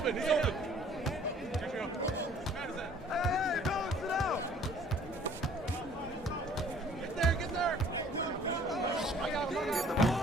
open. He's open. Hey, balance it out. Get there. I got him.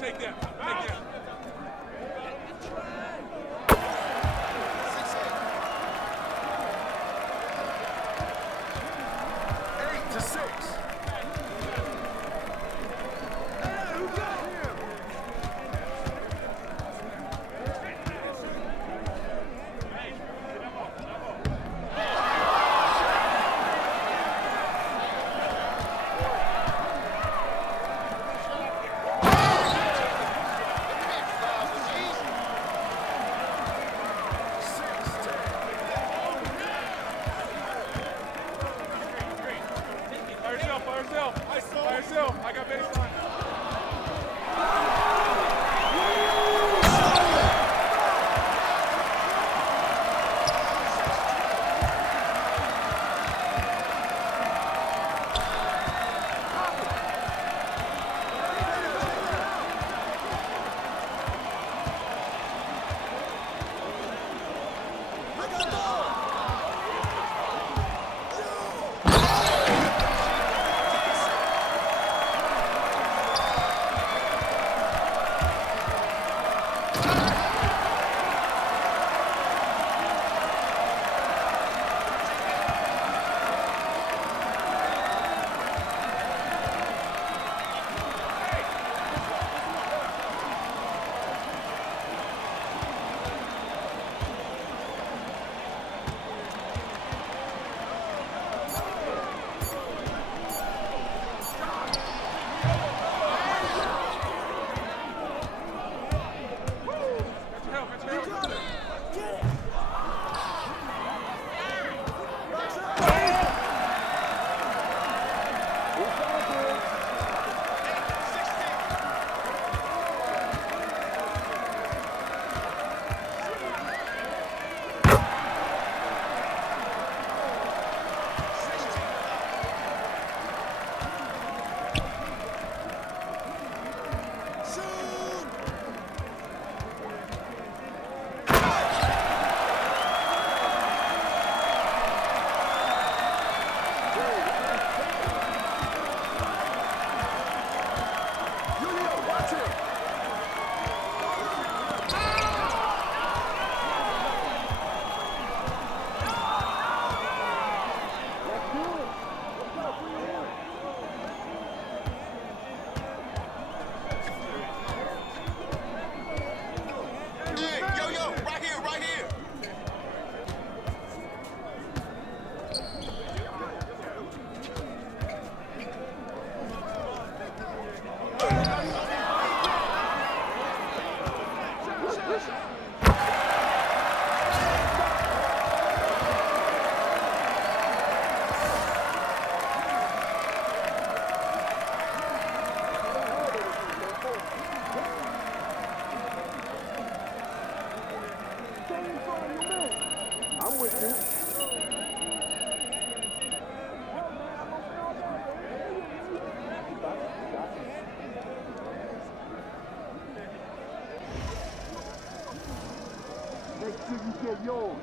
Take them. Take them. 8-6. Hey, who got him? By yourself. I got baseline. I'm with you. Make sure you get yours.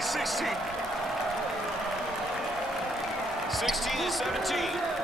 16-16. 16-17.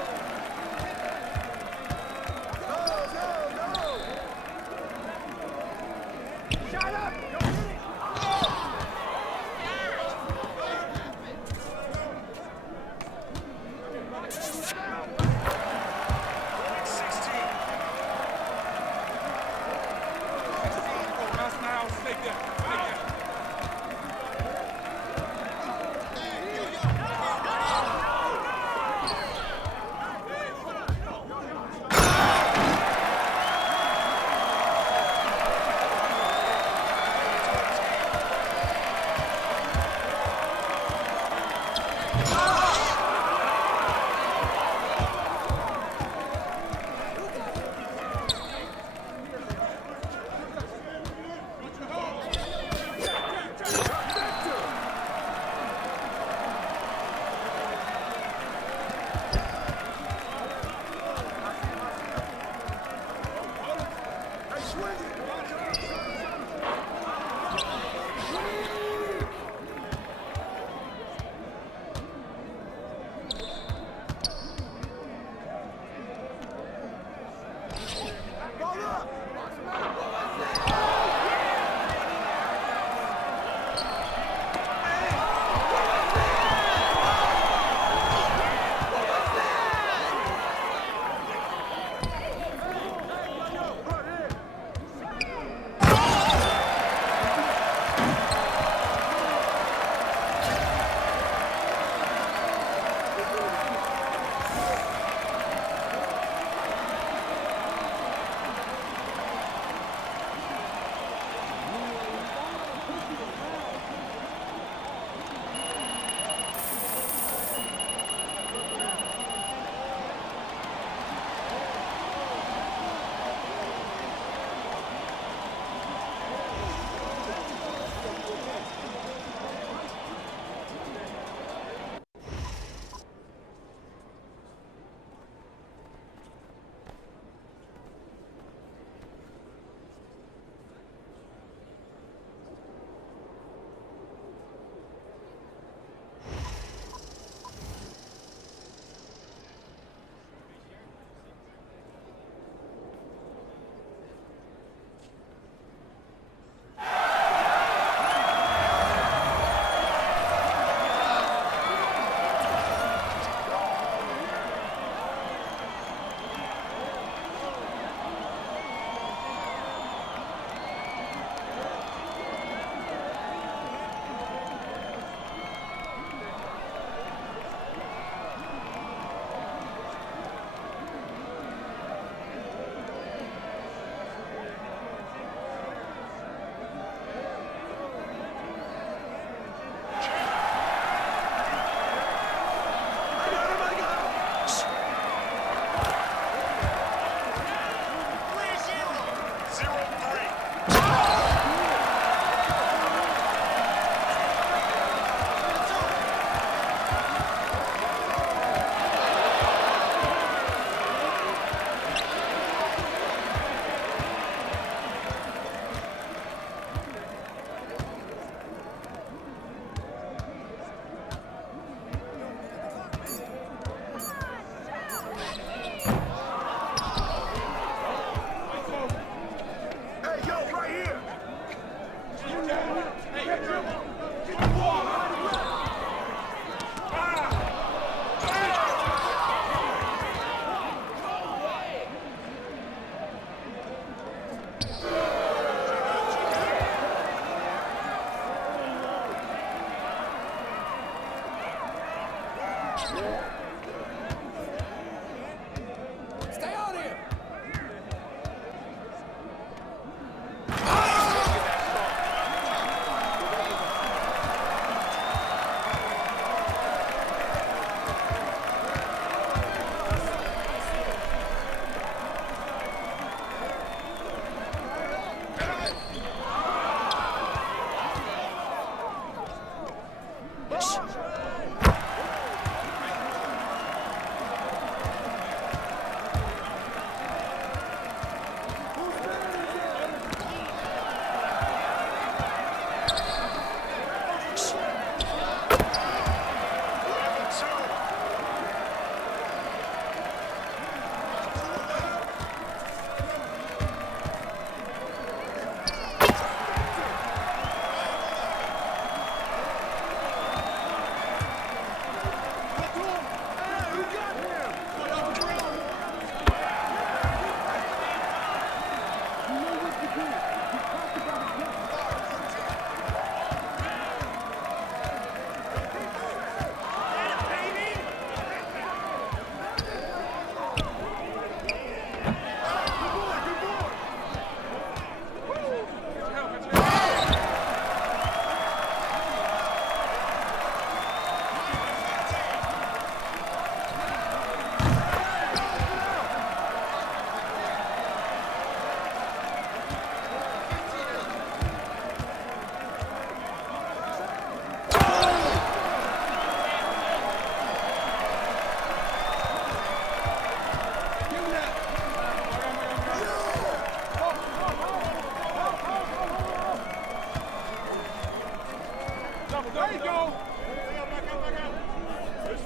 There you go.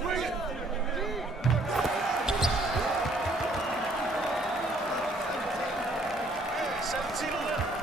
Swing it. 17 on it.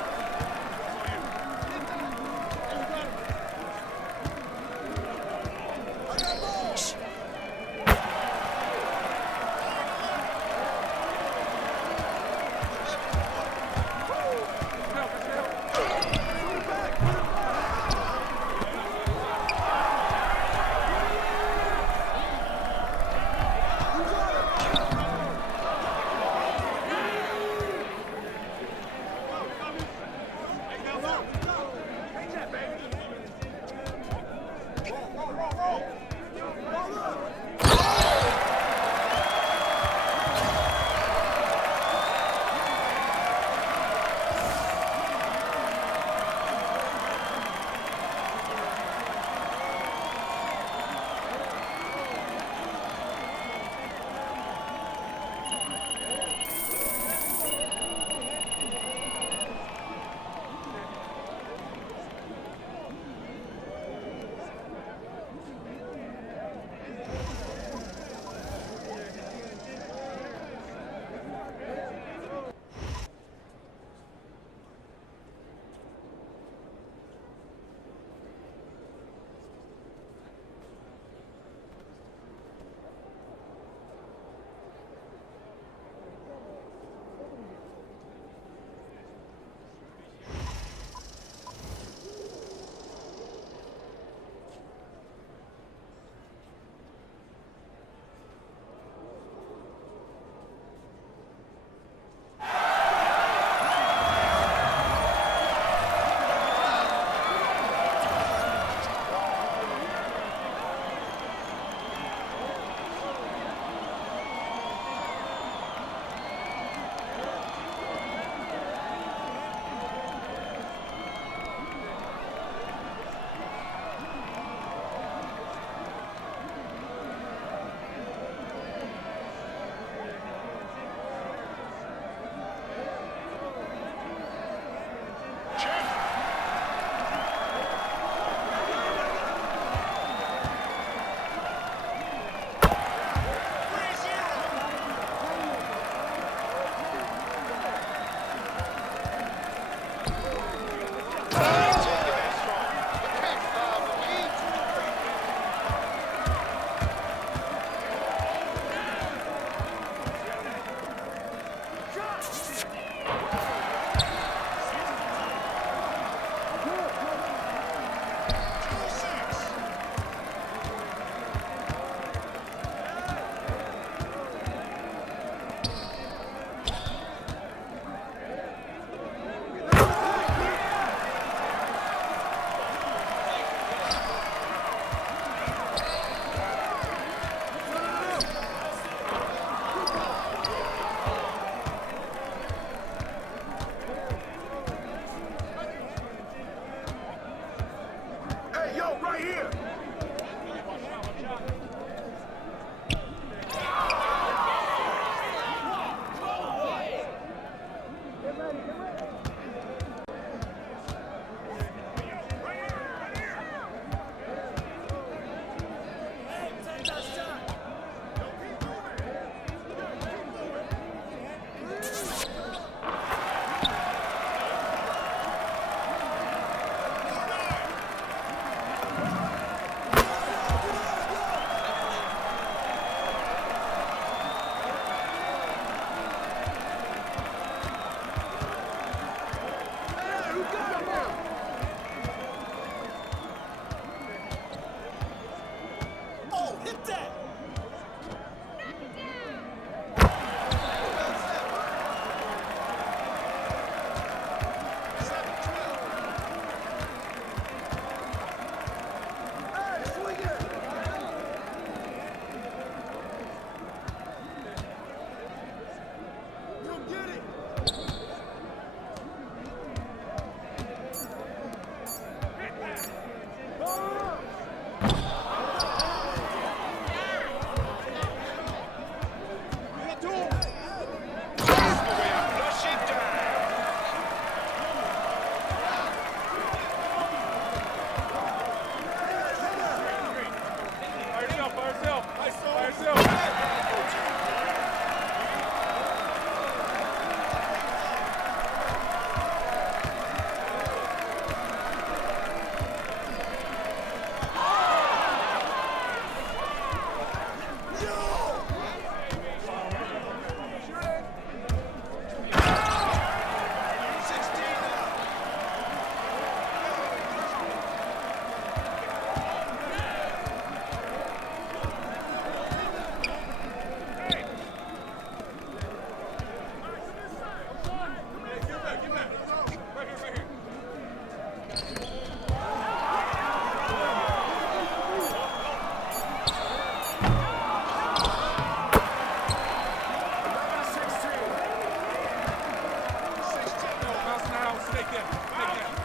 Take them. Take them.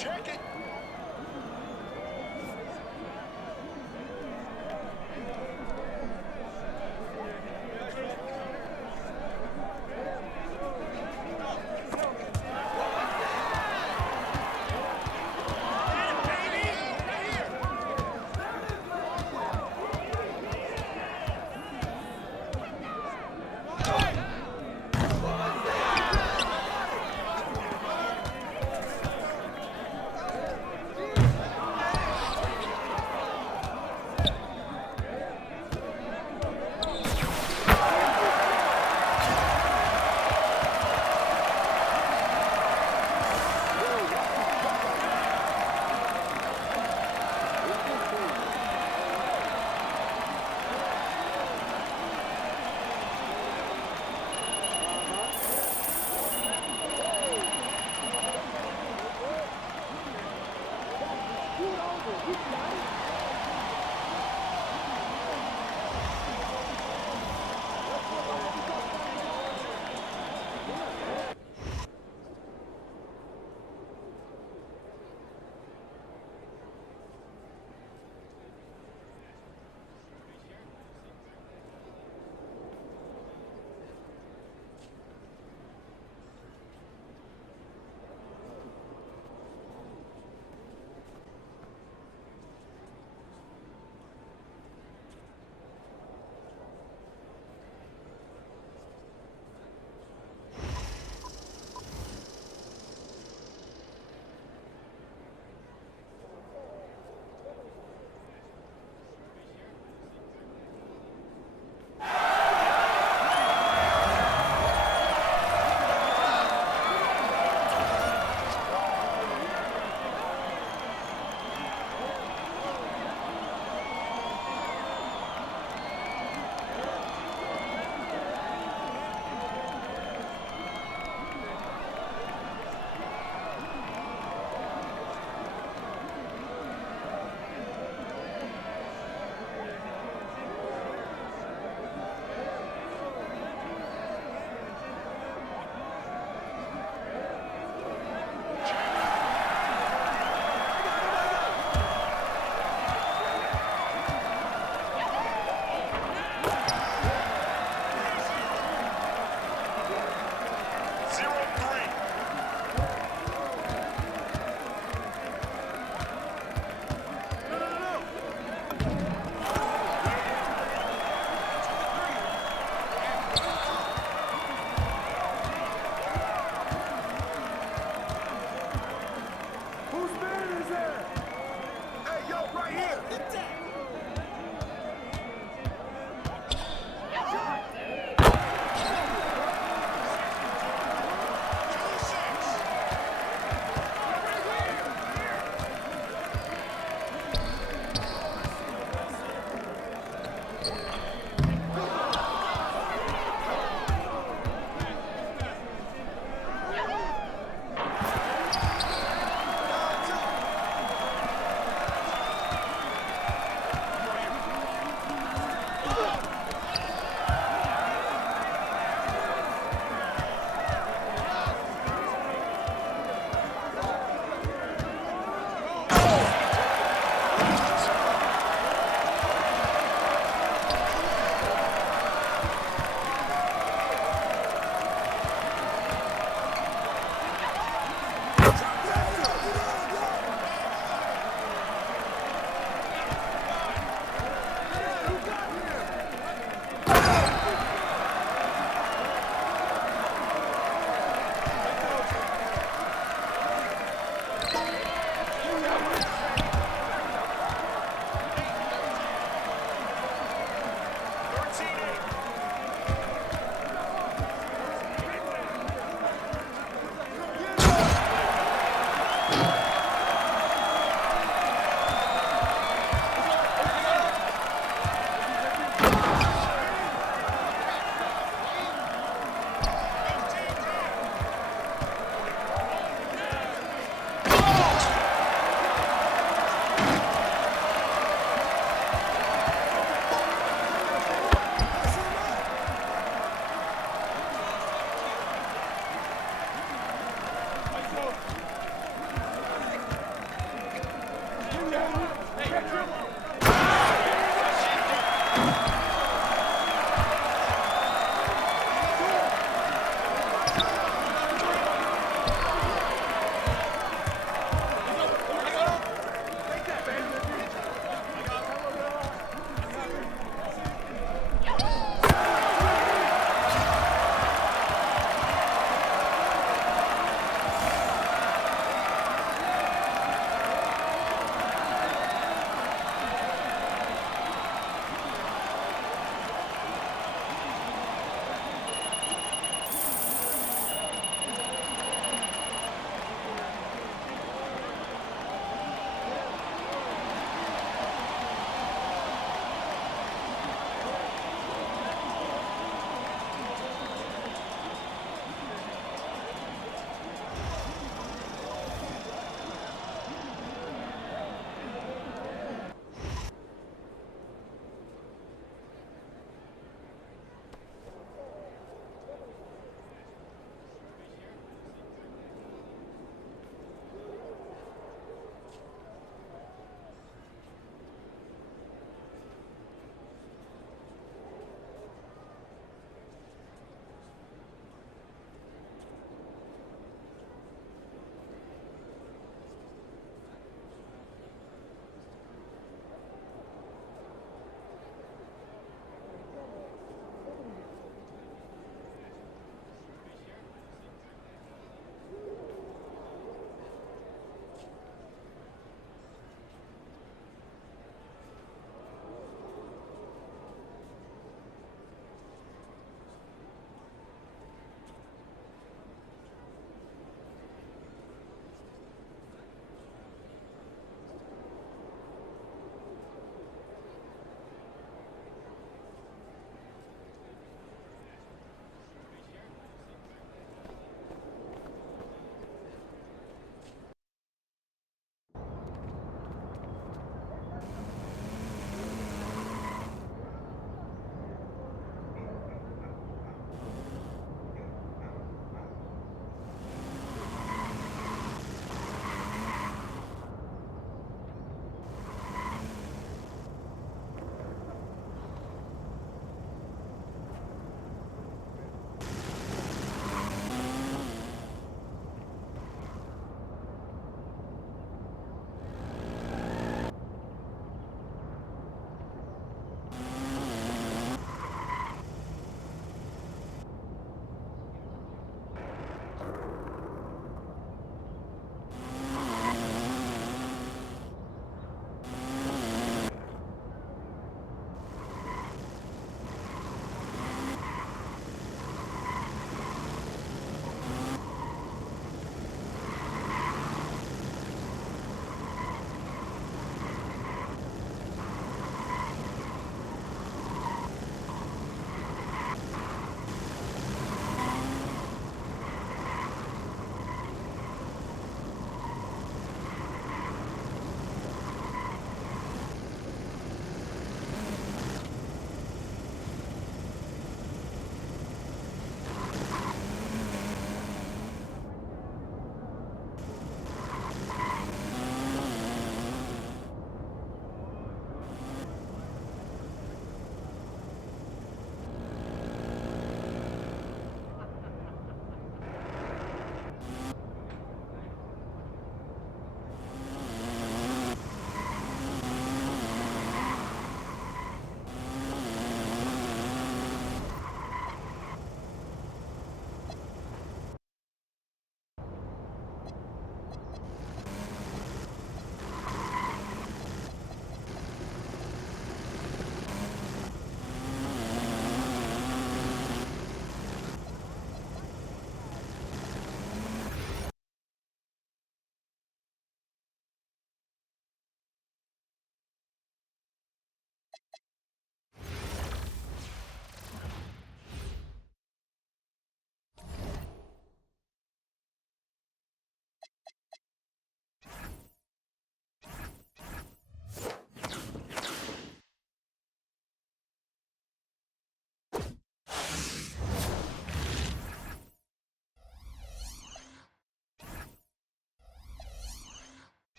Check it.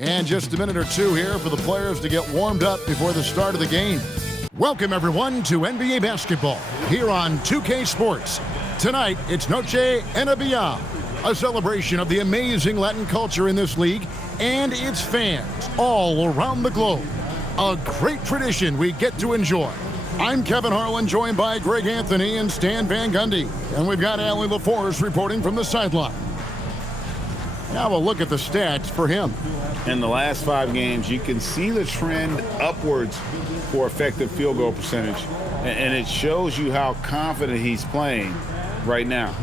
And just a minute or two here for the players to get warmed up before the start of the game. Welcome, everyone, to NBA basketball here on 2K Sports. Tonight, it's Noche Enabia, a celebration of the amazing Latin culture in this league and its fans all around the globe. A great tradition we get to enjoy. I'm Kevin Harlan, joined by Greg Anthony and Stan Van Gundy. And we've got Allie LaForce reporting from the sideline. Now a look at the stats for him. In the last 5 games, you can see the trend upwards for effective field goal percentage. And it shows you how confident he's playing right now.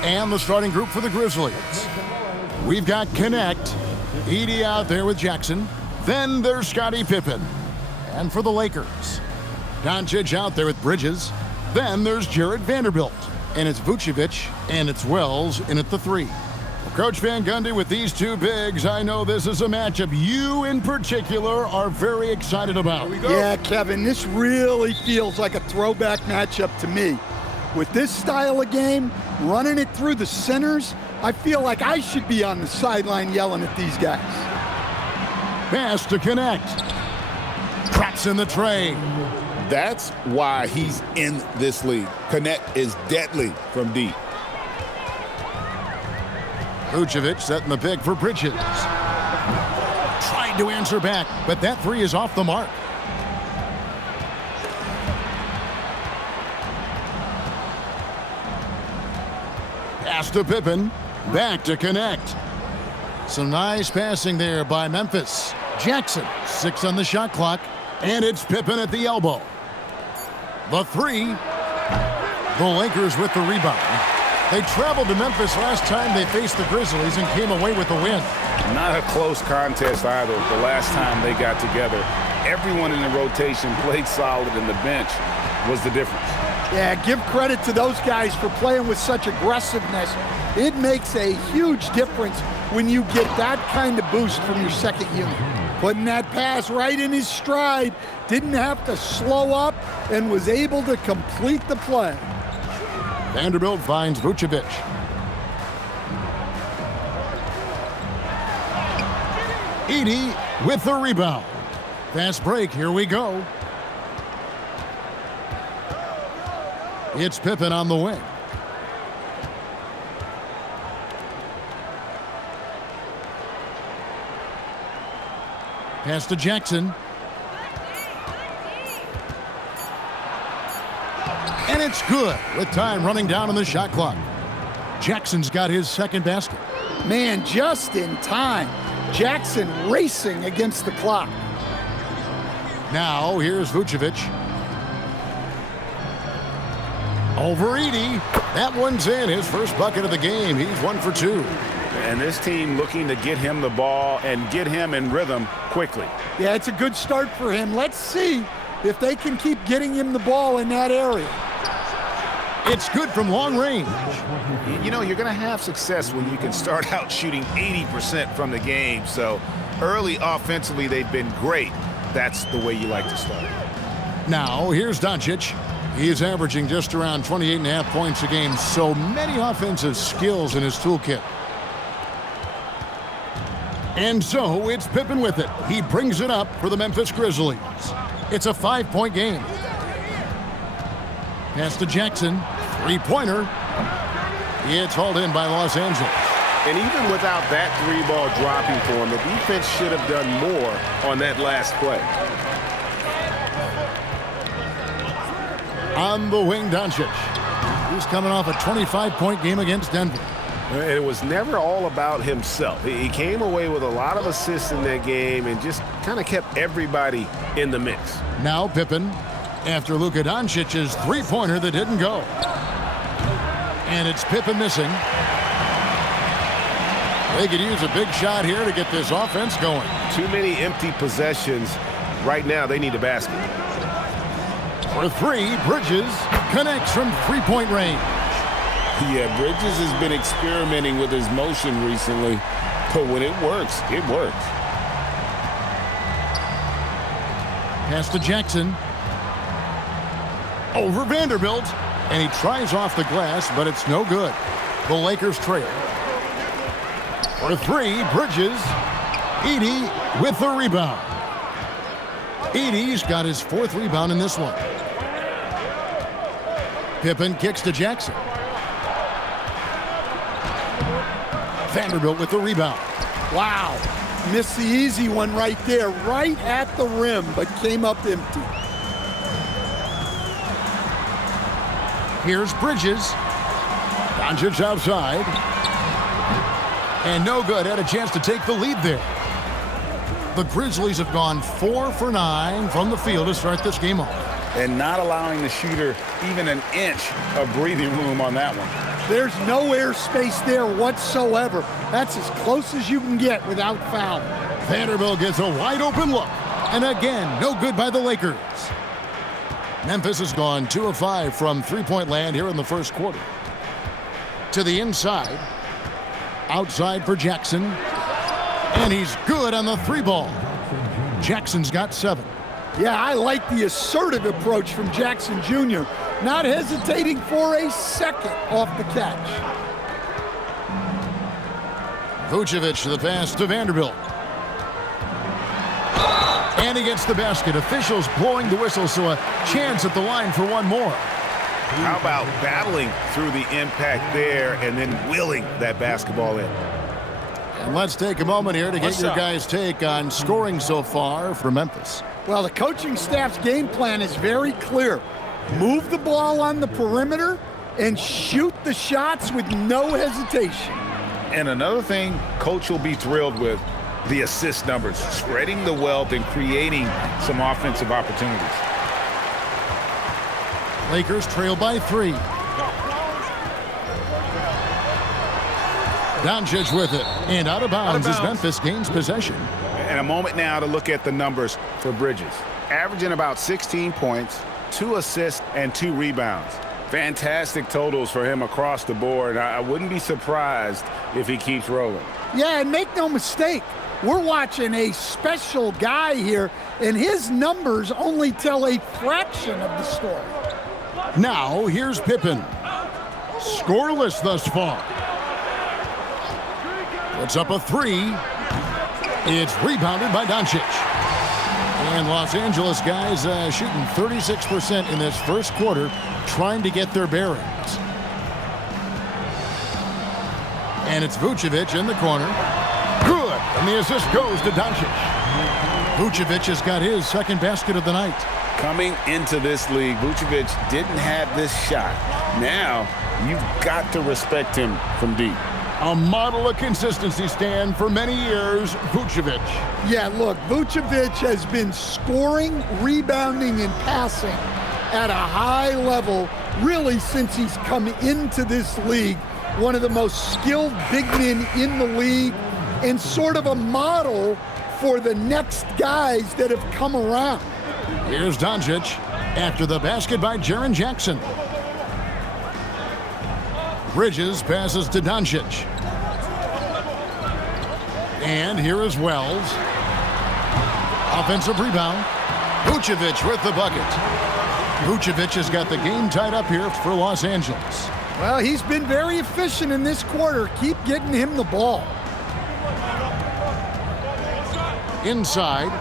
And the starting group for the Grizzlies. We've got Connect, Edey out there with Jackson. Then there's Scottie Pippen. And for the Lakers, Doncic out there with Bridges. Then there's Jared Vanderbilt. And it's Vucevic, and it's Wells in at the 3. Coach Van Gundy, with these two bigs, I know this is a matchup you in particular are very excited about. Yeah, Kevin, this really feels like a throwback matchup to me. With this style of game, running it through the centers, I feel like I should be on the sideline yelling at these guys. Pass to Connect. Traps in the tray. That's why he's in this league. Connect is deadly from deep. Vucevic setting the pick for Bridges. Tried to answer back, but that 3 is off the mark. Pass to Pippen. Back to Connect. Some nice passing there by Memphis. Jackson, 6 on the shot clock, and it's Pippen at the elbow. The 3. The Lakers with the rebound. They traveled to Memphis last time they faced the Grizzlies and came away with the win. Not a close contest either the last time they got together. Everyone in the rotation played solid, and the bench was the difference. Yeah, give credit to those guys for playing with such aggressiveness. It makes a huge difference when you get that kind of boost from your second unit. Putting that pass right in his stride, didn't have to slow up, and was able to complete the play. Vanderbilt finds Vucevic. Edey with the rebound. Fast break, here we go. It's Pippen on the wing. Pass to Jackson. And it's good with time running down on the shot clock. Jackson's got his second basket. Man, just in time. Jackson racing against the clock. Now here's Vucevic. Over Edey. That one's in, his first bucket of the game. He's 1 for 2. And this team looking to get him the ball and get him in rhythm quickly. Yeah, it's a good start for him. Let's see if they can keep getting him the ball in that area. It's good from long range. You know, you're going to have success when you can start out shooting 80% from the game. So early offensively, they've been great. That's the way you like to start. Now, here's Doncic. He's averaging just around 28.5 points a game. So many offensive skills in his toolkit. And so it's Pippen with it. He brings it up for the Memphis Grizzlies. It's a 5-point game. Pass to Jackson. 3-pointer. It's hauled in by Los Angeles. And even without that 3-ball dropping for him, the defense should have done more on that last play. On the wing, Doncic. He's coming off a 25-point game against Denver. And it was never all about himself. He came away with a lot of assists in that game and just kind of kept everybody in the mix. Now Pippen, after Luka Doncic's 3-pointer that didn't go. And it's Pippen missing. They could use a big shot here to get this offense going. Too many empty possessions. Right now, they need a basket. For 3, Bridges connects from 3-point range. Yeah, Bridges has been experimenting with his motion recently, but when it works, it works. Pass to Jackson. Over Vanderbilt. And he tries off the glass, but it's no good. The Lakers trail. For 3, Bridges. Edey with the rebound. Edey's got his 4th rebound in this one. Pippen kicks to Jackson. Vanderbilt with the rebound. Wow. Missed the easy one right there, right at the rim, but came up empty. Here's Bridges. Doncic outside. And no good. Had a chance to take the lead there. The Grizzlies have gone 4 for 9 from the field to start this game off. And not allowing the shooter even an inch of breathing room on that one. There's no airspace there whatsoever. That's as close as you can get without foul. Vanderbilt gets a wide open look. And again, no good by the Lakers. Memphis has gone 2 of 5 from three-point land here in the first quarter. To the inside. Outside for Jackson. And he's good on the 3-ball. Jackson's got 7. Yeah, I like the assertive approach from Jackson Jr., not hesitating for a second off the catch. Vucevic to the pass to Vanderbilt. And he gets the basket. Officials blowing the whistle, so a chance at the line for one more. How about battling through the impact there and then willing that basketball in? And let's take a moment here to get your guys' take on scoring so far for Memphis. Well, the coaching staff's game plan is very clear. Move the ball on the perimeter and shoot the shots with no hesitation. And another thing Coach will be thrilled with, the assist numbers, spreading the wealth and creating some offensive opportunities. Lakers trail by 3. Doncic with it, and out of bounds as Memphis gains possession. And a moment now to look at the numbers for Bridges. Averaging about 16 points, 2 assists, and 2 rebounds. Fantastic totals for him across the board. I wouldn't be surprised if he keeps rolling. Yeah, and make no mistake, we're watching a special guy here, and his numbers only tell a fraction of the story. Now, here's Pippen. Scoreless thus far. Puts up a 3. It's rebounded by Doncic. And Los Angeles guys shooting 36% in this first quarter, trying to get their bearings. And it's Vucevic in the corner. Good! And the assist goes to Doncic. Vucevic has got his 2nd basket of the night. Coming into this league, Vucevic didn't have this shot. Now, you've got to respect him from deep. A model of consistency, Stan, for many years, Vucevic. Yeah, look, Vucevic has been scoring, rebounding, and passing at a high level really since he's come into this league. One of the most skilled big men in the league and sort of a model for the next guys that have come around. Here's Doncic after the basket by Jaren Jackson. Bridges passes to Doncic. And here is Wells. Offensive rebound. Vucevic with the bucket. Vucevic has got the game tied up here for Los Angeles. Well, he's been very efficient in this quarter. Keep getting him the ball. Inside.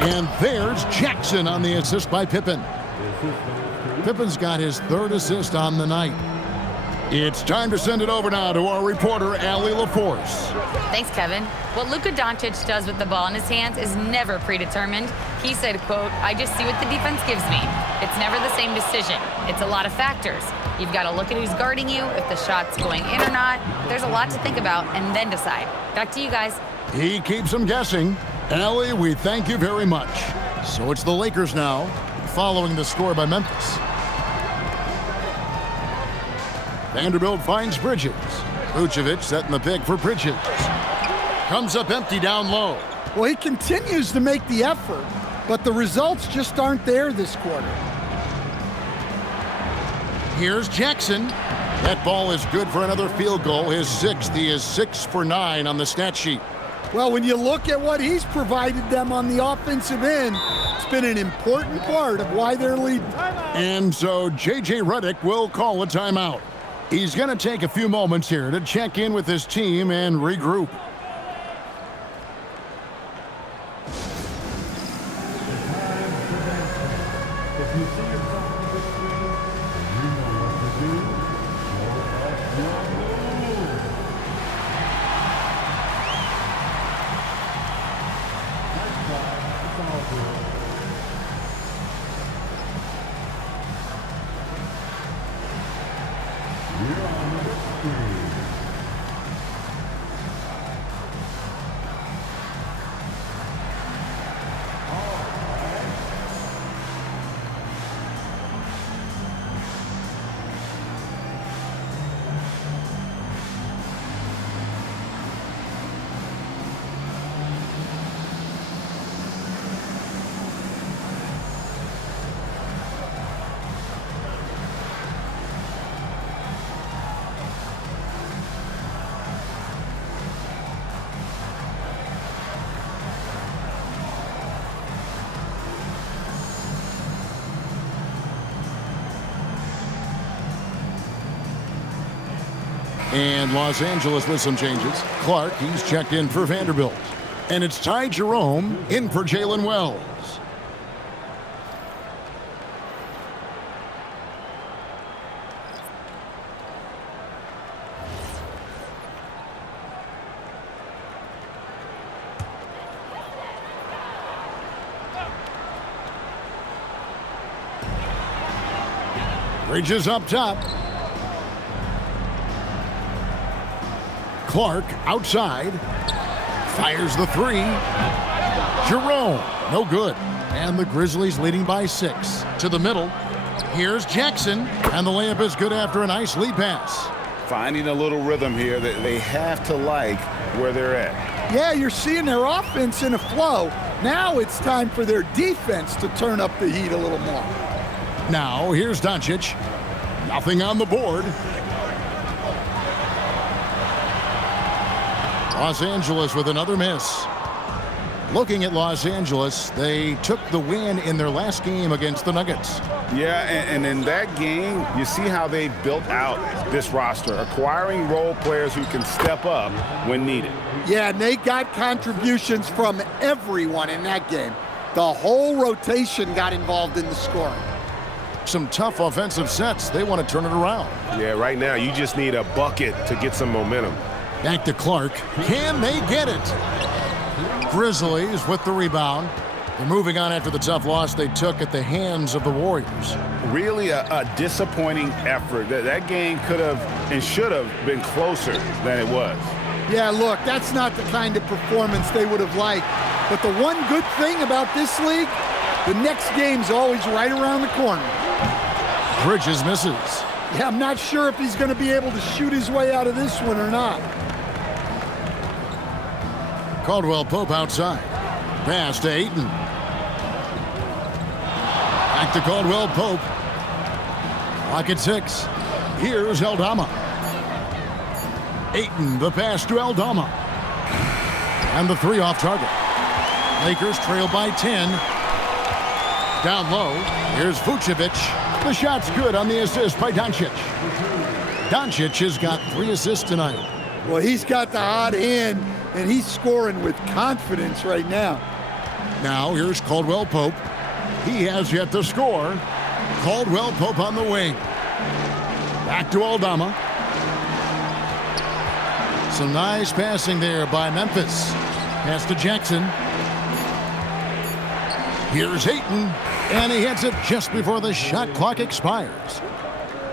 And there's Jackson on the assist by Pippen. Pippen's got his 3rd assist on the night. It's time to send it over now to our reporter, Allie LaForce. Thanks, Kevin. What Luka Doncic does with the ball in his hands is never predetermined. He said, quote, "I just see what the defense gives me. It's never the same decision. It's a lot of factors. You've got to look at who's guarding you, if the shot's going in or not. There's a lot to think about and then decide." Back to you guys. He keeps them guessing. Allie, we thank you very much. So it's the Lakers now, following the score by Memphis. Vanderbilt finds Bridges. Vucevic setting the pick for Bridges. Comes up empty down low. Well, he continues to make the effort, but the results just aren't there this quarter. Here's Jackson. That ball is good for another field goal. His 6th. He is 6 for 9 on the stat sheet. Well, when you look at what he's provided them on the offensive end, it's been an important part of why they're leading. And so J.J. Redick will call a timeout. He's going to take a few moments here to check in with his team and regroup. And Los Angeles with some changes. Clark, he's checked in for Vanderbilt. And it's Ty Jerome in for Jalen Wells. Bridges up top. Clark outside. Fires the three. Jerome, no good. And the Grizzlies leading by 6. To the middle. Here's Jackson. And the layup is good after a nice lead pass. Finding a little rhythm here that they have to like where they're at. Yeah, you're seeing their offense in a flow. Now it's time for their defense to turn up the heat a little more. Now, here's Doncic. Nothing on the board. Los Angeles with another miss. Looking at Los Angeles, they took the win in their last game against the Nuggets. Yeah, and in that game, you see how they built out this roster, acquiring role players who can step up when needed. Yeah, and they got contributions from everyone in that game. The whole rotation got involved in the scoring. Some tough offensive sets. They want to turn it around. Yeah, right now you just need a bucket to get some momentum. Back to Clark. Can they get it? Grizzlies with the rebound. They're moving on after the tough loss they took at the hands of the Warriors. Really a disappointing effort. That game could have and should have been closer than it was. Yeah, look, that's not the kind of performance they would have liked. But the one good thing about this league, the next game's always right around the corner. Bridges misses. Yeah, I'm not sure if he's going to be able to shoot his way out of this one or not. Caldwell Pope outside. Pass to Ayton. Back to Caldwell Pope. Clock at 6. Here's Eldama. Ayton, the pass to Eldama. And the three off target. Lakers trail by 10. Down low. Here's Vucevic. The shot's good on the assist by Doncic. Doncic has got 3 assists tonight. Well, he's got the hot hand, and he's scoring with confidence right now. Now here's Caldwell Pope. He has yet to score. Caldwell Pope on the wing. Back to Aldama. Some nice passing there by Memphis. Pass to Jackson. Here's Ayton, and he hits it just before the shot clock expires.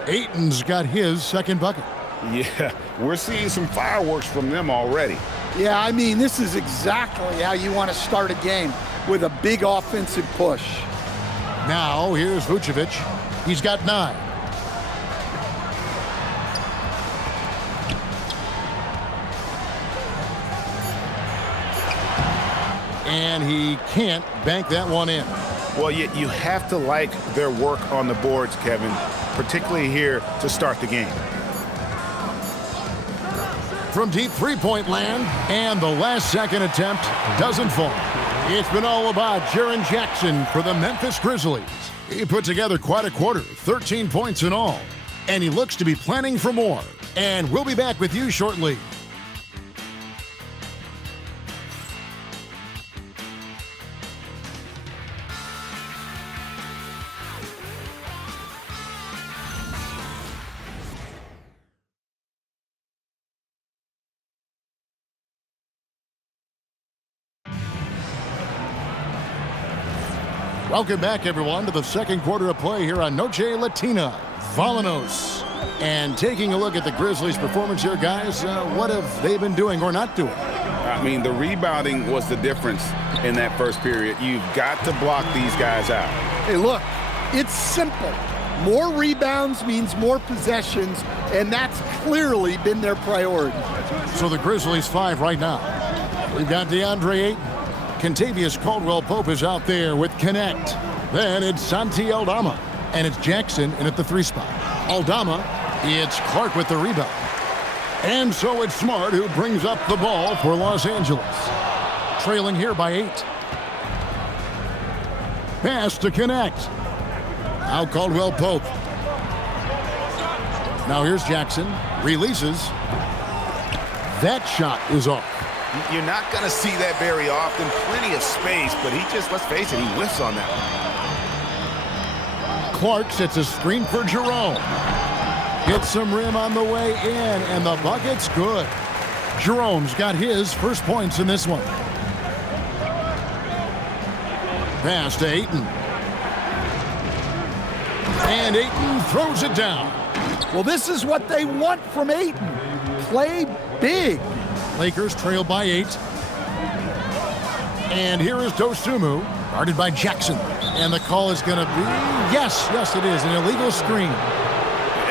Ayton's got his second bucket. Yeah, we're seeing some fireworks from them already. Yeah, I mean, this is exactly how you want to start a game, with a big offensive push. Now, here's Vucevic. He's got 9. And he can't bank that one in. Well, you have to like their work on the boards, Kevin, particularly here to start the game. From deep three-point land, and the last second attempt doesn't fall. It's been all about Jaren Jackson for the Memphis Grizzlies. He put together quite a quarter, 13 points in all, and he looks to be planning for more. And we'll be back with you shortly. Welcome back, everyone, to the second quarter of play here on Noche Latina. Volanos. And taking a look at the Grizzlies' performance here, guys, what have they been doing or not doing? I mean, the rebounding was the difference in that first period. You've got to block these guys out. Hey, look, it's simple. More rebounds means more possessions, and that's clearly been their priority. So the Grizzlies 5 right now. We've got DeAndre Ayton. Contavious Caldwell-Pope is out there with Connect. Then it's Santi Aldama. And it's Jackson in at the 3 spot. Aldama, it's Clark with the rebound. And so it's Smart who brings up the ball for Los Angeles. Trailing here by 8. Pass to Connect. Now Caldwell-Pope. Now here's Jackson. Releases. That shot is off. You're not going to see that very often. Plenty of space, but he just, let's face it, he whiffs on that one. Clark sets a screen for Jerome. Gets some rim on the way in, and the bucket's good. Jerome's got his first points in this one. Pass to Ayton. And Ayton throws it down. Well, this is what they want from Ayton. Play big. Lakers trail by 8. And here is Dosunmu, guarded by Jackson. And the call is going to be, yes, it is, an illegal screen.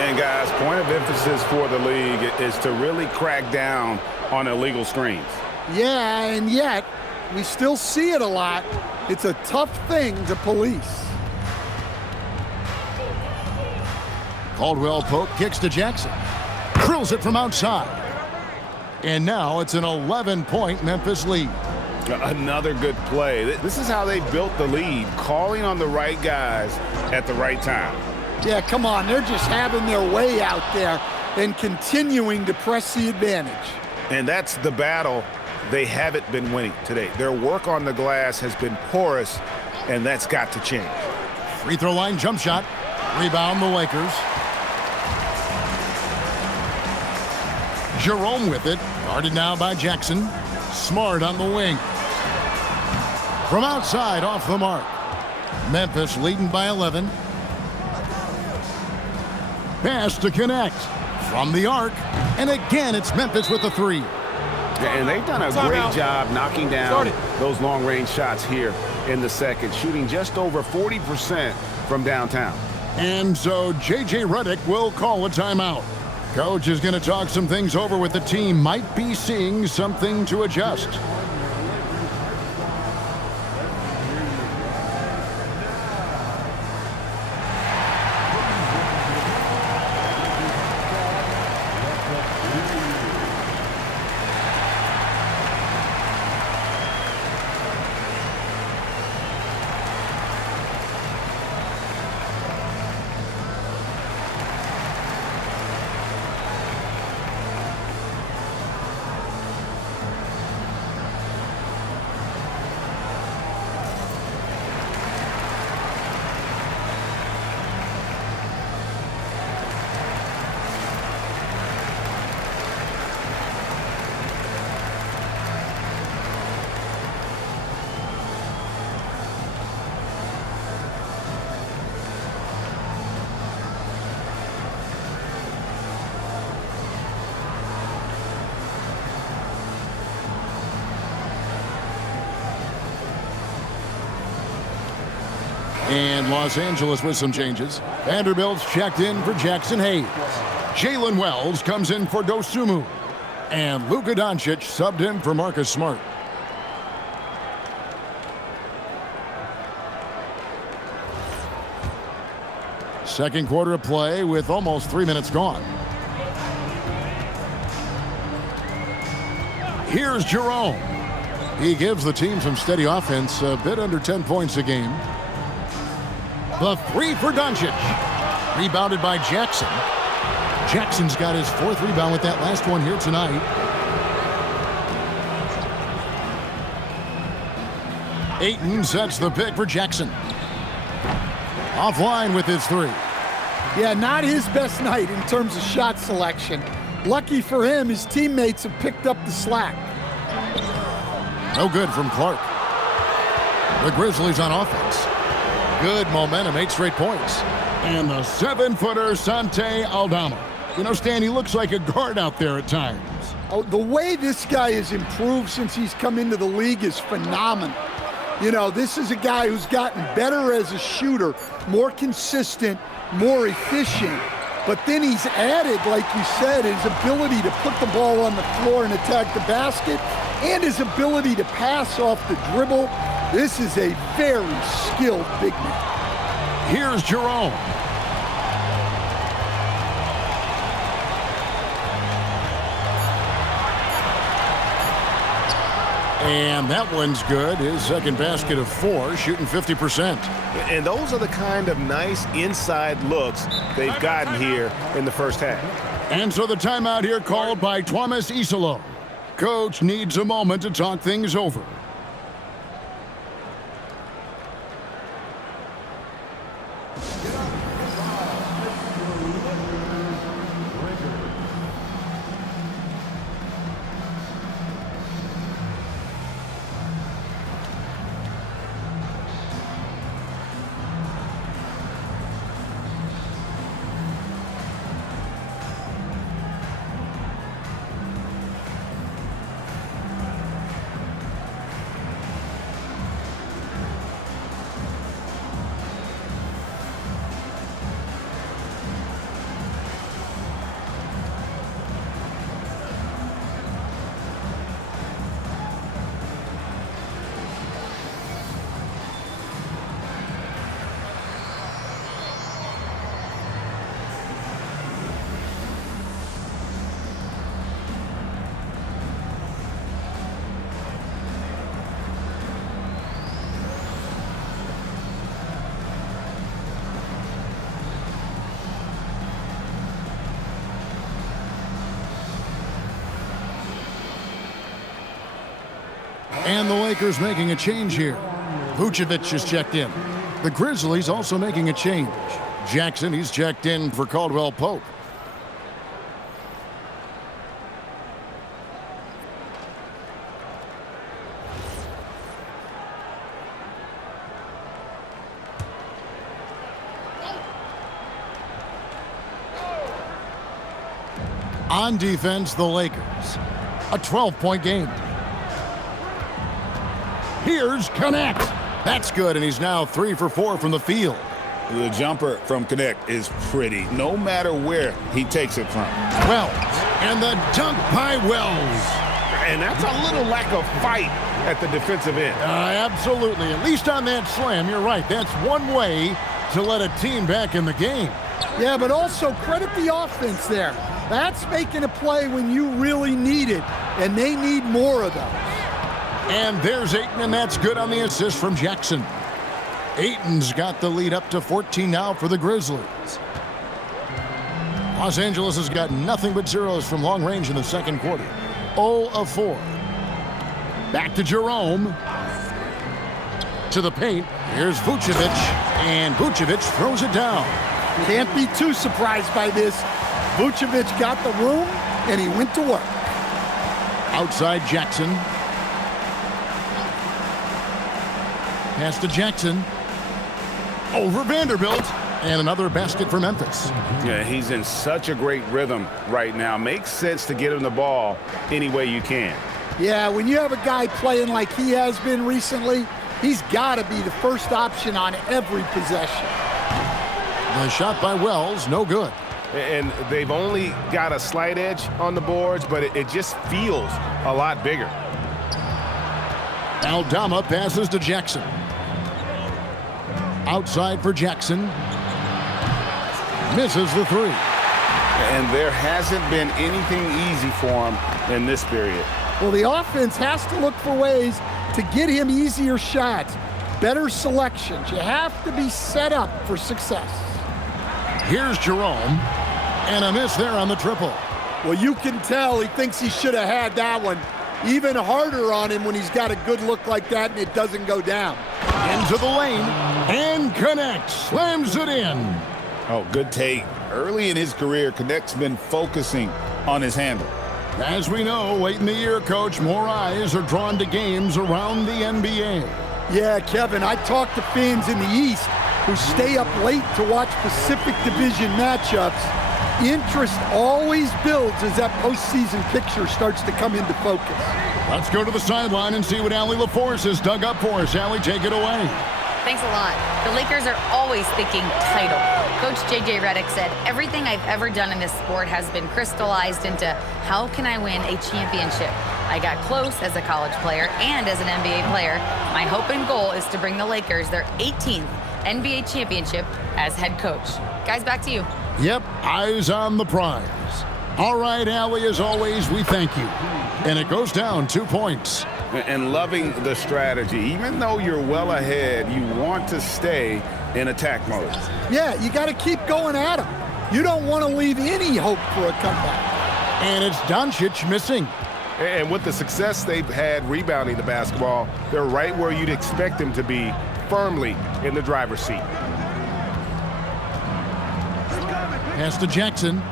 And guys, point of emphasis for the league is to really crack down on illegal screens. Yeah, and yet, we still see it a lot. It's a tough thing to police. Caldwell-Pope kicks to Jackson. Drills it from outside. And now it's an 11-point Memphis lead. Another good play. This is how they built the lead, calling on the right guys at the right time. Yeah, come on. They're just having their way out there and continuing to press the advantage. And that's the battle they haven't been winning today. Their work on the glass has been porous, and that's got to change. Free throw line jump shot. Rebound the Lakers. Jerome with it. Guarded now by Jackson. Smart on the wing. From outside, off the mark. Memphis leading by 11. Pass to Connect. From the arc. And again, it's Memphis with the 3. And they've done a great job knocking down those long-range shots here in the second, shooting just over 40% from downtown. And so J.J. Redick will call a timeout. Coach is going to talk some things over with the team. Might be seeing something to adjust. And Los Angeles with some changes. Vanderbilt's checked in for Jackson Hayes. Jalen Wells comes in for Dosunmu. And Luka Doncic subbed in for Marcus Smart. Second quarter of play with almost 3 minutes gone. Here's Jerome. He gives the team some steady offense, a bit under 10 points a game. The 3 for Doncic. Rebounded by Jackson. Jackson's got his 4th rebound with that last one here tonight. Ayton sets the pick for Jackson. Offline with his 3. Yeah, not his best night in terms of shot selection. Lucky for him, his teammates have picked up the slack. No good from Clark. The Grizzlies on offense. Good momentum, 8 straight points. And the 7-footer, Sante Aldama. You know, Stan, he looks like a guard out there at times. Oh, the way this guy has improved since he's come into the league is phenomenal. You know, this is a guy who's gotten better as a shooter, more consistent, more efficient. But then he's added, like you said, his ability to put the ball on the floor and attack the basket, and his ability to pass off the dribble. This is a very skilled big man. Here's Jerome. And that one's good. His second basket of 4, shooting 50%. And those are the kind of nice inside looks they've gotten here in the first half. And so the timeout here called by Thomas Isolo. Coach needs a moment to talk things over. And the Lakers making a change here. Vucevic is checked in. The Grizzlies also making a change. Jackson, he's checked in for Caldwell Pope. On defense, the Lakers. A 12-point game. Here's Connect. That's good, and he's now 3 for 4 from the field. The jumper from Connect is pretty, no matter where he takes it from. Wells, and the dunk by Wells. And that's a little lack of fight at the defensive end. Absolutely. At least on that slam, you're right. That's one way to let a team back in the game. Yeah, but also credit the offense there. That's making a play when you really need it, and they need more of those. And there's Ayton, and that's good on the assist from Jackson. Ayton's got the lead up to 14 now for the Grizzlies. Los Angeles has got nothing but zeros from long range in the second quarter. 0 of 4. Back to Jerome. To the paint. Here's Vucevic, and Vucevic throws it down. Can't be too surprised by this. Vucevic got the room, and he went to work. Outside Jackson. Pass to Jackson. Over Vanderbilt. And another basket for Memphis. Yeah, he's in such a great rhythm right now. Makes sense to get him the ball any way you can. Yeah, when you have a guy playing like he has been recently, he's got to be the first option on every possession. The shot by Wells, no good. And they've only got a slight edge on the boards, but it just feels a lot bigger. Aldama passes to Jackson. Outside for Jackson. Misses the 3. And there hasn't been anything easy for him in this period. Well, the offense has to look for ways to get him easier shots, better selections. You have to be set up for success. Here's Jerome. And a miss there on the triple. Well, you can tell he thinks he should have had that one. Even harder on him when he's got a good look like that and it doesn't go down. Into the lane, and Connect slams it in. Oh, good take. Early in his career, Connect's been focusing on his handle. As we know, late in the year, Coach, more eyes are drawn to games around the NBA. Yeah, Kevin, I talked to fans in the East, who stay up late to watch Pacific Division matchups, interest always builds as that postseason picture starts to come into focus. Let's go to the sideline and see what Allie LaForce has dug up for us. Allie, take it away. Thanks a lot. The Lakers are always thinking title. Coach J.J. Redick said, everything I've ever done in this sport has been crystallized into how can I win a championship. I got close as a college player and as an NBA player. My hope and goal is to bring the Lakers their 18th NBA championship as head coach. Guys, back to you. Yep, eyes on the prize. All right, Allie, as always, we thank you. And it goes down 2 points. And loving the strategy. Even though you're well ahead, you want to stay in attack mode. Yeah, you got to keep going at them. You don't want to leave any hope for a comeback. And it's Doncic missing. And with the success they've had rebounding the basketball, they're right where you'd expect them to be, firmly in the driver's seat. Pass to Jackson.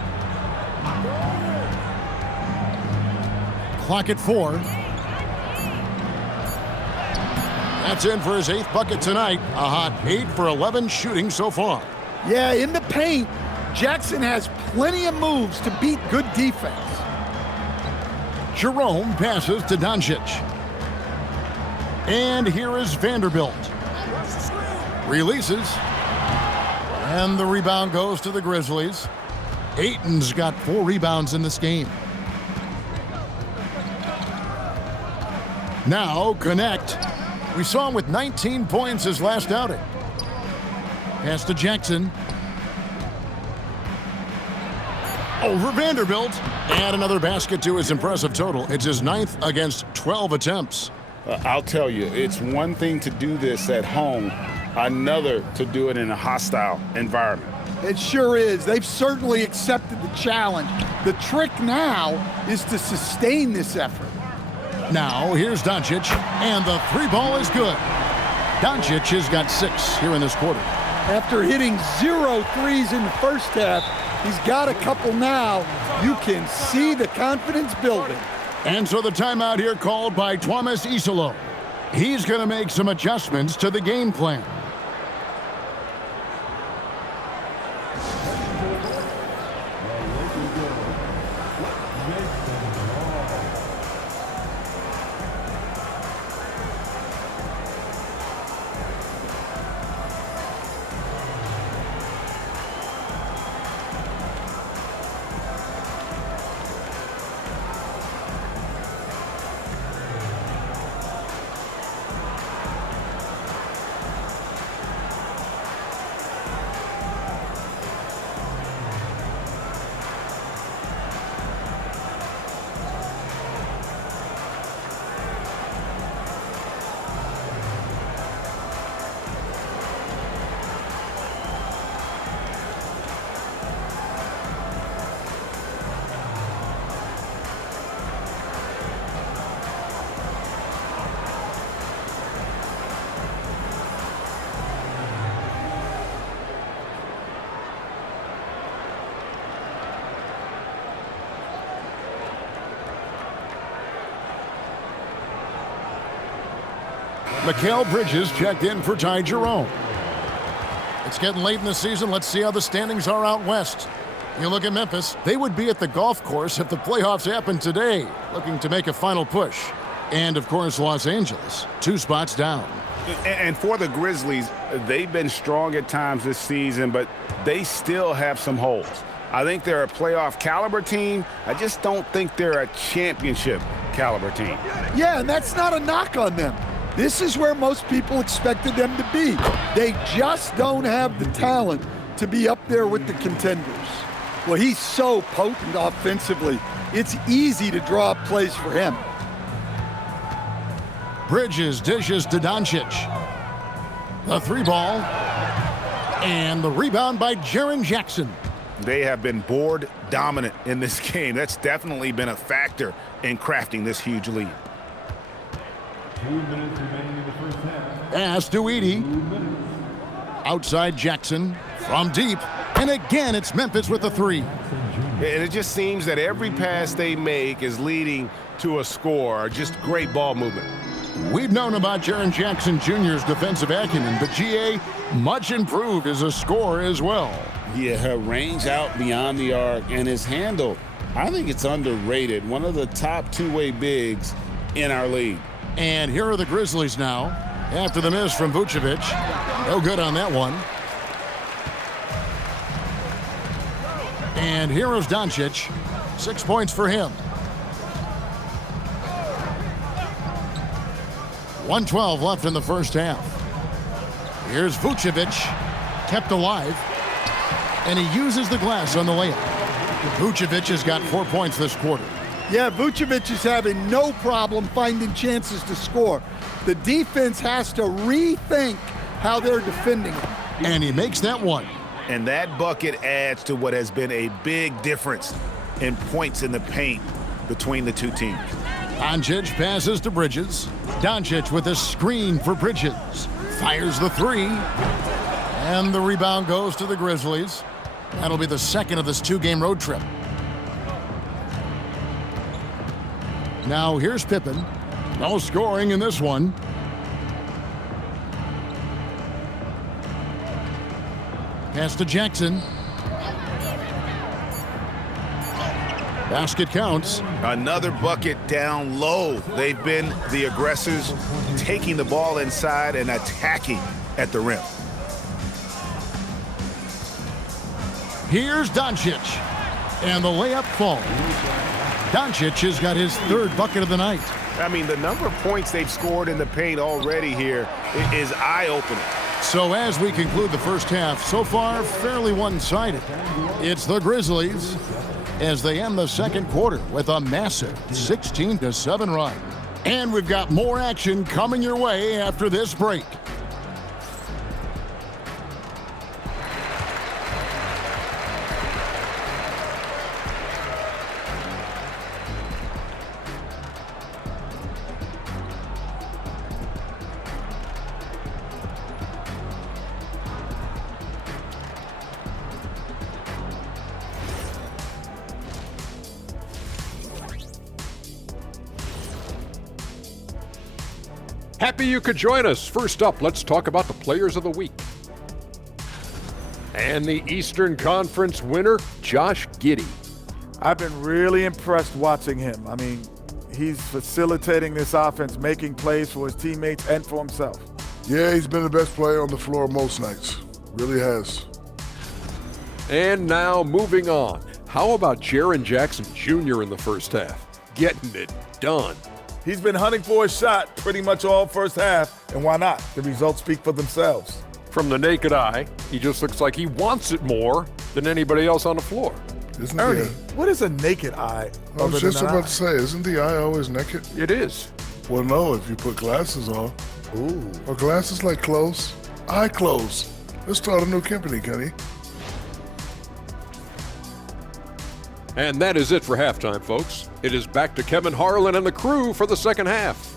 Clock at 4. That's in for his 8th bucket tonight. A hot 8 for 11 shooting so far. Yeah, in the paint, Jackson has plenty of moves to beat good defense. Jerome passes to Doncic. And here is Vanderbilt. Releases. And the rebound goes to the Grizzlies. Ayton's got 4 rebounds in this game. Now connect. We saw him with 19 points his last outing. Pass to Jackson. Over Vanderbilt. And another basket to his impressive total. It's his 9th against 12 attempts. I'll tell you, it's one thing to do this at home, another to do it in a hostile environment. It sure is. They've certainly accepted the challenge. The trick now is to sustain this effort. Now, here's Doncic, and the 3 ball is good. Doncic has got 6 here in this quarter. After hitting 0 threes in the first half, he's got a couple now. You can see the confidence building. And so the timeout here called by Thomas Isolo. He's going to make some adjustments to the game plan. Mikal Bridges checked in for Ty Jerome. It's getting late in the season. Let's see how the standings are out west. You look at Memphis, they would be at the golf course if the playoffs happened today, looking to make a final push. And, of course, Los Angeles, 2 spots down. And for the Grizzlies, they've been strong at times this season, but they still have some holes. I think they're a playoff caliber team. I just don't think they're a championship caliber team. Yeah, and that's not a knock on them. This is where most people expected them to be. They just don't have the talent to be up there with the contenders. Well, he's so potent offensively, it's easy to draw up plays for him. Bridges dishes to Doncic. The 3 ball. And the rebound by Jaren Jackson. They have been board dominant in this game. That's definitely been a factor in crafting this huge lead. 2 minutes remaining in the first half. Pass to Edey. Outside Jackson from deep. And again, it's Memphis with the 3. And it just seems that every pass they make is leading to a score, or just great ball movement. We've known about Jaren Jackson Jr.'s defensive acumen, but GA much improved as a scorer as well. Yeah, range out beyond the arc, and his handle, I think it's underrated. One of the top two-way bigs in our league. And here are the Grizzlies now. After the miss from Vucevic. No good on that one. And here is Doncic. 6 points for him. 1:12 left in the first half. Here's Vucevic, kept alive, and he uses the glass on the layup. Vucevic has got 4 points this quarter. Yeah, Vucevic is having no problem finding chances to score. The defense has to rethink how they're defending him. And he makes that one. And that bucket adds to what has been a big difference in points in the paint between the two teams. Doncic passes to Bridges. Doncic with a screen for Bridges. Fires the three. And the rebound goes to the Grizzlies. That'll be the second of this two-game road trip. Now here's Pippen. No scoring in this one. Pass to Jackson. Basket counts. Another bucket down low. They've been the aggressors, taking the ball inside and attacking at the rim. Here's Doncic. And the layup falls. Doncic has got his third bucket of the night. I mean, the number of points they've scored in the paint already here is eye-opening. So as we conclude the first half, so far fairly one-sided. It's the Grizzlies as they end the second quarter with a massive 16-7 run. And we've got more action coming your way after this break. Happy you could join us. First up, let's talk about the players of the week. And the Eastern Conference winner, Josh Giddey. I've been really impressed watching him. I mean, he's facilitating this offense, making plays for his teammates and for himself. Yeah, he's been the best player on the floor most nights. Really has. And now, moving on. How about Jaren Jackson Jr. in the first half? Getting it done. He's been hunting for a shot pretty much all first half, and why not? The results speak for themselves. From the naked eye, he just looks like he wants it more than anybody else on the floor. Isn't Ernie, the, what is a naked eye? I was just about to say, isn't the eye always naked? It is. Well, no, if you put glasses on. Ooh. Are glasses like clothes? Eye clothes. Let's start a new company, Kenny. And that is it for halftime, folks. It is back to Kevin Harlan and the crew for the second half.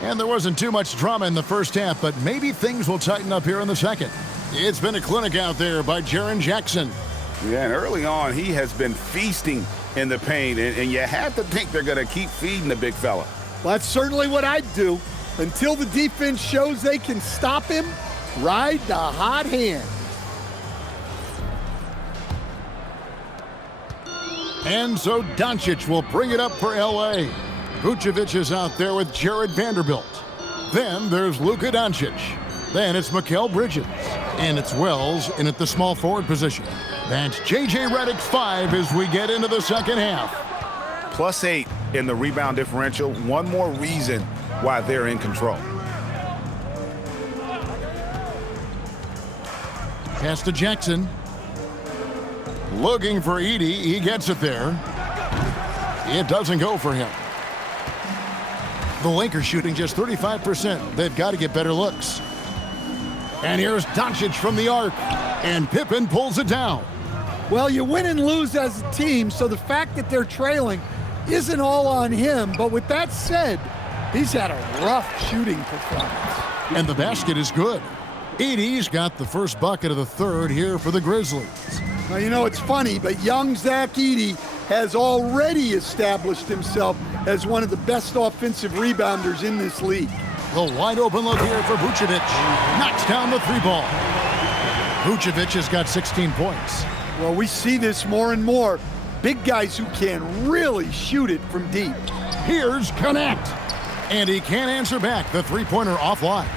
And there wasn't too much drama in the first half, but maybe things will tighten up here in the second. It's been a clinic out there by Jaren Jackson. Yeah, and early on, he has been feasting in the paint, and you have to think they're going to keep feeding the big fella. Well, that's certainly what I'd do. Until the defense shows they can stop him, ride the hot hand. And so Doncic will bring it up for L.A. Vucevic is out there with Jared Vanderbilt. Then there's Luka Doncic. Then it's Mikal Bridges. And it's Wells in at the small forward position. That's J.J. Redick 5 as we get into the second half. +8 in the rebound differential. One more reason why they're in control. Pass to Jackson. Looking for Edey. He gets it there. It doesn't go for him. The Lakers shooting just 35%. They've got to get better looks. And here's Doncic from the arc. And Pippen pulls it down. Well, you win and lose as a team, so the fact that they're trailing isn't all on him. But with that said, He's had a rough shooting performance. And the basket is good. Edey's got the first bucket of the third here for the Grizzlies. Now, you know, it's funny, but young Zach Edey has already established himself as one of the best offensive rebounders in this league. The wide open look here for Vucevic. Knocks down the three ball. Vucevic has got 16 points. Well, we see this more and more. Big guys who can really shoot it from deep. Here's Connect. And he can't answer back. The three-pointer offline.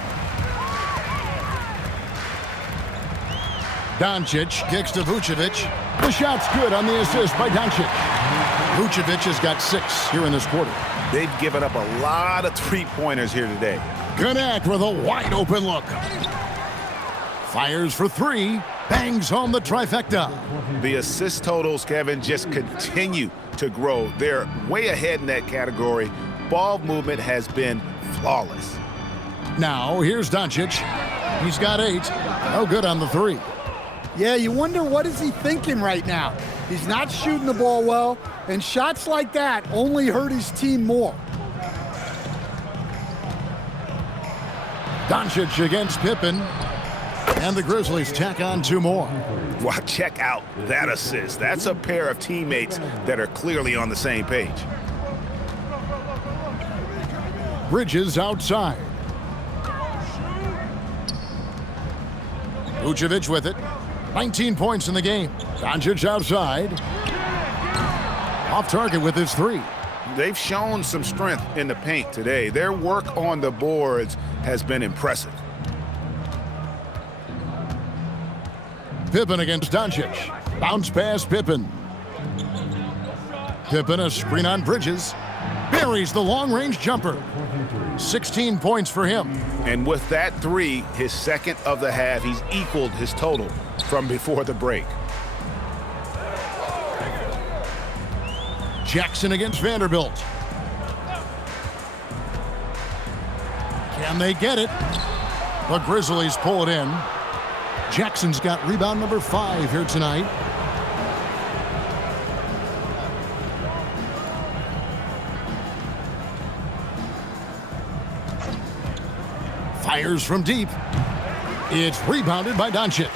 Doncic kicks to Vucevic. The shot's good on the assist by Doncic. Vucevic has got 6 here in this quarter. They've given up a lot of three-pointers here today. Connect with a wide open look. Fires for 3. Bangs home the trifecta. The assist totals, Kevin, just continue to grow. They're way ahead in that category. Ball movement has been flawless. Now, here's Doncic. He's got 8. No good on the 3. Yeah, you wonder what is he thinking right now. He's not shooting the ball well, and shots like that only hurt his team more. Doncic against Pippen. And the Grizzlies tack on 2 more. Wow, check out that assist. That's a pair of teammates that are clearly on the same page. Bridges outside. Vucevic with it. 19 points in the game. Doncic outside. Off target with his 3. They've shown some strength in the paint today. Their work on the boards has been impressive. Pippen against Doncic. Bounce pass Pippen. Pippen a screen on Bridges. Buries the long-range jumper. 16 points for him. And with that 3, his second of the half, he's equaled his total from before the break. Jackson against Vanderbilt. Can they get it? The Grizzlies pull it in. Jackson's got rebound number 5 here tonight. Fires from deep. It's rebounded by Doncic.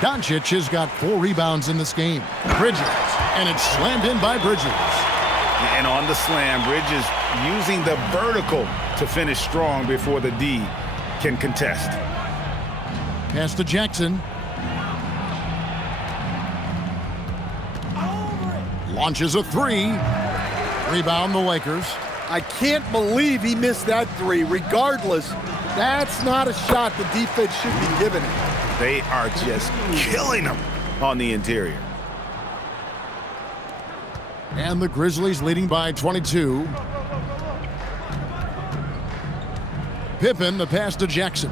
Doncic has got 4 rebounds in this game. Bridges, and it's slammed in by Bridges. And on the slam, Bridges using the vertical to finish strong before the D can contest. Pass to Jackson. Launches a 3. Rebound the Lakers. I can't believe he missed that 3. Regardless, that's not a shot the defense should be giving him. They are just killing him on the interior. And the Grizzlies leading by 22. Pippen, the pass to Jackson.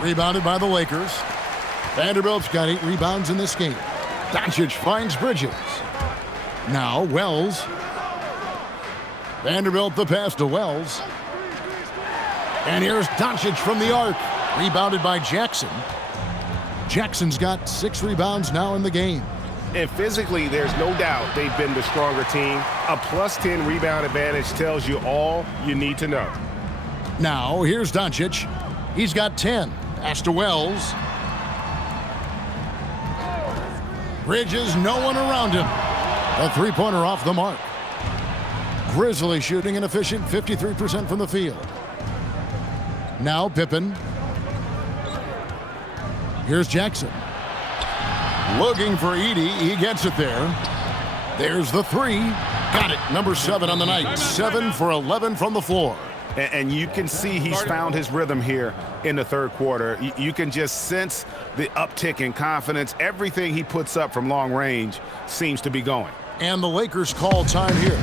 Rebounded by the Lakers. Vanderbilt's got 8 rebounds in this game. Doncic finds Bridges. Now Wells. Vanderbilt the pass to Wells. And here's Doncic from the arc. Rebounded by Jackson. Jackson's got 6 rebounds now in the game. And physically, there's no doubt they've been the stronger team. A +10 rebound advantage tells you all you need to know. Now here's Doncic. He's got 10. Pass to Wells. Bridges, no one around him. A 3-pointer off the mark. Grizzlies shooting an efficient 53% from the field. Now Pippen. Here's Jackson. Looking for Edey. He gets it there. There's the 3. Got it. Number 7 on the night. 7 for 11 from the floor. And you can see he's found his rhythm here in the third quarter. You can just sense the uptick in confidence. Everything he puts up from long range seems to be going. And the Lakers call time here.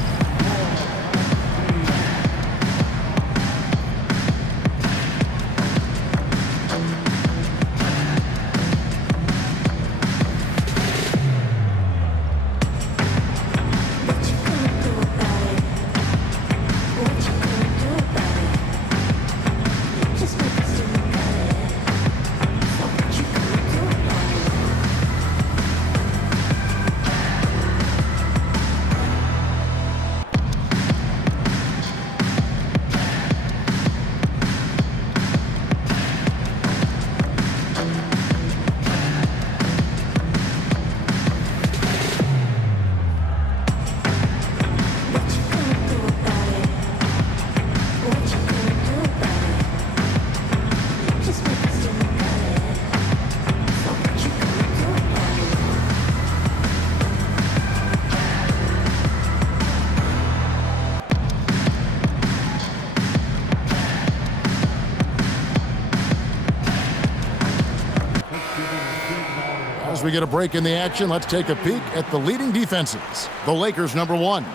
we get a break in the action, let's take a peek at the leading defenses. The Lakers, number 1.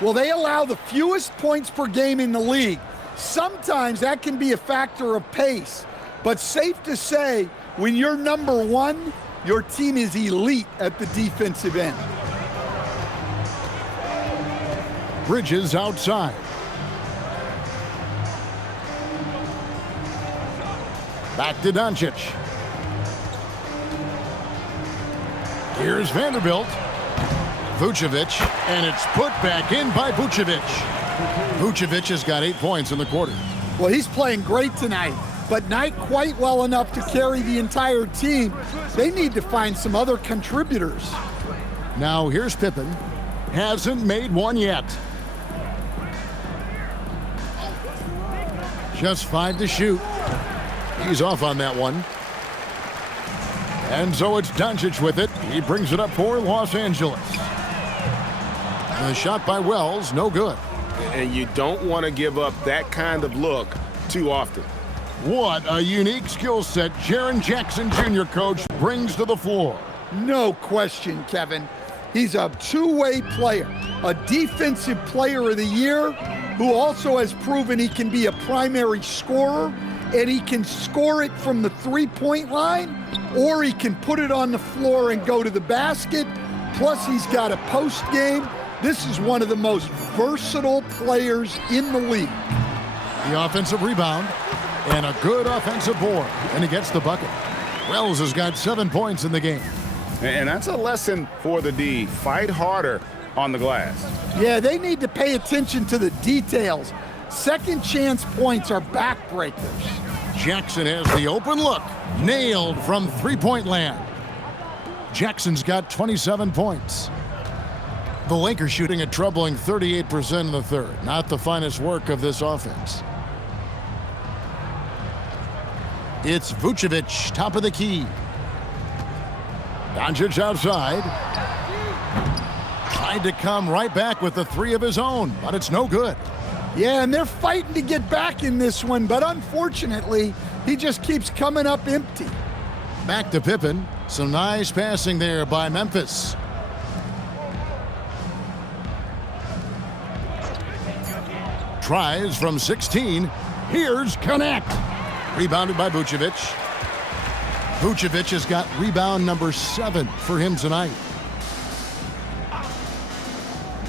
Well, they allow the fewest points per game in the league. Sometimes that can be a factor of pace, but safe to say, when you're number 1, your team is elite at the defensive end. Bridges outside. Back to Doncic. Here's Vanderbilt. Vucevic, and it's put back in by Vucevic. Vucevic has got 8 points in the quarter. Well, he's playing great tonight, but not quite well enough to carry the entire team. They need to find some other contributors. Now here's Pippen. Hasn't made one yet. Just 5 to shoot. He's off on that one. And so it's Doncic with it. He brings it up for Los Angeles. The shot by Wells, no good. And you don't want to give up that kind of look too often. What a unique skill set Jaren Jackson Jr., coach, brings to the floor. No question, Kevin. He's a two-way player, a defensive player of the year who also has proven he can be a primary scorer, and he can score it from the three-point line, or he can put it on the floor and go to the basket. Plus, he's got a post game. This is one of the most versatile players in the league. The offensive rebound and a good offensive board, and he gets the bucket. Wells has got 7 points in the game. And that's a lesson for the D. Fight harder on the glass. Yeah, they need to pay attention to the details. Second chance points are backbreakers. Jackson has the open look. Nailed from three-point land. Jackson's got 27 points. The Lakers shooting a troubling 38% in the third. Not the finest work of this offense. It's Vucevic, top of the key. Doncic outside. Tried to come right back with the 3 of his own, but it's no good. Yeah, and they're fighting to get back in this one, but unfortunately, he just keeps coming up empty. Back to Pippen. Some nice passing there by Memphis. Tries from 16. Here's connect. Rebounded by Vucevic. Vucevic has got rebound number 7 for him tonight.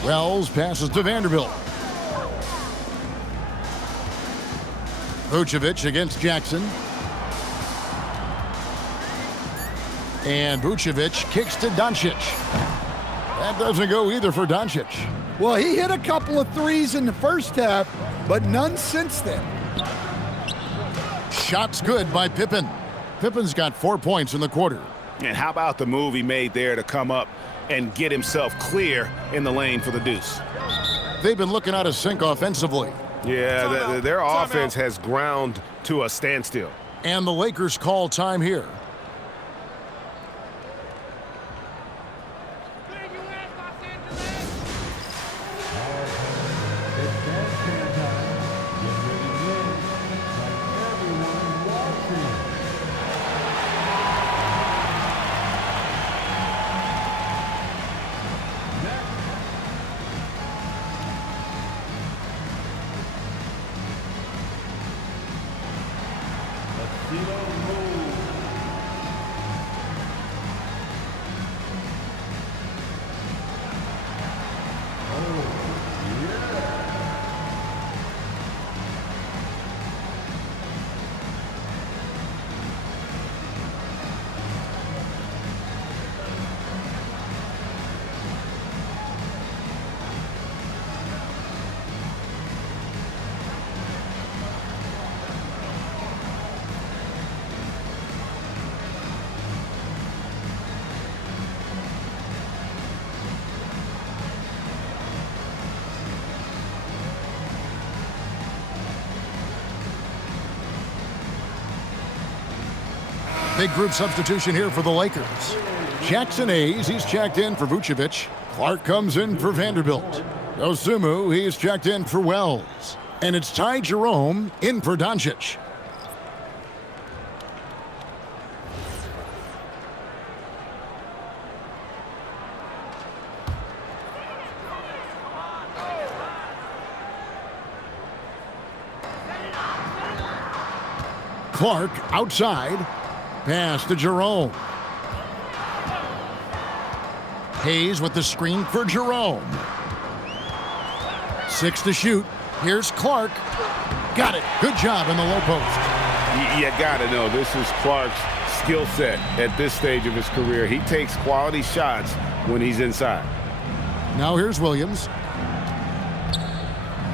Wells passes to Vanderbilt. Vucevic against Jackson. And Vucevic kicks to Doncic. That doesn't go either for Doncic. Well, he hit a couple of threes in the first half, but none since then. Shot's good by Pippen. Pippen's got 4 points in the quarter. And how about the move he made there to come up and get himself clear in the lane for the deuce? They've been looking out of sync offensively. Yeah, their offense has ground to a standstill. And the Lakers call time here. Big group substitution here for the Lakers. Jackson Hayes, he's checked in for Vucevic. Clark comes in for Vanderbilt. Osumu, he's checked in for Wells. And it's Ty Jerome in for Doncic. Clark outside. Pass to Jerome. Hayes with the screen for Jerome. 6 to shoot. Here's Clark. Got it. Good job in the low post. You got to know this is Clark's skill set at this stage of his career. He takes quality shots when he's inside. Now here's Williams.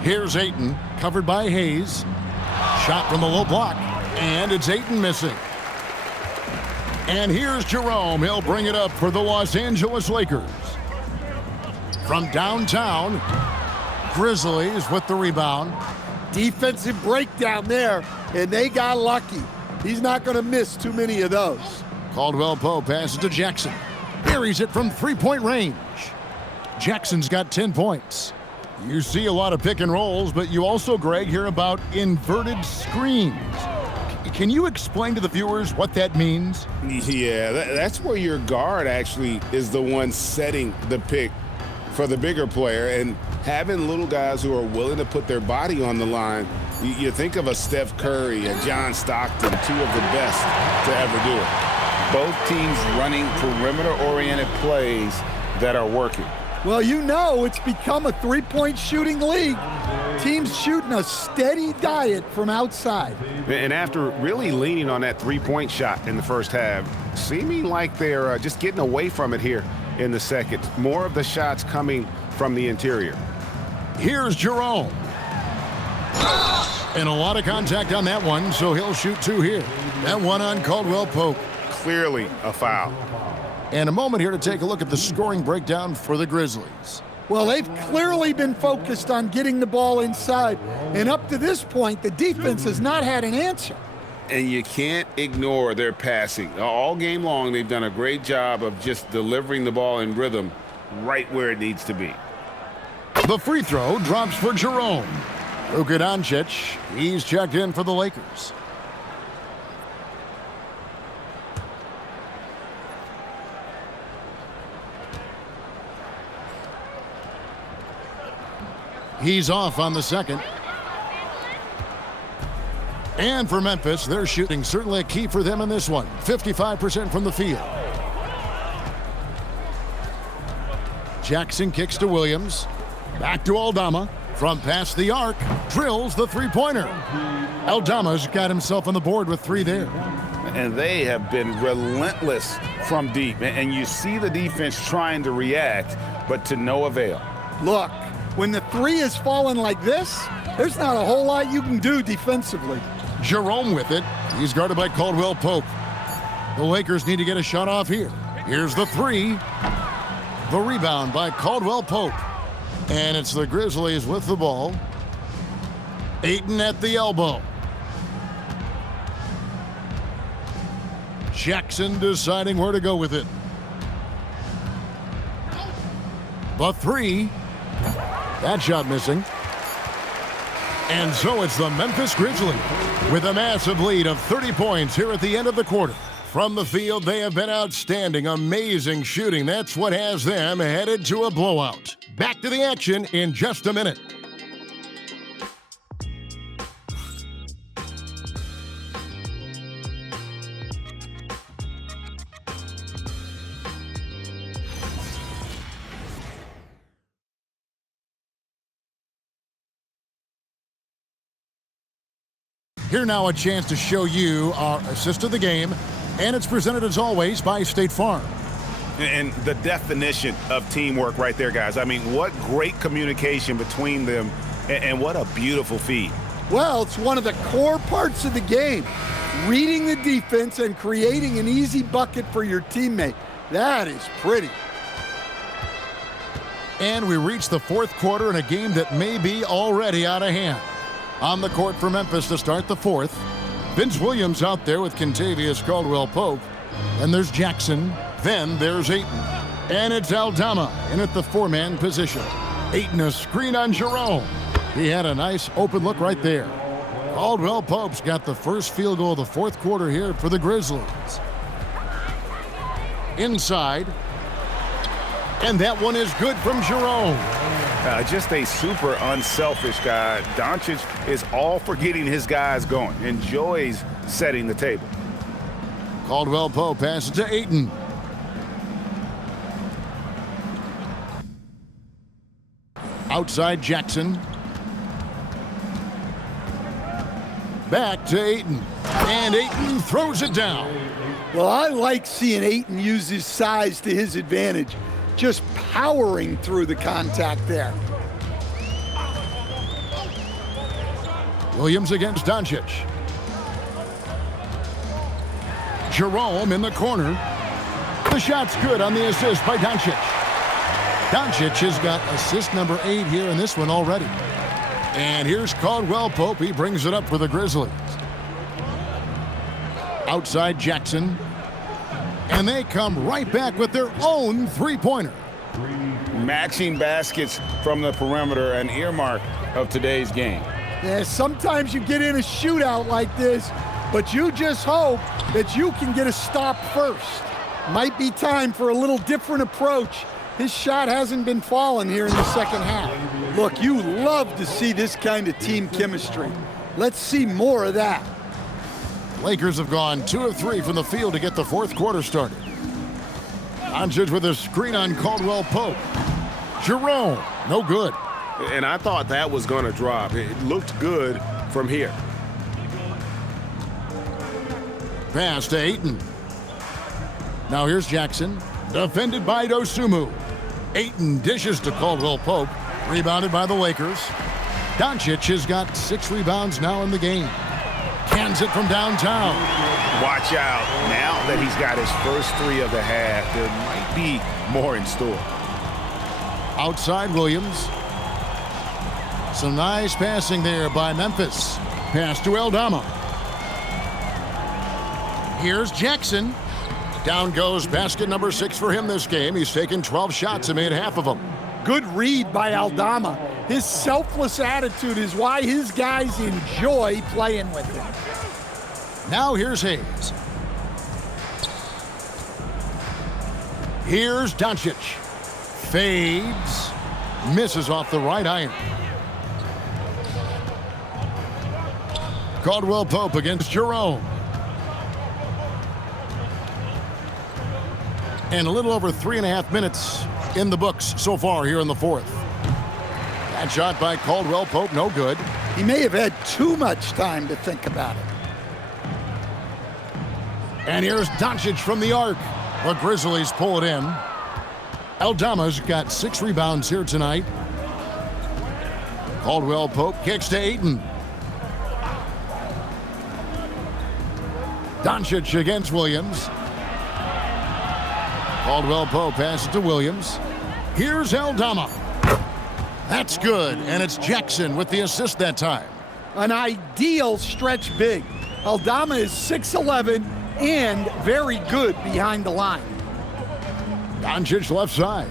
Here's Ayton, covered by Hayes. Shot from the low block, and it's Ayton missing. And here's Jerome. He'll bring it up for the Los Angeles Lakers. From downtown, Grizzlies with the rebound. Defensive breakdown there, and they got lucky. He's not going to miss too many of those. Caldwell Pope passes to Jackson. Buries it from three-point range. Jackson's got 10 points. You see a lot of pick and rolls, but you also, Greg, hear about inverted screens. Can you explain to the viewers what that means? Yeah, that's where your guard actually is the one setting the pick for the bigger player, and having little guys who are willing to put their body on the line. You think of a Steph Curry, a John Stockton, two of the best to ever do it. Both teams running perimeter-oriented plays that are working. Well, you know it's become a three-point shooting league. Teams shooting a steady diet from outside. And after really leaning on that three-point shot in the first half, seeming like they're just getting away from it here in the second. More of the shots coming from the interior. Here's Jerome. And a lot of contact on that one, so he'll shoot 2 here. That one on Caldwell Pope. Clearly a foul. And a moment here to take a look at the scoring breakdown for the Grizzlies. Well, they've clearly been focused on getting the ball inside. And up to this point, the defense has not had an answer. And you can't ignore their passing. All game long, they've done a great job of just delivering the ball in rhythm right where it needs to be. The free throw drops for Jerome. Luka Doncic, he's checked in for the Lakers. He's off on the second. And for Memphis, their shooting certainly a key for them in this one. 55% from the field. Jackson kicks to Williams. Back to Aldama. From past the arc, drills the three-pointer. Aldama's got himself on the board with 3 there. And they have been relentless from deep. And you see the defense trying to react, but to no avail. Look, when the 3 is falling like this, there's not a whole lot you can do defensively. Jerome with it. He's guarded by Caldwell Pope. The Lakers need to get a shot off here. Here's the 3. The rebound by Caldwell Pope. And it's the Grizzlies with the ball. Ayton at the elbow. Jackson deciding where to go with it. The 3. That shot missing. And so it's the Memphis Grizzlies with a massive lead of 30 points here at the end of the quarter. From the field, they have been outstanding, amazing shooting. That's what has them headed to a blowout. Back to the action in just a minute. Here now a chance to show you our assist of the game, and it's presented as always by State Farm. And the definition of teamwork right there, guys. I mean, what great communication between them, and what a beautiful feed. Well, it's one of the core parts of the game. Reading the defense and creating an easy bucket for your teammate. That is pretty. And we reach the fourth quarter in a game that may be already out of hand. On the court for Memphis to start the fourth. Vince Williams out there with Kentavious Caldwell-Pope. Then there's Jackson. Then there's Ayton. And it's Aldama in at the 4-man position. Ayton a screen on Jerome. He had a nice open look right there. Caldwell-Pope's got the first field goal of the fourth quarter here for the Grizzlies. Inside. And that one is good from Jerome. Just a super unselfish guy. Doncic is all for getting his guys going. Enjoys setting the table. Caldwell Pope passes to Ayton. Outside Jackson. Back to Ayton. And Ayton throws it down. Well, I like seeing Ayton use his size to his advantage. Just powering through the contact there. Williams against Doncic. Jerome in the corner. The shot's good on the assist by Doncic. Doncic has got assist number 8 here in this one already. And here's Caldwell Pope. He brings it up for the Grizzlies. Outside Jackson. And they come right back with their own three-pointer. Matching baskets from the perimeter, an earmark of today's game. Yeah, sometimes you get in a shootout like this, but you just hope that you can get a stop first. Might be time for a little different approach. His shot hasn't been falling here in the second half. Look, you love to see this kind of team chemistry. Let's see more of that. Lakers have gone 2 of 3 from the field to get the fourth quarter started. Doncic with a screen on Caldwell Pope. Jerome, no good. And I thought that was going to drop. It looked good from here. Pass to Ayton. Now here's Jackson, defended by Dosunmu. Ayton dishes to Caldwell Pope, rebounded by the Lakers. Doncic has got 6 rebounds now in the game. Cans it from downtown. Watch out. Now that he's got his first 3 of the half, there might be more in store. Outside Williams. Some nice passing there by Memphis. Pass to Aldama. Here's Jackson. Down goes basket number 6 for him this game. He's taken 12 shots and made half of them. Good read by Aldama. His selfless attitude is why his guys enjoy playing with him. Now here's Hayes. Here's Doncic. Fades. Misses off the right iron. Caldwell Pope against Jerome. And a little over 3.5 minutes in the books so far here in the fourth. That shot by Caldwell Pope, no good. He may have had too much time to think about it. And here's Doncic from the arc. The Grizzlies pull it in. Aldama's got 6 rebounds here tonight. Caldwell Pope kicks to Ayton. Doncic against Williams. Caldwell Pope passes to Williams. Here's Aldama. That's good, and it's Jackson with the assist that time. An ideal stretch big. Aldama is 6'11" and very good behind the line. Doncic left side.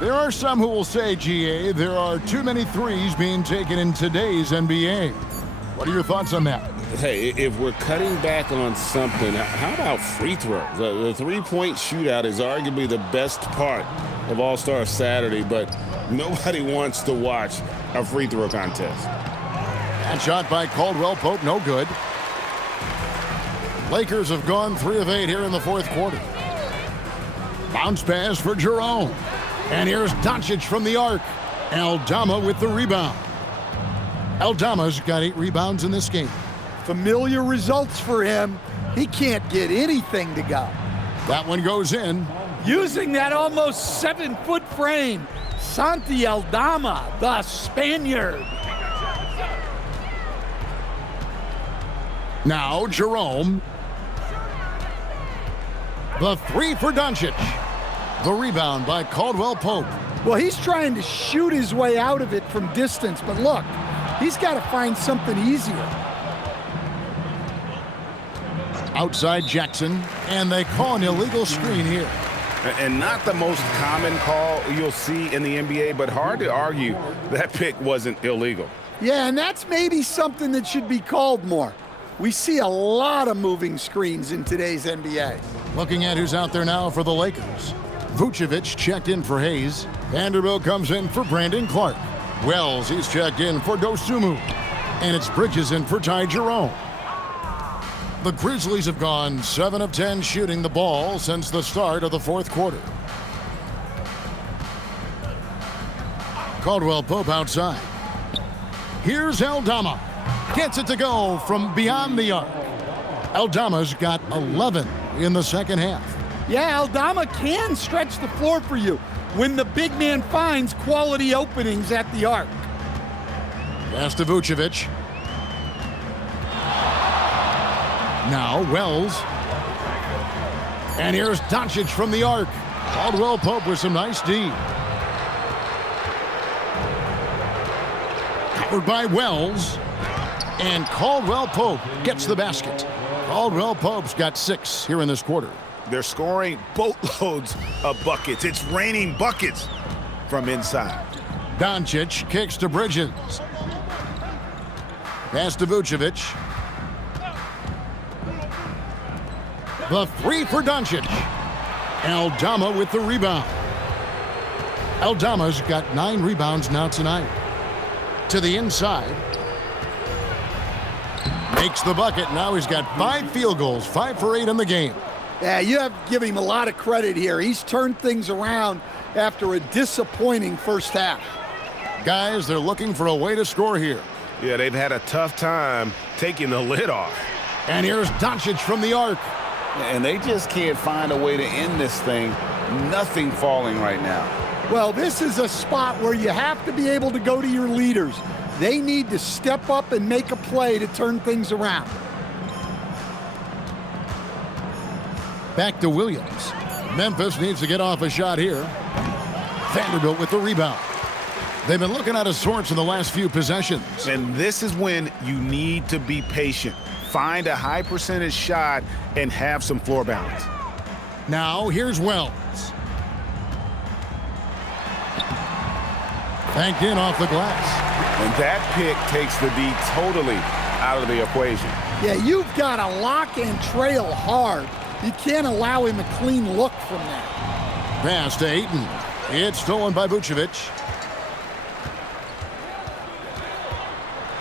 There are some who will say, GA, there are too many threes being taken in today's NBA. What are your thoughts on that? Hey, if we're cutting back on something, how about free throws? The three-point shootout is arguably the best part of All-Star Saturday, but nobody wants to watch a free throw contest. That shot by Caldwell Pope, no good. Lakers have gone 3 of 8 here in the fourth quarter. Bounce pass for Jerome. And here's Doncic from the arc. Aldama with the rebound. Aldama's got 8 rebounds in this game. Familiar results for him. He can't get anything to go. That one goes in. Using that almost 7-foot frame, Santi Aldama, the Spaniard. Now Jerome. The 3 for Doncic. The rebound by Caldwell Pope. Well, he's trying to shoot his way out of it from distance, but look, he's got to find something easier. Outside Jackson, and they call an illegal screen here. And not the most common call you'll see in the NBA, but hard to argue that pick wasn't illegal. Yeah, and that's maybe something that should be called more. We see a lot of moving screens in today's NBA. Looking at who's out there now for the Lakers. Vucevic checked in for Hayes. Vanderbilt comes in for Brandon Clark. Wells, he's checked in for Dosumu. And it's Bridges in for Ty Jerome. The Grizzlies have gone 7 of 10 shooting the ball since the start of the fourth quarter. Caldwell Pope outside. Here's Aldama. Gets it to go from beyond the arc. Aldama's got 11 in the second half. Yeah, Aldama can stretch the floor for you when the big man finds quality openings at the arc. Pass to Vucevic. Now Wells. And here's Doncic from the arc. Caldwell Pope with some nice D. Covered by Wells. And Caldwell Pope gets the basket. Caldwell Pope's got 6 here in this quarter. They're scoring boatloads of buckets. It's raining buckets from inside. Doncic kicks to Bridges. Pass to Vucevic. The 3 for Doncic. Aldama with the rebound. Aldama's got 9 rebounds now tonight. To the inside. Makes the bucket. Now he's got 5 field goals, 5 for 8 in the game. Yeah, you have to give him a lot of credit here. He's turned things around after a disappointing first half. Guys, they're looking for a way to score here. Yeah, they've had a tough time taking the lid off. And here's Doncic from the arc. And they just can't find a way to end this thing. Nothing falling right now. Well, this is a spot where you have to be able to go to your leaders. They need to step up and make a play to turn things around. Back to Williams. Memphis needs to get off a shot here. Vanderbilt with the rebound. They've been looking out of sorts in the last few possessions. And this is when you need to be patient. Find a high percentage shot and have some floor balance. Now here's Wells. Banked in off the glass. And that pick takes the D totally out of the equation. Yeah, you've got to lock and trail hard. You can't allow him a clean look from that. Pass to Ayton. It's stolen by Vucevic.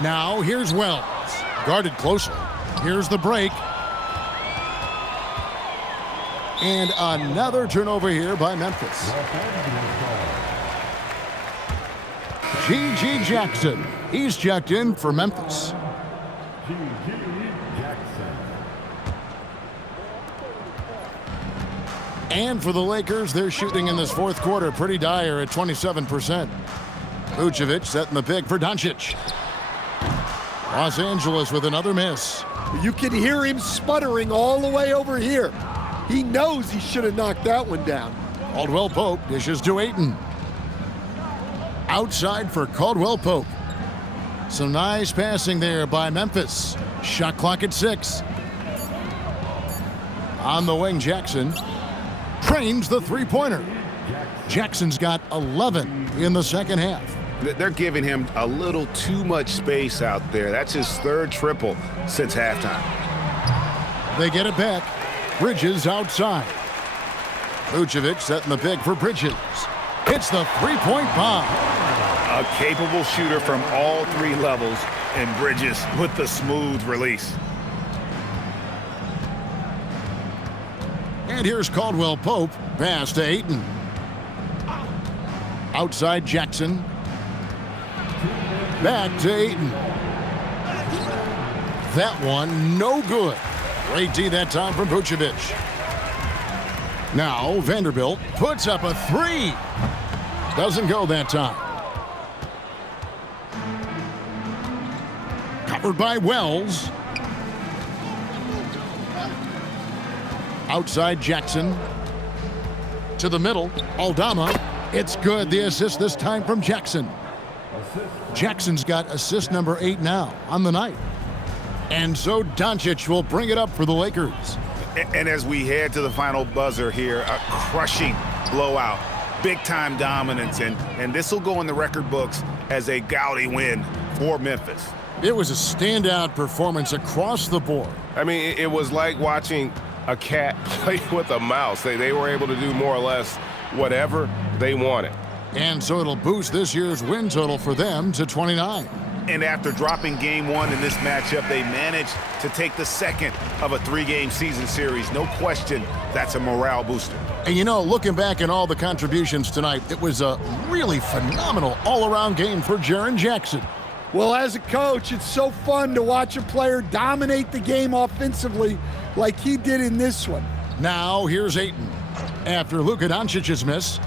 Now here's Wells. Guarded closely. Here's the break. And another turnover here by Memphis. G.G. Jackson. He's checked in for Memphis. G.G. Jackson. And for the Lakers, they're shooting in this fourth quarter pretty dire at 27%. Vucevic setting the pick for Doncic. Los Angeles with another miss. You can hear him sputtering all the way over here. He knows he should have knocked that one down. Caldwell Pope dishes to Ayton. Outside for Caldwell Pope. Some nice passing there by Memphis. Shot clock at 6. On the wing, Jackson trains the three-pointer. Jackson's got 11 in the second half. They're giving him a little too much space out there. That's his 3rd triple since halftime. They get it back. Bridges outside. Vucevic setting the pick for Bridges. It's the three-point bomb. A capable shooter from all 3 levels, and Bridges with the smooth release. And here's Caldwell Pope. Pass to Ayton. Outside Jackson. Back to Ayton. That one, no good. Great D that time from Vucevic. Now Vanderbilt puts up a 3. Doesn't go that time. Covered by Wells. Outside Jackson. To the middle, Aldama. It's good. The assist this time from Jackson. Jackson's got assist number 8 now on the night. And so Doncic will bring it up for the Lakers. And as we head to the final buzzer here, a crushing blowout, big-time dominance, and this will go in the record books as a gaudy win for Memphis. It was a standout performance across the board. I mean, it was like watching a cat play with a mouse. They were able to do more or less whatever they wanted. And so it'll boost this year's win total for them to 29. And after dropping game one in this matchup, they managed to take the second of a 3-game season series. No question, that's a morale booster. And you know, looking back at all the contributions tonight, it was a really phenomenal all-around game for Jaren Jackson. Well, as a coach, it's so fun to watch a player dominate the game offensively like he did in this one. Now, here's Ayton. After Luka Doncic's miss,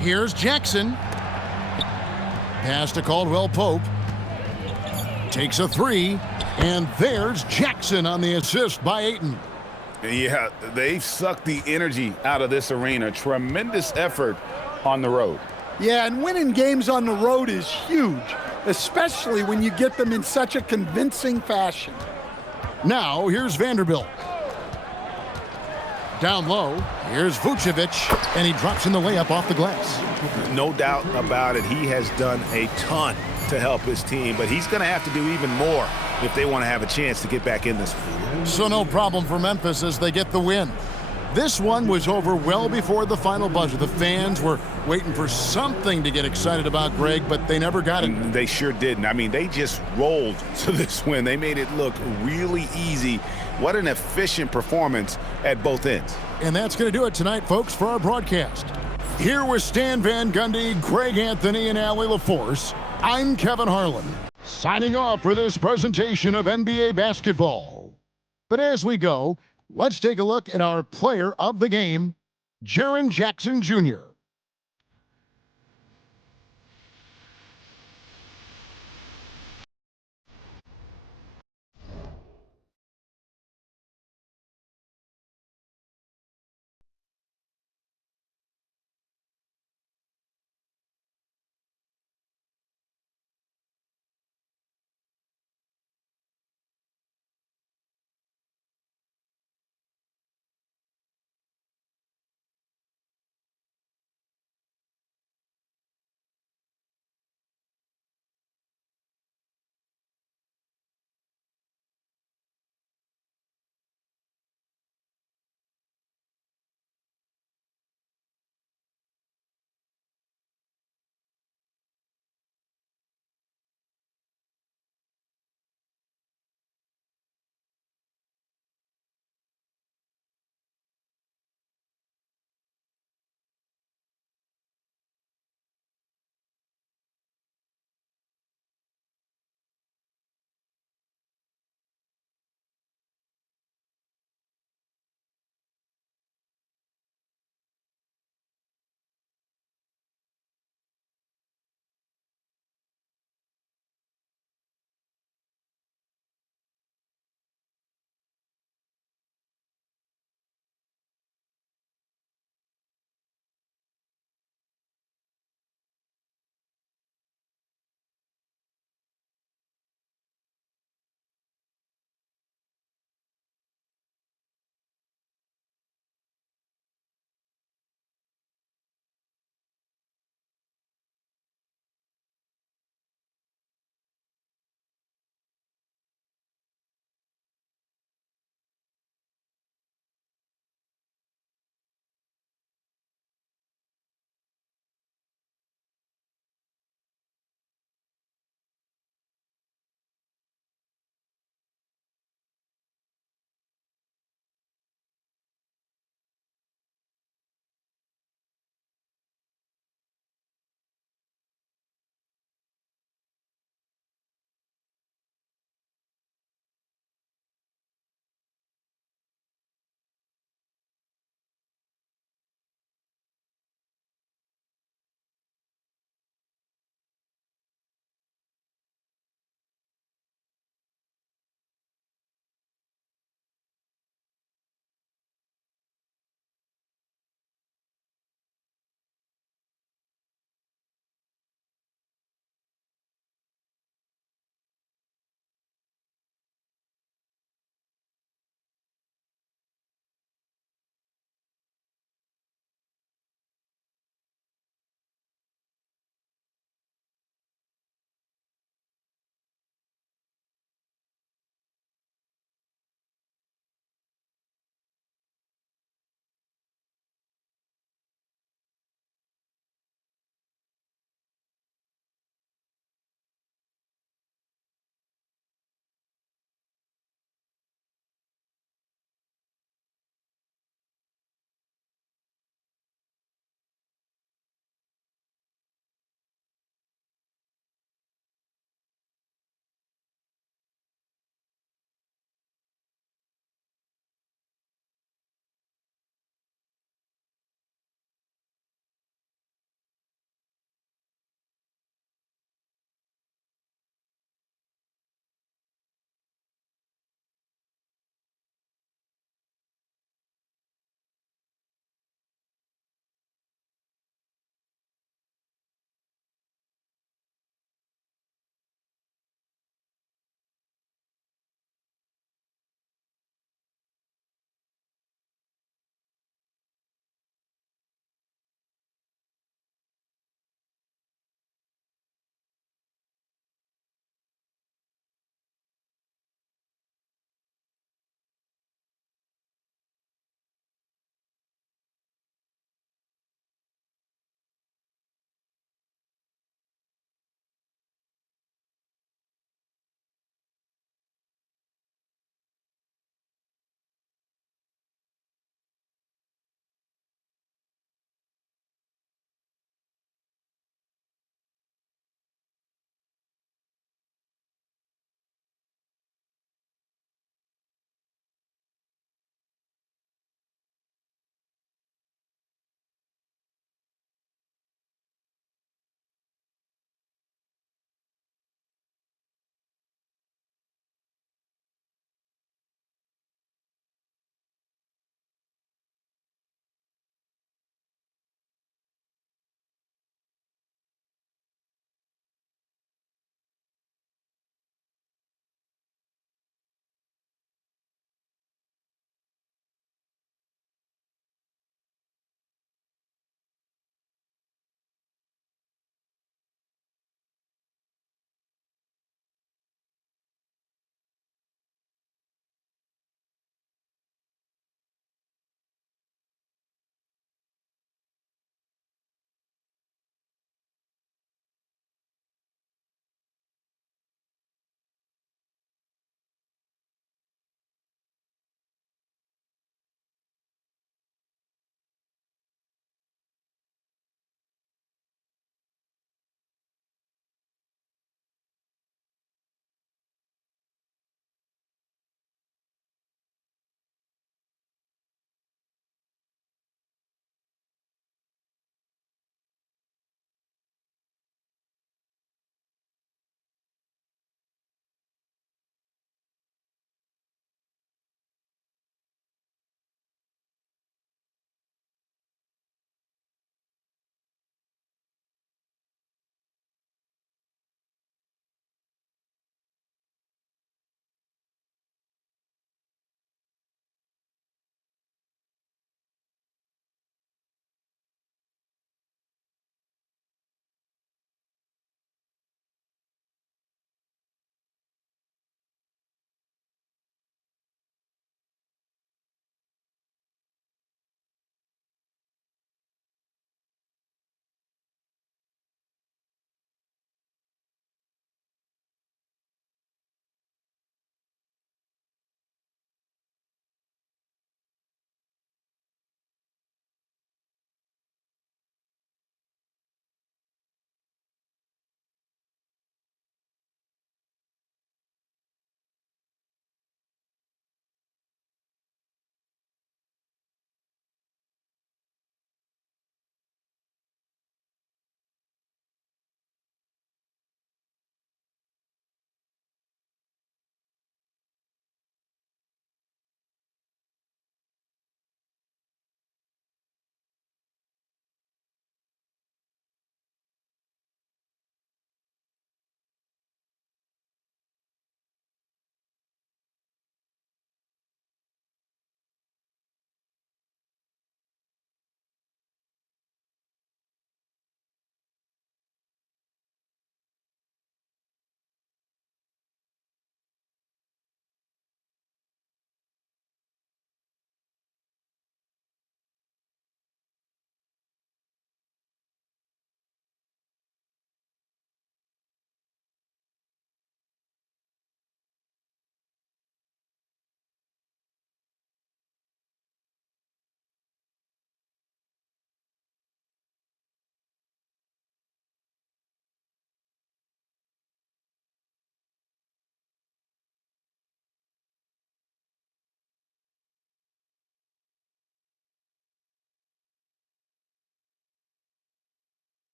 here's Jackson. Pass to Caldwell Pope. Takes a three, and there's Jackson on the assist by Ayton. Yeah, they've sucked the energy out of this arena. Tremendous effort on the road. Yeah, and winning games on the road is huge, especially when you get them in such a convincing fashion. Now, here's Vanderbilt. Down low, here's Vucevic, and he drops in the layup off the glass. No doubt about it, he has done a ton to help his team, but he's going to have to do even more if they want to have a chance to get back in this one. So no problem for Memphis as they get the win. This one was over well before the final buzzer. The fans were waiting for something to get excited about, Greg, but they never got it. They sure didn't. I mean, they just rolled to this win. They made it look really easy. What an efficient performance at both ends. And that's going to do it tonight, folks, for our broadcast. Here with Stan Van Gundy, Greg Anthony, and Allie LaForce, I'm Kevin Harlan, signing off for this presentation of NBA basketball. But as we go, let's take a look at our player of the game, Jaren Jackson Jr.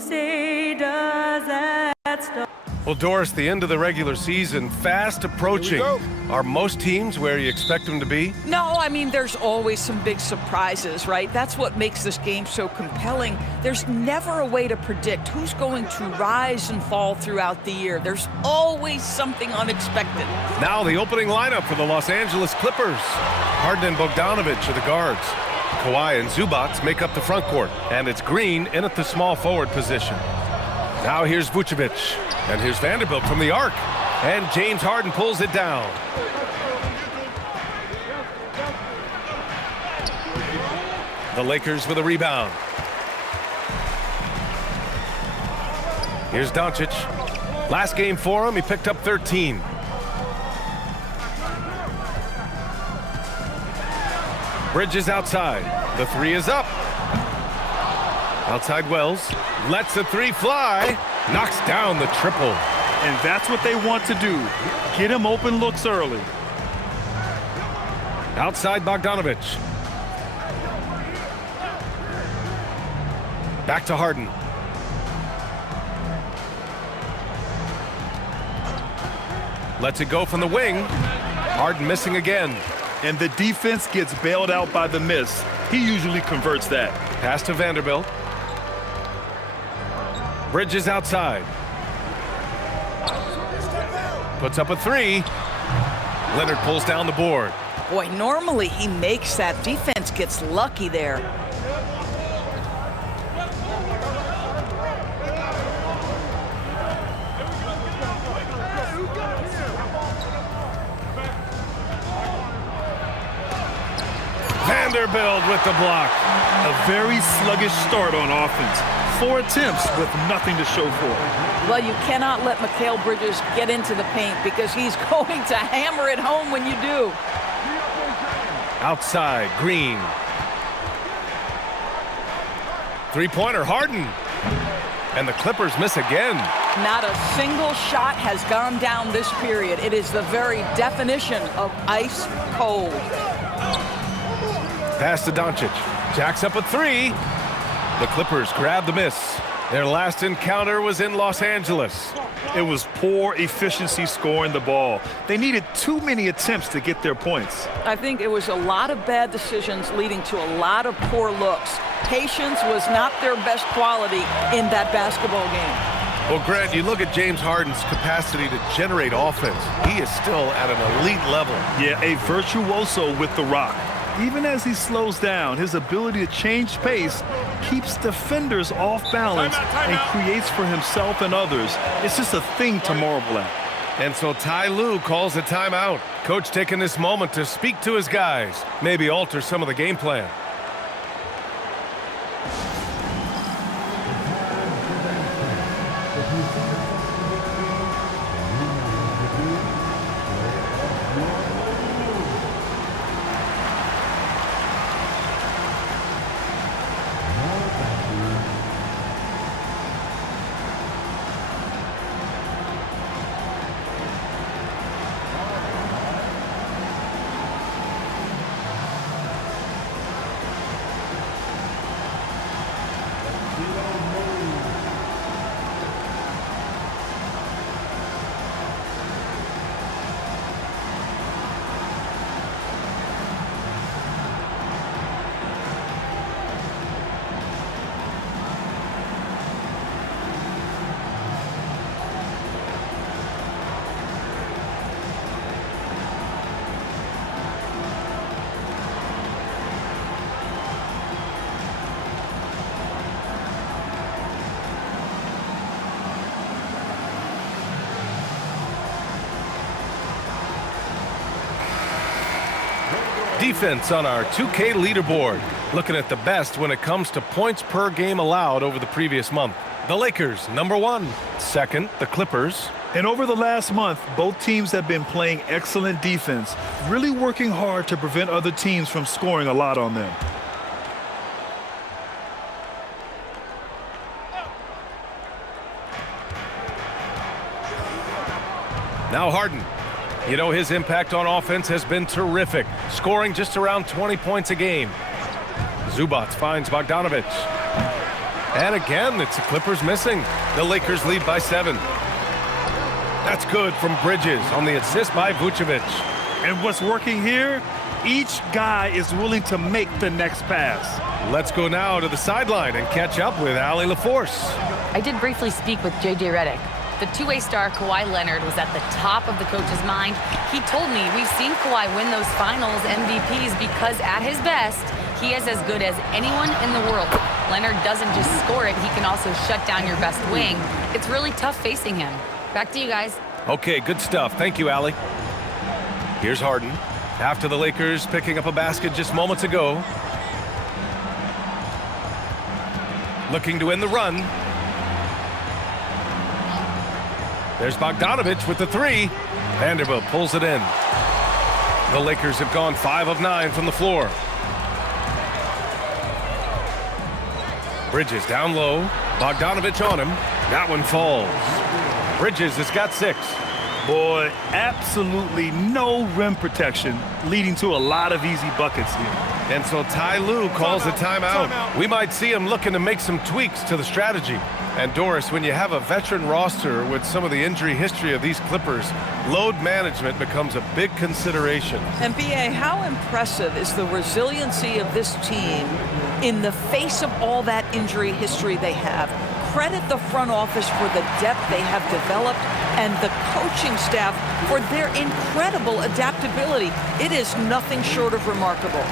say does that stop? Well, Doris, the end of the regular season fast approaching. Are most teams where you expect them to be? No, I mean, there's always some big surprises, right? That's what makes this game so compelling. There's never a way to predict who's going to rise and fall throughout the year. There's always something unexpected. Now the opening lineup for the Los Angeles Clippers. Harden and Bogdanovich are the guards. Kawhi and Zubac make up the front court, and it's Green in at the small forward position. Now here's Vucevic, and here's Vanderbilt from the arc, and James Harden pulls it down. The Lakers with a rebound. Here's Doncic. Last game for him, he picked up 13. Bridges outside. The three is up. Outside Wells. Lets the three fly. Knocks down the triple. And that's what they want to do. Get him open looks early. Outside Bogdanovich. Back to Harden. Lets it go from the wing. Harden missing again. And the defense gets bailed out by the miss. He usually converts that. Pass to Vanderbilt. Bridges outside. Puts up a three. Leonard pulls down the board. Boy, normally he makes that. Defense gets lucky there. Vanderbilt with the block. A very sluggish start on offense. 4 attempts with nothing to show for it. Well, you cannot let Mikal Bridges get into the paint because he's going to hammer it home when you do. Outside, Green. Three-pointer, Harden. And the Clippers miss again. Not a single shot has gone down this period. It is the very definition of ice cold. Pass to Doncic. Jacks up a three. The Clippers grab the miss. Their last encounter was in Los Angeles. It was poor efficiency scoring the ball. They needed too many attempts to get their points. I think it was a lot of bad decisions leading to a lot of poor looks. Patience was not their best quality in that basketball game. Well, Grant, you look at James Harden's capacity to generate offense. He is still at an elite level. Yeah, a virtuoso with the rock. Even as he slows down, his ability to change pace keeps defenders off balance and creates for himself and others. It's just a thing to marvel at. And so Ty Lue calls a timeout. Coach taking this moment to speak to his guys, maybe alter some of the game plan. Defense on our 2K leaderboard. Looking at the best when it comes to points per game allowed over the previous month. The Lakers, number 1. Second, the Clippers. And over the last month, both teams have been playing excellent defense, really working hard to prevent other teams from scoring a lot on them. Now Harden. You know, his impact on offense has been terrific, scoring just around 20 points a game. Zubac finds Bogdanovich. And again, it's the Clippers missing. The Lakers lead by 7. That's good from Bridges on the assist by Vucevic. And what's working here? Each guy is willing to make the next pass. Let's go now to the sideline and catch up with Allie LaForce. I did briefly speak with J.J. Redick. The two-way star Kawhi Leonard was at the top of the coach's mind. He told me we've seen Kawhi win those finals MVPs because at his best, he is as good as anyone in the world. Leonard doesn't just score it, he can also shut down your best wing. It's really tough facing him. Back to you guys. Okay, good stuff. Thank you, Allie. Here's Harden. After the Lakers picking up a basket just moments ago. Looking to end the run. There's Bogdanovich with the 3. Vanderbilt pulls it in. The Lakers have gone 5 of 9 from the floor. Bridges down low. Bogdanovich on him. That one falls. Bridges has got 6. Boy, absolutely no rim protection, leading to a lot of easy buckets here. And so Ty Lue calls a timeout. We might see him looking to make some tweaks to the strategy. And Doris, when you have a veteran roster with some of the injury history of these Clippers, load management becomes a big consideration. And B.A., how impressive is the resiliency of this team in the face of all that injury history they have? Credit the front office for the depth they have developed and the coaching staff for their incredible adaptability. It is nothing short of remarkable.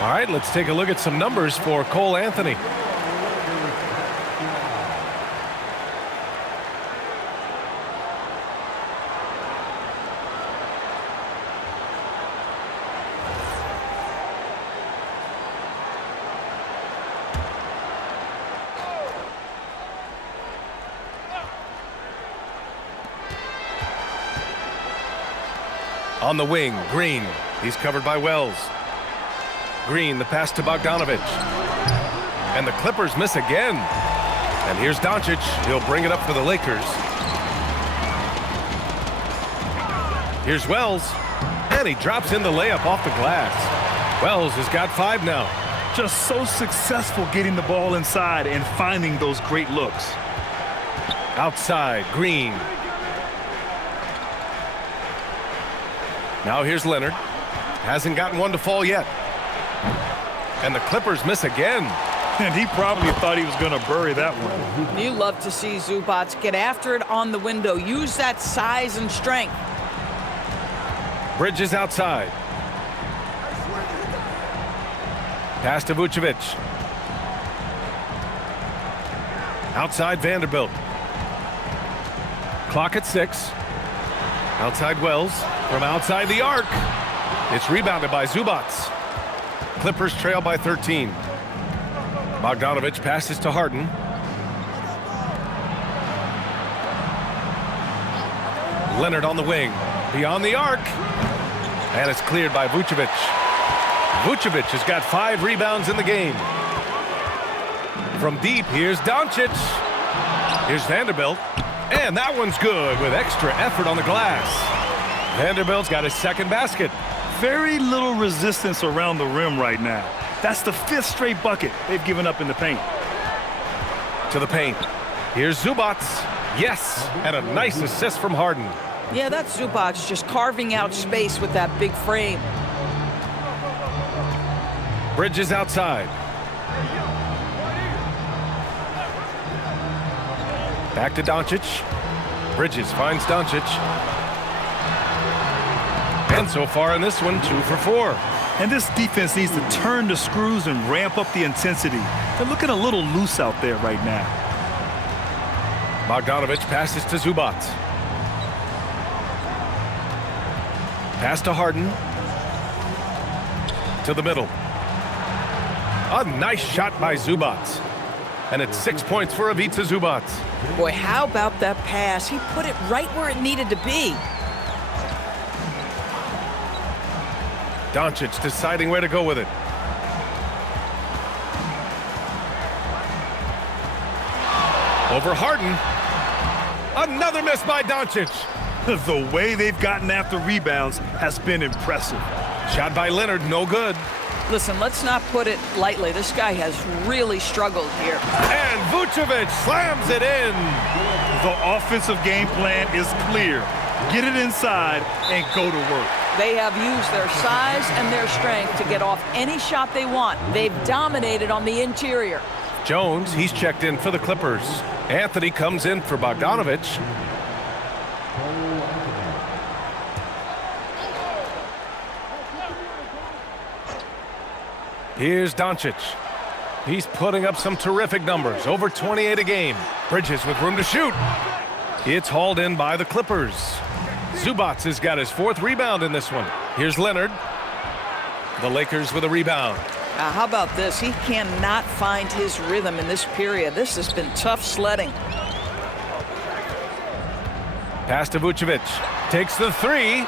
All right, let's take a look at some numbers for Cole Anthony. On the wing, Green. He's covered by Wells. Green, the pass to Bogdanovich. And the Clippers miss again. And here's Doncic. He'll bring it up for the Lakers. Here's Wells. And he drops in the layup off the glass. Wells has got 5 now. Just so successful getting the ball inside and finding those great looks. Outside, Green. Now here's Leonard. Hasn't gotten one to fall yet. And the Clippers miss again. And he probably thought he was going to bury that one. You love to see Zubac get after it on the window. Use that size and strength. Bridges outside. Pass to Vucevic. Outside Vanderbilt. Clock at 6. Outside Wells. From outside the arc. It's rebounded by Zubac. Clippers trail by 13. Bogdanovich passes to Harden. Leonard on the wing. Beyond the arc. And it's cleared by Vucevic. Vucevic has got 5 rebounds in the game. From deep, here's Doncic. Here's Vanderbilt. And that one's good with extra effort on the glass. Vanderbilt's got his second basket. Very little resistance around the rim right now. That's the 5th straight bucket they've given up in the paint. To the paint. Here's Zubac. Yes, and a nice assist from Harden. Yeah, that's Zubac just carving out space with that big frame. Bridges outside. Back to Doncic. Bridges finds Doncic. And so far in this one, 2 for 4. And this defense needs to turn the screws and ramp up the intensity. They're looking a little loose out there right now. Bogdanovich passes to Zubac. Pass to Harden. To the middle. A nice shot by Zubac. And it's 6 points for Ivica Zubac. Boy, how about that pass? He put it right where it needed to be. Doncic deciding where to go with it. Over Harden. Another miss by Doncic. The way they've gotten after rebounds has been impressive. Shot by Leonard, no good. Listen, let's not put it lightly. This guy has really struggled here. And Vucevic slams it in. The offensive game plan is clear. Get it inside and go to work. They have used their size and their strength to get off any shot they want. They've dominated on the interior. Jones, he's checked in for the Clippers. Anthony comes in for Bogdanovich. Here's Doncic. He's putting up some terrific numbers, over 28 a game. Bridges with room to shoot. It's hauled in by the Clippers. Zubac has got his 4th rebound in this one. Here's Leonard. The Lakers with a rebound. How about this? He cannot find his rhythm in this period. This has been tough sledding. Pass to Vucevic. Takes the 3.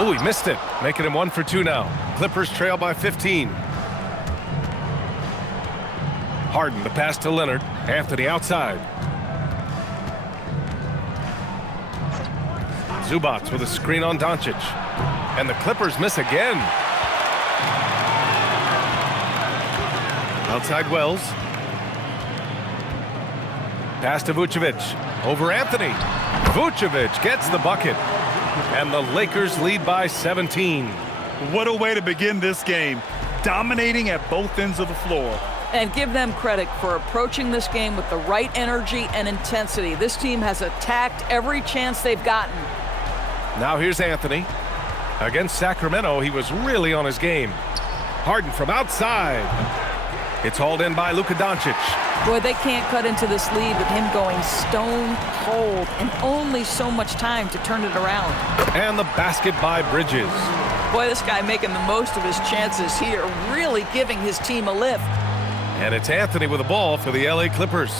Oh, he missed it. Making him 1 for 2 now. Clippers trail by 15. Harden, the pass to Leonard. Anthony outside. Zubac with a screen on Doncic. And the Clippers miss again. Outside Wells. Pass to Vucevic. Over Anthony. Vucevic gets the bucket. And the Lakers lead by 17. What a way to begin this game. Dominating at both ends of the floor. And give them credit for approaching this game with the right energy and intensity. This team has attacked every chance they've gotten. Now here's Anthony. Against Sacramento, he was really on his game. Harden from outside. It's hauled in by Luka Doncic. Boy, they can't cut into this lead with him going stone cold and only so much time to turn it around. And the basket by Bridges. Boy, this guy making the most of his chances here, really giving his team a lift. And it's Anthony with the ball for the LA Clippers.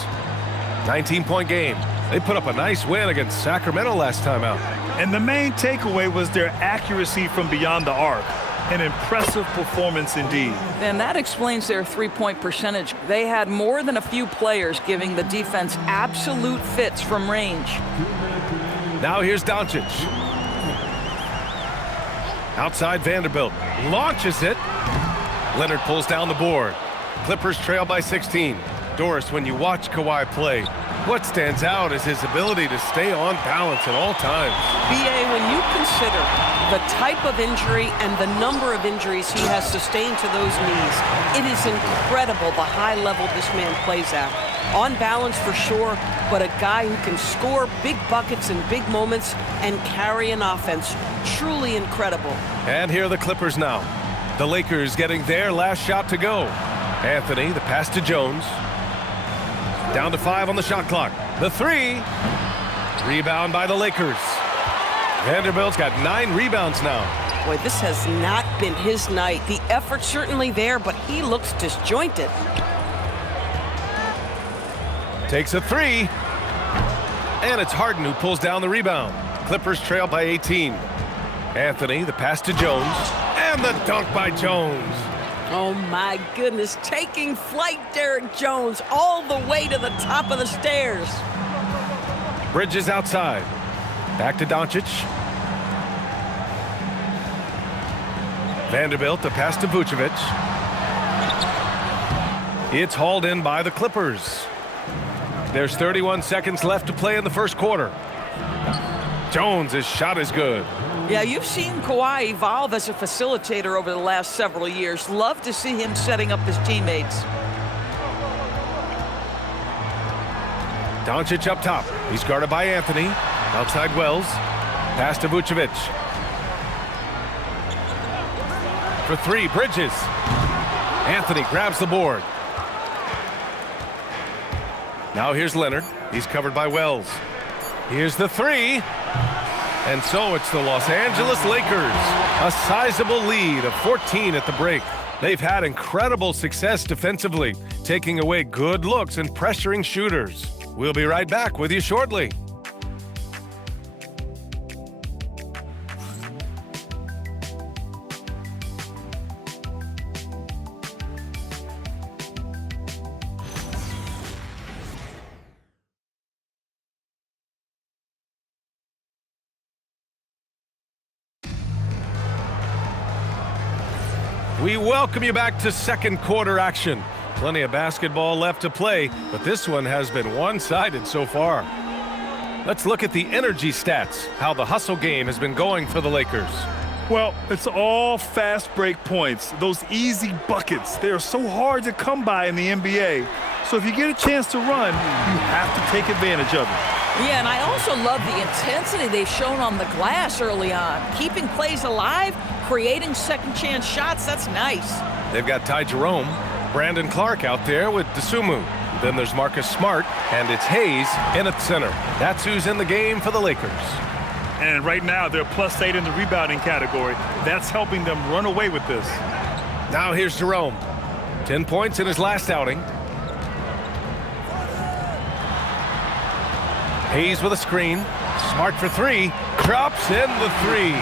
19-point game. They put up a nice win against Sacramento last time out. And the main takeaway was their accuracy from beyond the arc. An impressive performance indeed. And that explains their three-point percentage. They had more than a few players giving the defense absolute fits from range. Now here's Doncic. Outside Vanderbilt. Launches it. Leonard pulls down the board. Clippers trail by 16. Doris, when you watch Kawhi play, what stands out is his ability to stay on balance at all times. B.A., when you consider the type of injury and the number of injuries he has sustained to those knees, it is incredible the high level this man plays at. On balance for sure, but a guy who can score big buckets in big moments and carry an offense. Truly incredible. And here are the Clippers now. The Lakers getting their last shot to go. Anthony, the pass to Jones. Down to 5 on the shot clock. The 3. Rebound by the Lakers. Vanderbilt's got 9 rebounds now. Boy, this has not been his night. The effort's certainly there, but he looks disjointed. Takes a 3. And it's Harden who pulls down the rebound. Clippers trail by 18. Anthony, the pass to Jones. And the dunk by Jones. Oh, my goodness. Taking flight, Derek Jones, all the way to the top of the stairs. Bridges outside. Back to Doncic. Vanderbilt, the pass to Vucevic. It's hauled in by the Clippers. There's 31 seconds left to play in the first quarter. Jones' shot is good. Yeah, you've seen Kawhi evolve as a facilitator over the last several years. Love to see him setting up his teammates. Doncic up top. He's guarded by Anthony. Outside Wells. Pass to Vucevic. for three. Bridges. Anthony grabs the board. Now here's Leonard. He's covered by Wells. Here's the three. And so it's the Los Angeles Lakers. A sizable lead of 14 at the break. They've had incredible success defensively, taking away good looks and pressuring shooters. We'll be right back with you shortly. We welcome you back to second quarter action. Plenty of basketball left to play, but this one has been one-sided so far. Let's look at the energy stats, how the hustle game has been going for the Lakers. Well, it's all fast break points, those easy buckets. They are so hard to come by in the NBA. So if you get a chance to run, you have to take advantage of it. Yeah, and I also love the intensity they've shown on the glass early on. Keeping plays alive, creating second chance shots, that's nice. They've got Ty Jerome, Brandon Clark out there with Dosunmu. Then there's Marcus Smart, and it's Hayes in at center. That's who's in the game for the Lakers. And right now, they're +8 in the rebounding category. That's helping them run away with this. Now here's Jerome. 10 points in his last outing. Hayes with a screen. Smart for three. Drops in the three.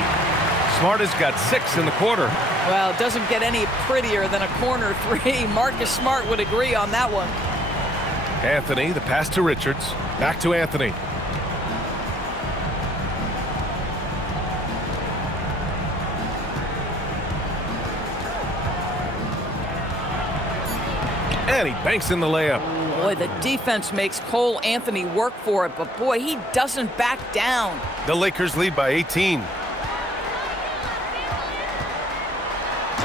Smart has got 6 in the quarter. Well, it doesn't get any prettier than a corner three. Marcus Smart would agree on that one. Anthony, the pass to Richards. Back to Anthony. And he banks in the layup. Boy, the defense makes Cole Anthony work for it, but boy, he doesn't back down. The Lakers lead by 18.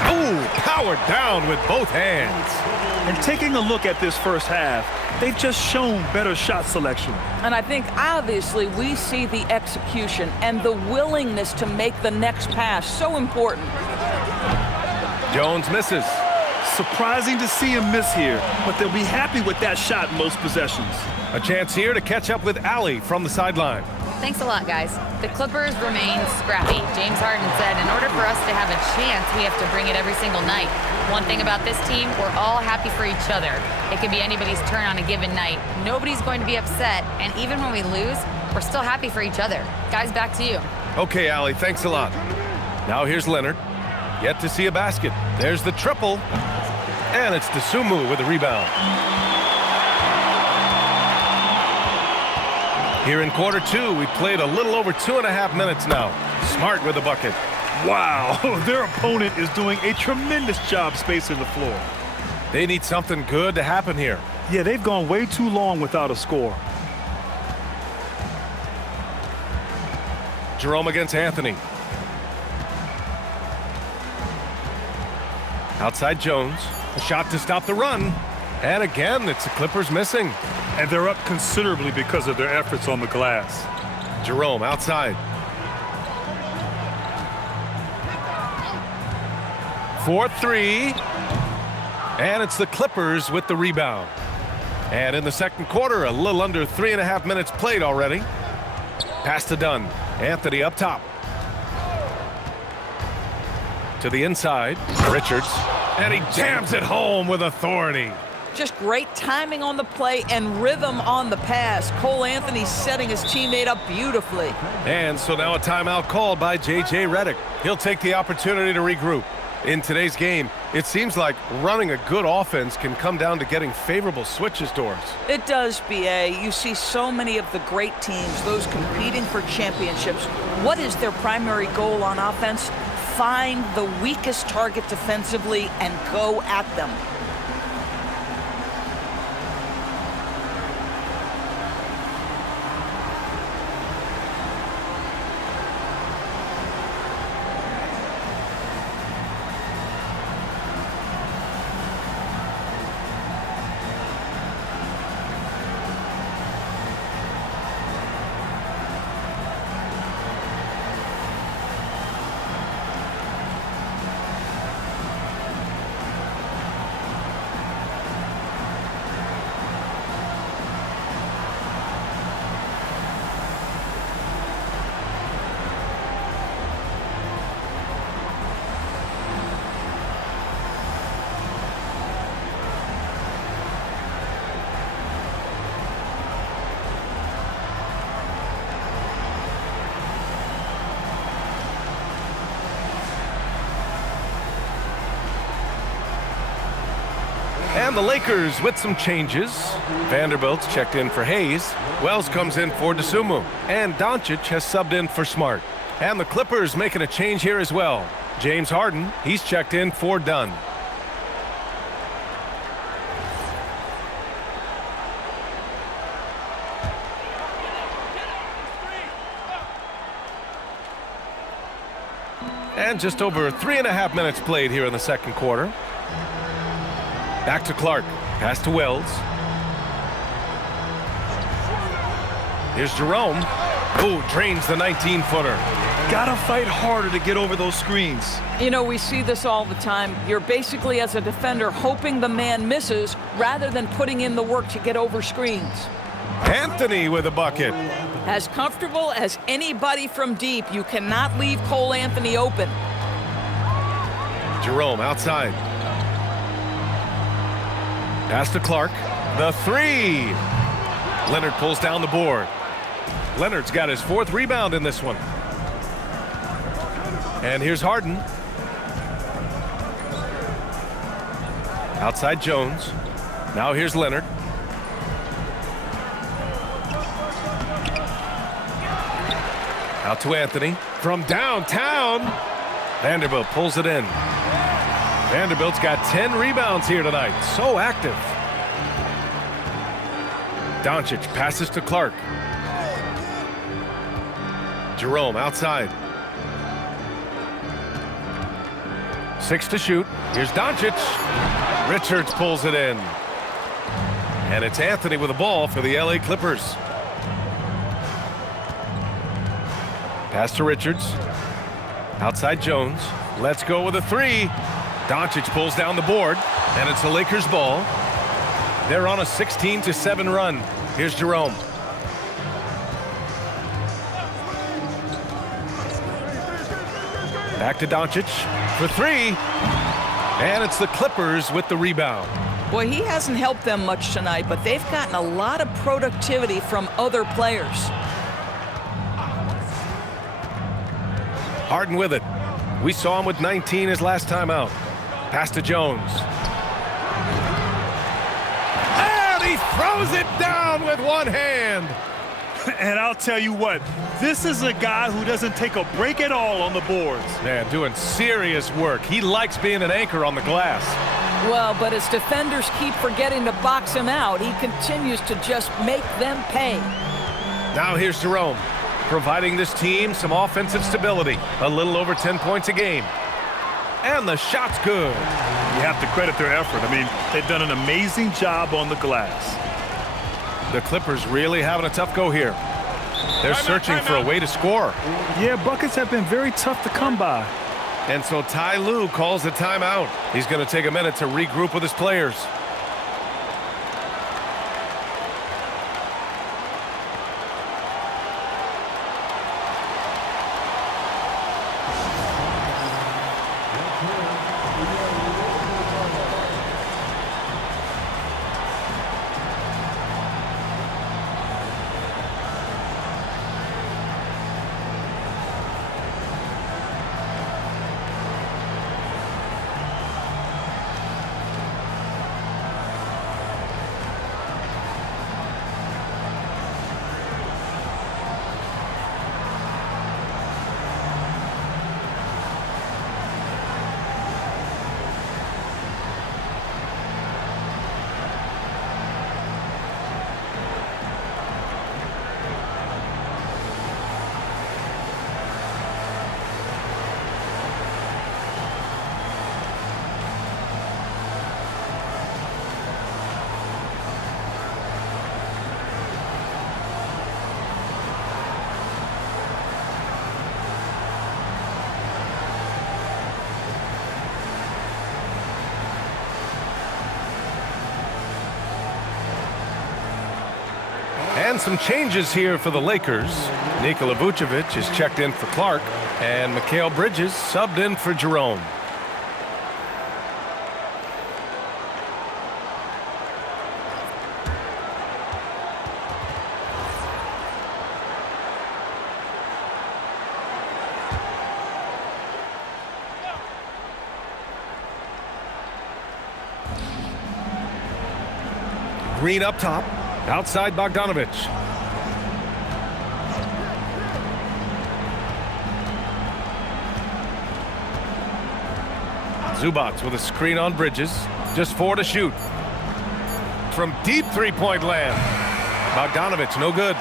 Oh, powered down with both hands. And taking a look at this first half, they've just shown better shot selection. And I think obviously we see the execution and the willingness to make the next pass so important. Jones misses. Surprising to see him miss here, but they'll be happy with that shot most possessions. A chance here to catch up with Allie from the sideline. Thanks a lot, guys. The Clippers remain scrappy. James Harden said, in order for us to have a chance, we have to bring it every single night. One thing about this team, we're all happy for each other. It could be anybody's turn on a given night. Nobody's going to be upset, and even when we lose, we're still happy for each other. Guys, back to you. Okay, Allie, thanks a lot. Now here's Leonard. Yet to see a basket. There's the triple. And it's Dosunmu with the rebound. Here in quarter two, we played a little over 2.5 minutes now. Smart with the bucket. Wow, their opponent is doing a tremendous job spacing the floor. They need something good to happen here. Yeah, they've gone way too long without a score. Jerome against Anthony. Outside Jones. A shot to stop the run. And again, it's the Clippers missing. And they're up considerably because of their efforts on the glass. Jerome outside. 4-3. And it's the Clippers with the rebound. And in the second quarter, a little under 3.5 minutes played already. Pass to Dunn. Anthony up top. To the inside. Richards. And he jams it home with authority. Just great timing on the play and rhythm on the pass. Cole Anthony setting his teammate up beautifully. And so now a timeout called by J.J. Redick. He'll take the opportunity to regroup. In today's game, it seems like running a good offense can come down to getting favorable switches doors. It does, B.A. You see so many of the great teams, those competing for championships. What is their primary goal on offense? Find the weakest target defensively and go at them. And the Lakers with some changes. Vanderbilt's checked in for Hayes. Wells comes in for DeSumo. And Doncic has subbed in for Smart. And the Clippers making a change here as well. James Harden, he's checked in for Dunn. And just over 3.5 minutes played here in the second quarter. Back to Clark. Pass to Wells. Here's Jerome. Oh, drains the 19-footer. Gotta fight harder to get over those screens. You know, we see this all the time. You're basically, as a defender, hoping the man misses rather than putting in the work to get over screens. Anthony with a bucket. As comfortable as anybody from deep, you cannot leave Cole Anthony open. Jerome outside. Pass to Clark. The three. Leonard pulls down the board. Leonard's got his 4th rebound in this one. And here's Harden. Outside Jones. Now here's Leonard. Out to Anthony. From downtown. Vanderbilt pulls it in. Vanderbilt's got 10 rebounds here tonight. So active. Doncic passes to Clark. Jerome outside. 6 to shoot. Here's Doncic. Richards pulls it in. And it's Anthony with the ball for the LA Clippers. Pass to Richards. Outside Jones. Let's go with a three. Doncic pulls down the board, and it's the Lakers' ball. They're on a 16-7 run. Here's Jerome. Back to Doncic for three. And it's the Clippers with the rebound. Boy, he hasn't helped them much tonight, but they've gotten a lot of productivity from other players. Harden with it. We saw him with 19 his last time out. Pass to Jones. And he throws it down with one hand. And I'll tell you what, this is a guy who doesn't take a break at all on the boards. Man, doing serious work. He likes being an anchor on the glass. Well, but as defenders keep forgetting to box him out, he continues to just make them pay. Now here's Jerome, providing this team some offensive stability. A little over 10 points a game. And the shot's good. You have to credit their effort. I mean, they've done an amazing job on the glass. The Clippers really having a tough go here. They're searching for a way to score. Yeah, buckets have been very tough to come by. And so Ty Lue calls the timeout. He's going to take a minute to regroup with his players. And some changes here for the Lakers. Nikola Vucevic is checked in for Clark, and Mikal Bridges subbed in for Jerome. Green up top. Outside Bogdanovich. Zubats with a screen on Bridges. Just 4 to shoot. From deep three-point land. Bogdanovich, no good.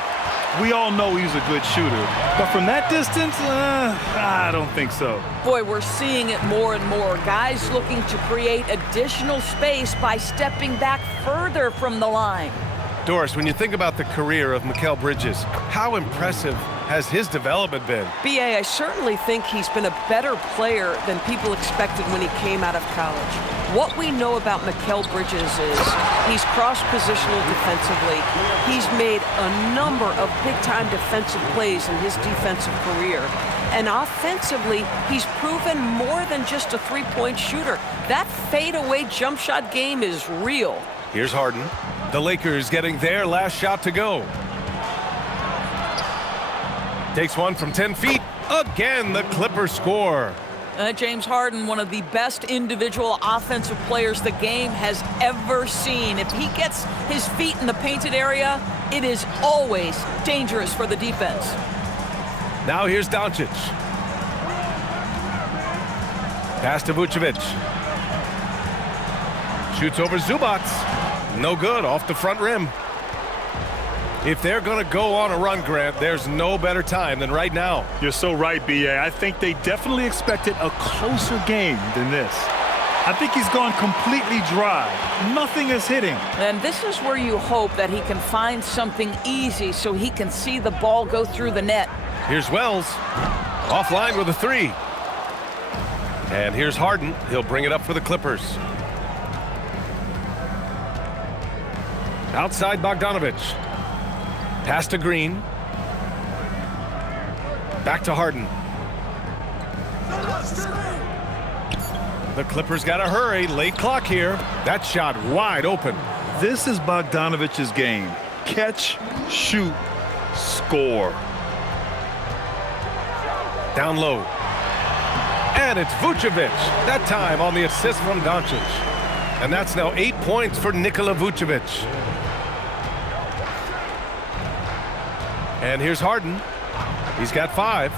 We all know he's a good shooter, but from that distance, I don't think so. Boy, we're seeing it more and more. Guys looking to create additional space by stepping back further from the line. Doris, when you think about the career of Mikal Bridges, how impressive has his development been? B.A., I certainly think he's been a better player than people expected when he came out of college. What we know about Mikal Bridges is he's cross-positional defensively. He's made a number of big-time defensive plays in his defensive career. And offensively, he's proven more than just a three-point shooter. That fadeaway jump shot game is real. Here's Harden. The Lakers getting their last shot to go. Takes one from 10 feet. Again, the Clippers score. James Harden, one of the best individual offensive players the game has ever seen. If he gets his feet in the painted area, it is always dangerous for the defense. Now here's Doncic. Pass to Vucevic. Shoots over Zubats. No good, off the front rim. If they're going to go on a run, Grant, there's no better time than right now. You're so right, B.A. I think they definitely expected a closer game than this. I think he's gone completely dry. Nothing is hitting. And this is where you hope that he can find something easy so he can see the ball go through the net. Here's Wells. Offline with a 3. And here's Harden. He'll bring it up for the Clippers. Outside Bogdanovich. Pass to Green. Back to Harden. The Clippers got to hurry. Late clock here. That shot wide open. This is Bogdanovich's game. Catch, shoot, score. Down low. And it's Vucevic. That time on the assist from Doncic. And that's now 8 points for Nikola Vucevic. And here's Harden. He's got 5.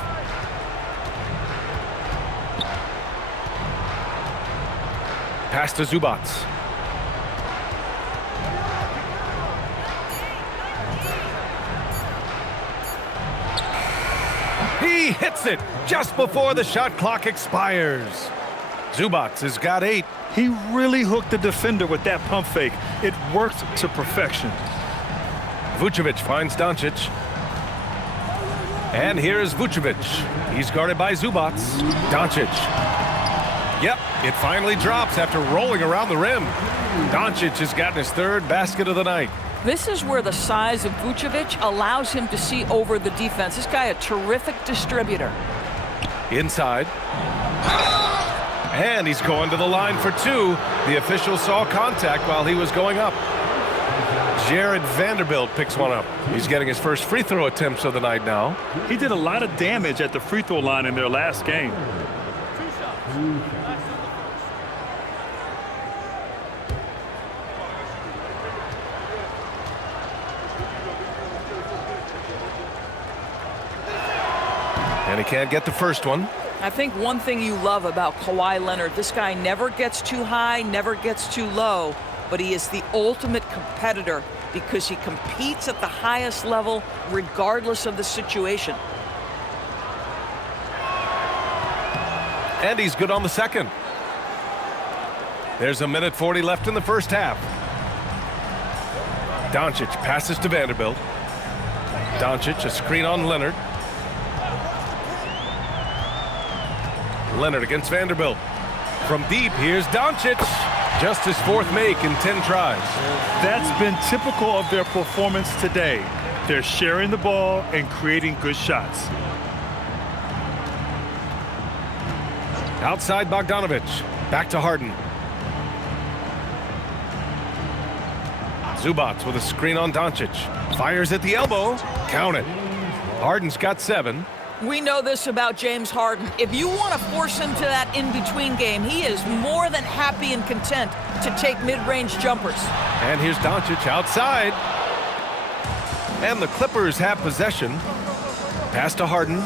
Pass to Zubats. He hits it just before the shot clock expires. Zubats has got 8. He really hooked the defender with that pump fake. It worked to perfection. Vucevic finds Doncic. And here is Vucevic. He's guarded by Zubats. Doncic. Yep, it finally drops after rolling around the rim. Doncic has gotten his 3rd basket of the night. This is where the size of Vucevic allows him to see over the defense. This guy, a terrific distributor. Inside. And he's going to the line for 2. The official saw contact while he was going up. Jared Vanderbilt picks one up. He's getting his first free throw attempts of the night now. He did a lot of damage at the free throw line in their last game. And he can't get the first one. I think one thing you love about Kawhi Leonard, this guy never gets too high, never gets too low, but he is the ultimate competitor because he competes at the highest level regardless of the situation. And he's good on the second. There's a minute 40 left in the first half. Doncic passes to Vanderbilt. Doncic, a screen on Leonard. Leonard against Vanderbilt. From deep, here's Doncic. Just his 4th make in 10 tries. That's been typical of their performance today. They're sharing the ball and creating good shots. Outside Bogdanovich. Back to Harden. Zubats with a screen on Doncic. Fires at the elbow. Count it. Harden's got 7. We know this about James Harden. If you want to force him to that in-between game, he is more than happy and content to take mid-range jumpers. And here's Doncic outside. And the Clippers have possession. Pass to Harden.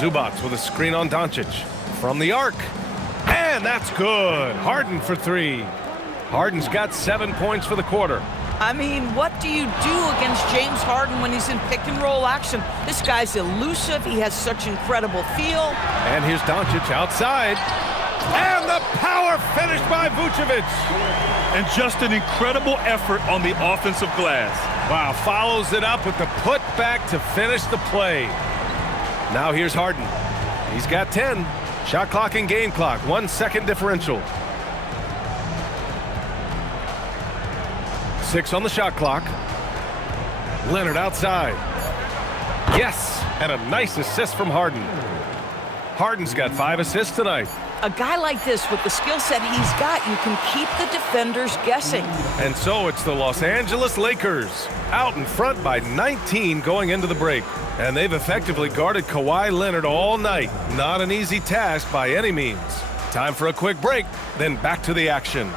Zubac with a screen on Doncic. From the arc. And that's good. Harden for 3. Harden's got 7 points for the quarter. I mean, what do you do against James Harden when he's in pick-and-roll action? This guy's elusive. He has such incredible feel. And here's Doncic outside. And the power finish by Vucevic. And just an incredible effort on the offensive glass. Wow, follows it up with the putback to finish the play. Now here's Harden. He's got 10. Shot clock and game clock. 1 second differential. 6 on the shot clock. Leonard outside. Yes, and a nice assist from Harden. Harden's got 5 assists tonight. A guy like this, with the skill set he's got, you can keep the defenders guessing. And so it's the Los Angeles Lakers out in front by 19 going into the break. And they've effectively guarded Kawhi Leonard all night. Not an easy task by any means. Time for a quick break, then back to the action.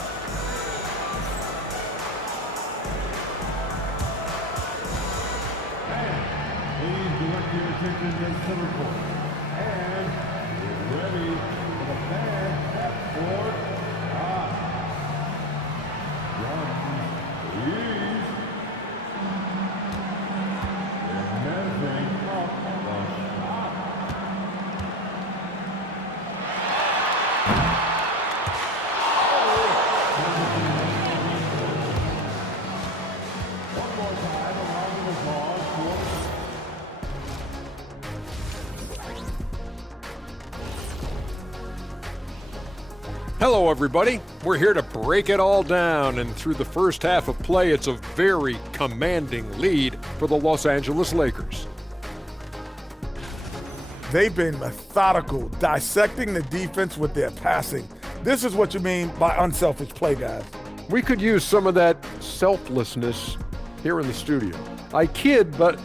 Hello, everybody. We're here to break it all down, and through the first half of play, it's a very commanding lead for the Los Angeles Lakers. They've been methodical, dissecting the defense with their passing. This is what you mean by unselfish play, guys. We could use some of that selflessness here in the studio. I kid, but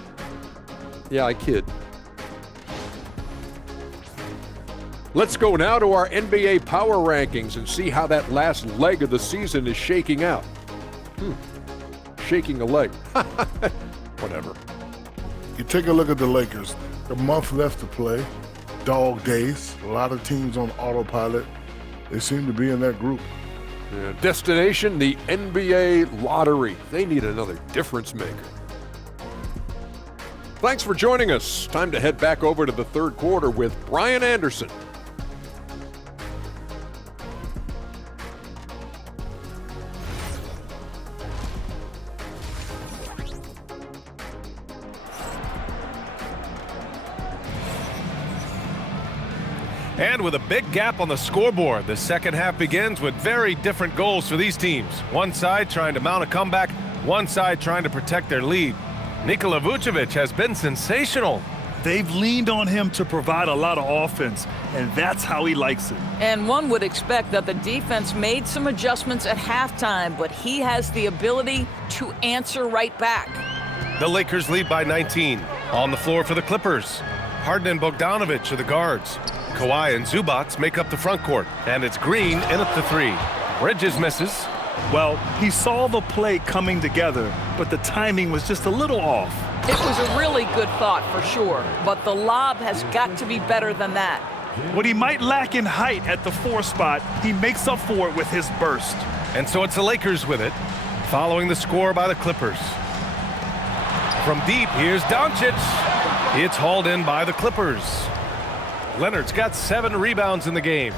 yeah, I kid. Let's go now to our NBA power rankings and see how that last leg of the season is shaking out. Shaking a leg. Whatever. You take a look at the Lakers. A month left to play. Dog days. A lot of teams on autopilot. They seem to be in that group. Yeah, destination, the NBA lottery. They need another difference maker. Thanks for joining us. Time to head back over to the third quarter with Brian Anderson. And with a big gap on the scoreboard, the second half begins with very different goals for these teams. One side trying to mount a comeback, one side trying to protect their lead. Nikola Vucevic has been sensational. They've leaned on him to provide a lot of offense, and that's how he likes it. And one would expect that the defense made some adjustments at halftime, but he has the ability to answer right back. The Lakers lead by 19. On the floor for the Clippers. Harden and Bogdanovic are the guards. Kawhi and Zubac make up the front court, and it's Green in at the 3. Bridges misses. Well, he saw the play coming together, but the timing was just a little off. It was a really good thought for sure, but the lob has got to be better than that. What he might lack in height at the 4 spot, he makes up for it with his burst. And so it's the Lakers with it, following the score by the Clippers. From deep, here's Doncic. It's hauled in by the Clippers. Leonard's got 7 rebounds in the game.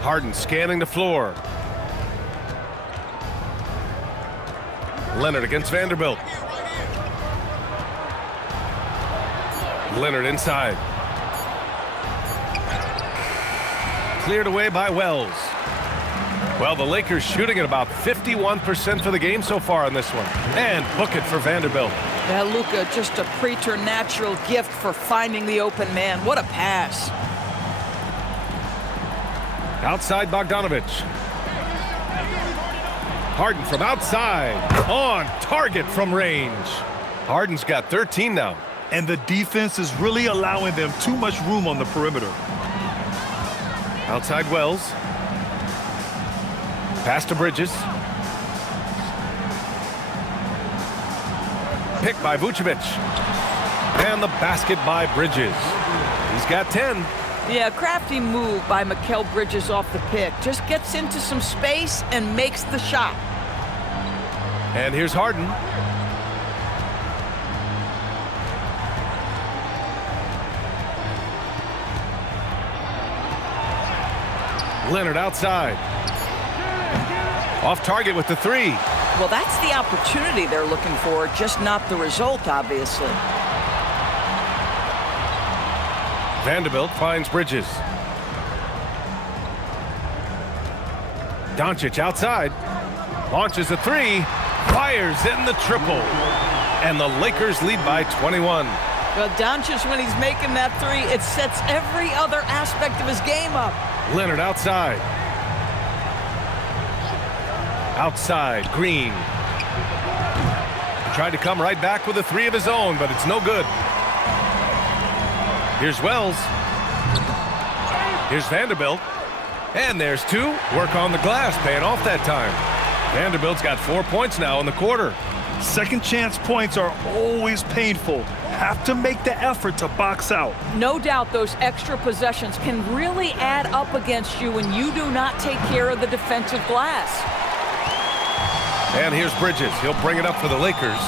Harden scanning the floor. Leonard against Vanderbilt. Leonard inside. Cleared away by Wells. Well, the Lakers shooting at about 51% for the game so far on this one. And book it for Vanderbilt. Yeah, Luka, just a preternatural gift for finding the open man. What a pass. Outside Bogdanovic. Harden from outside. On target from range. Harden's got 13 now. And the defense is really allowing them too much room on the perimeter. Outside Wells. Pass to Bridges. Pick by Vucevic. And the basket by Bridges. He's got 10. Yeah, crafty move by Mikal Bridges off the pick. Just gets into some space and makes the shot. And here's Harden. Leonard outside. Off target with the three. Well, that's the opportunity they're looking for, just not the result, obviously. Vanderbilt finds Bridges. Doncic outside. Launches a three. Fires in the triple. And the Lakers lead by 21. Well, Doncic, when he's making that three, it sets every other aspect of his game up. Leonard outside. Outside, Green. Tried to come right back with a three of his own, but it's no good. Here's Wells. Here's Vanderbilt. And there's two. Work on the glass, paying off that time. Vanderbilt's got 4 points now in the quarter. Second chance points are always painful. Have to make the effort to box out. No doubt those extra possessions can really add up against you when you do not take care of the defensive glass. And here's Bridges. He'll bring it up for the Lakers.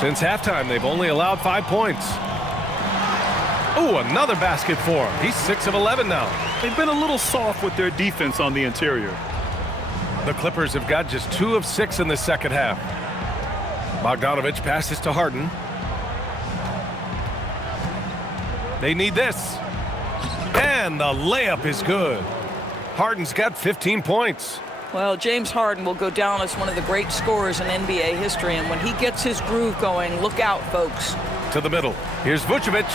Since halftime, they've only allowed 5 points. Ooh, another basket for him. He's 6 of 11 now. They've been a little soft with their defense on the interior. The Clippers have got just 2 of 6 in the second half. Bogdanovich passes to Harden. They need this. And the layup is good. Harden's got 15 points. Well, James Harden will go down as one of the great scorers in NBA history, and when he gets his groove going, look out, folks. To the middle. Here's Vucevic.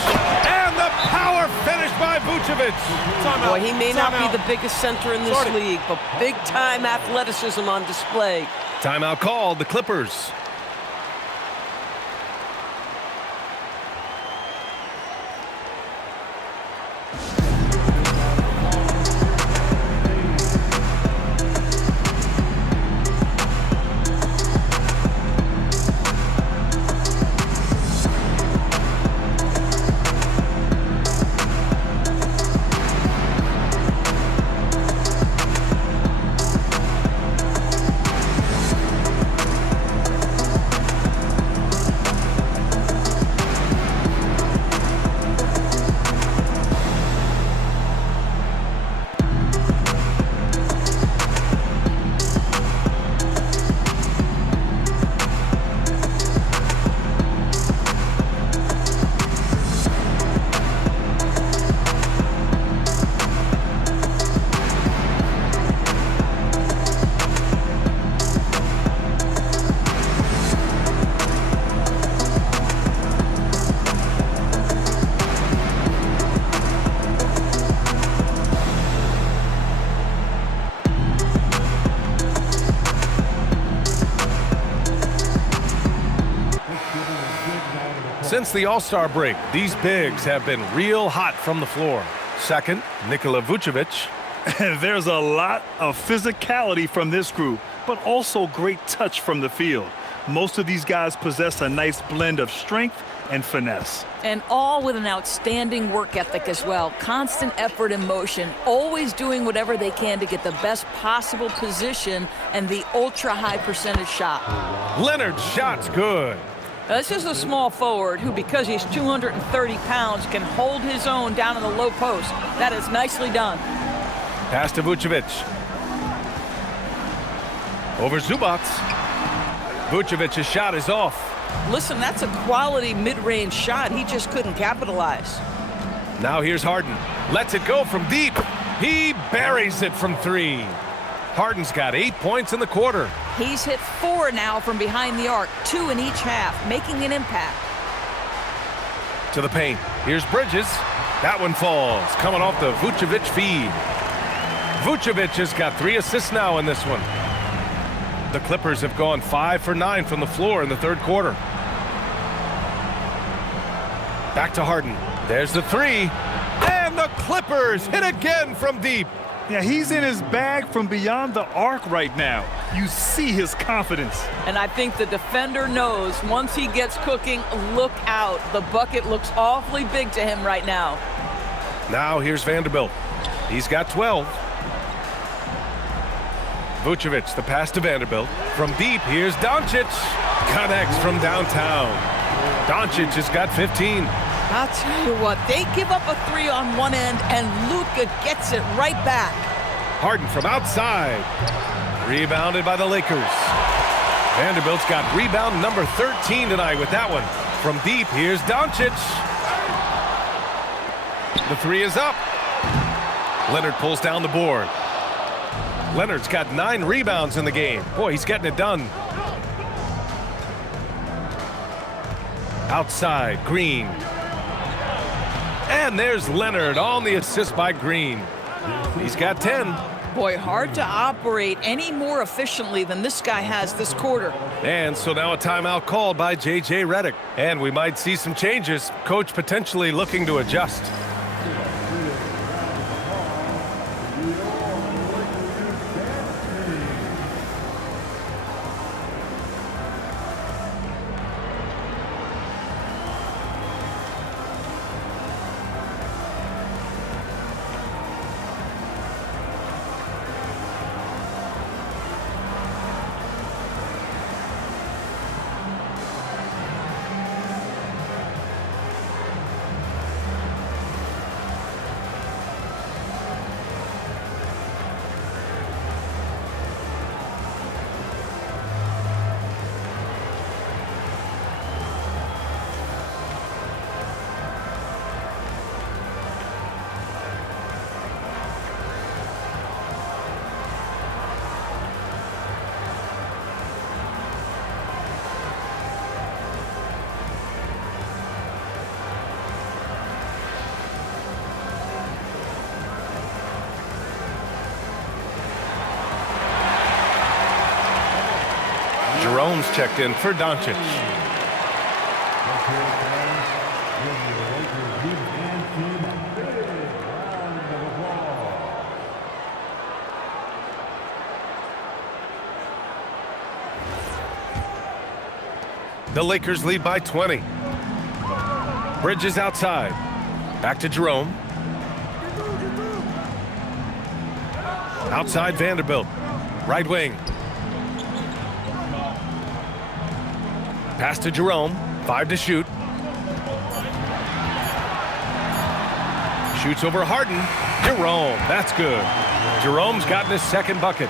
And the power finish by Vucevic. Boy, he may not be the biggest center in this league, but big-time athleticism on display. Timeout called, the Clippers. Since the All-Star break, these bigs have been real hot from the floor. Second, Nikola Vucevic. There's a lot of physicality from this group, but also great touch from the field. Most of these guys possess a nice blend of strength and finesse. And all with an outstanding work ethic as well. Constant effort and motion, always doing whatever they can to get the best possible position and the ultra-high percentage shot. Leonard's shot's good. This is a small forward who, because he's 230 pounds, can hold his own down in the low post. That is nicely done. Pass to Vucevic. Over Zubac. Vucevic's shot is off. Listen, that's a quality mid-range shot. He just couldn't capitalize. Now here's Harden. Lets it go from deep. He buries it from 3. Harden's got 8 points in the quarter. He's hit 4 now from behind the arc, 2 in each half, making an impact. To the paint. Here's Bridges. That one falls, coming off the Vucevic feed. Vucevic has got 3 assists now in this one. The Clippers have gone 5 for 9 from the floor in the third quarter. Back to Harden. There's the three. And the Clippers hit again from deep. Yeah, he's in his bag from beyond the arc right now. You see his confidence. And I think the defender knows once he gets cooking, look out. The bucket looks awfully big to him right now. Now here's Vanderbilt. He's got 12. Vucevic, the pass to Vanderbilt. From deep, here's Doncic. Connects from downtown. Doncic has got 15. I'll tell you what, they give up a three on one end, and Luka gets it right back. Harden from outside. Rebounded by the Lakers. Vanderbilt's got rebound number 13 tonight with that one. From deep, here's Doncic. The three is up. Leonard pulls down the board. Leonard's got 9 rebounds in the game. Boy, he's getting it done. Outside, Green. And there's Leonard on the assist by Green. He's got 10. Boy, hard to operate any more efficiently than this guy has this quarter. And so now a timeout called by J.J. Redick. And we might see some changes. Coach potentially looking to adjust. Jerome's checked in for Doncic. The Lakers lead by 20. Bridges outside. Back to Jerome. Outside Vanderbilt. Right wing. Pass to Jerome. 5 to shoot. Shoots over Harden. Jerome. That's good. Jerome's gotten his second bucket.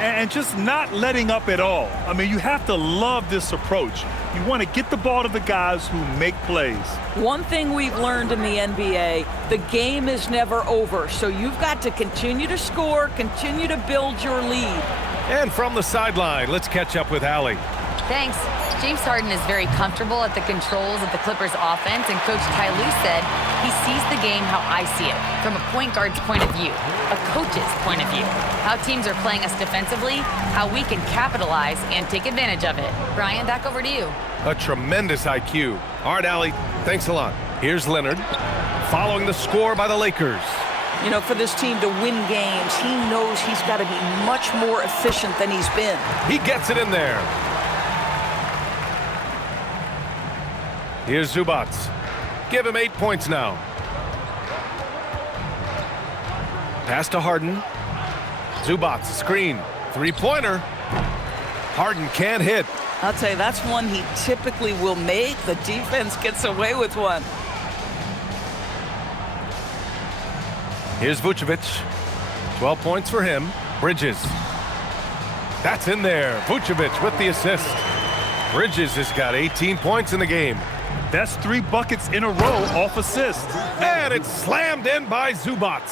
And just not letting up at all. I mean, you have to love this approach. You want to get the ball to the guys who make plays. One thing we've learned in the NBA, the game is never over. So you've got to continue to score, continue to build your lead. And from the sideline, let's catch up with Allie. Thanks. James Harden is very comfortable at the controls of the Clippers offense, and Coach Ty Lue said he sees the game how I see it, from a point guard's point of view, a coach's point of view, how teams are playing us defensively, how we can capitalize and take advantage of it. Brian, back over to you. A tremendous IQ. All right, Allie, thanks a lot. Here's Leonard, following the score by the Lakers. You know, for this team to win games, he knows he's got to be much more efficient than he's been. He gets it in there. Here's Zubac. Give him 8 points now. Pass to Harden. Zubac, screen. Three-pointer. Harden can't hit. I'll tell you, that's one he typically will make. The defense gets away with one. Here's Vucevic. 12 points for him. Bridges. That's in there. Vucevic with the assist. Bridges has got 18 points in the game. That's 3 buckets in a row off assist. And it's slammed in by Zubac.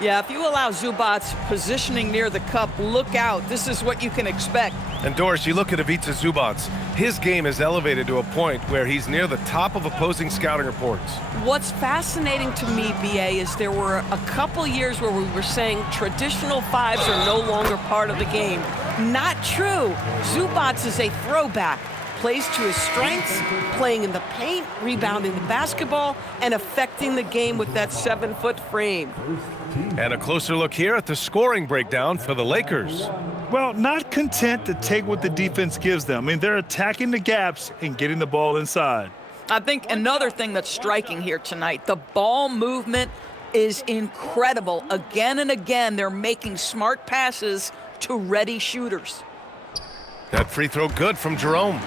Yeah, if you allow Zubac positioning near the cup, look out. This is what you can expect. And Doris, you look at Ivica Zubac. His game is elevated to a point where he's near the top of opposing scouting reports. What's fascinating to me, BA, is there were a couple years where we were saying traditional fives are no longer part of the game. Not true. Zubac is a throwback. plays to his strengths, playing in the paint, rebounding the basketball, and affecting the game with that 7-foot frame. And a closer look here at the scoring breakdown for the Lakers. Well, not content to take what the defense gives them. I mean, they're attacking the gaps and getting the ball inside. I think another thing that's striking here tonight, the ball movement is incredible. Again and again, they're making smart passes to ready shooters. That free throw good from Jerome.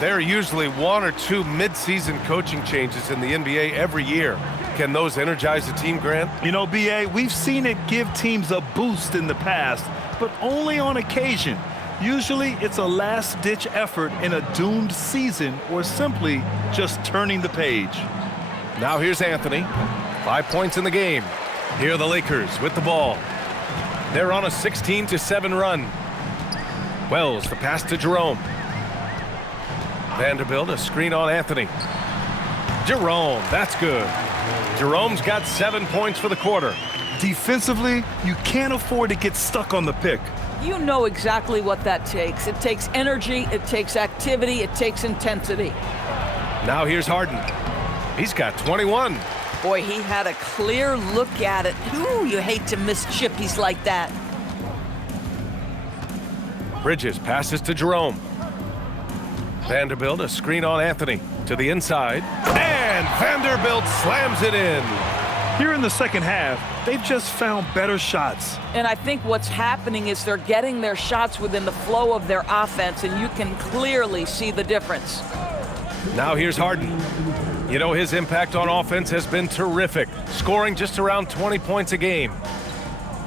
There are usually one or two mid-season coaching changes in the NBA every year. Can those energize the team, Grant? You know, B.A., we've seen it give teams a boost in the past, but only on occasion. Usually it's a last-ditch effort in a doomed season or simply just turning the page. Now here's Anthony. 5 points in the game. Here are the Lakers with the ball. They're on a 16-7 run. Wells, the pass to Jerome. Vanderbilt, a screen on Anthony. Jerome, that's good. Jerome's got 7 points for the quarter. Defensively, you can't afford to get stuck on the pick. You know exactly what that takes. It takes energy, it takes activity, it takes intensity. Now here's Harden. He's got 21. Boy, he had a clear look at it. Ooh, you hate to miss chippies like that. Bridges passes to Jerome. Vanderbilt, a screen on Anthony. To the inside. And Vanderbilt slams it in. Here in the second half, they've just found better shots. And I think what's happening is they're getting their shots within the flow of their offense, and you can clearly see the difference. Now here's Harden. You know, his impact on offense has been terrific, scoring just around 20 points a game.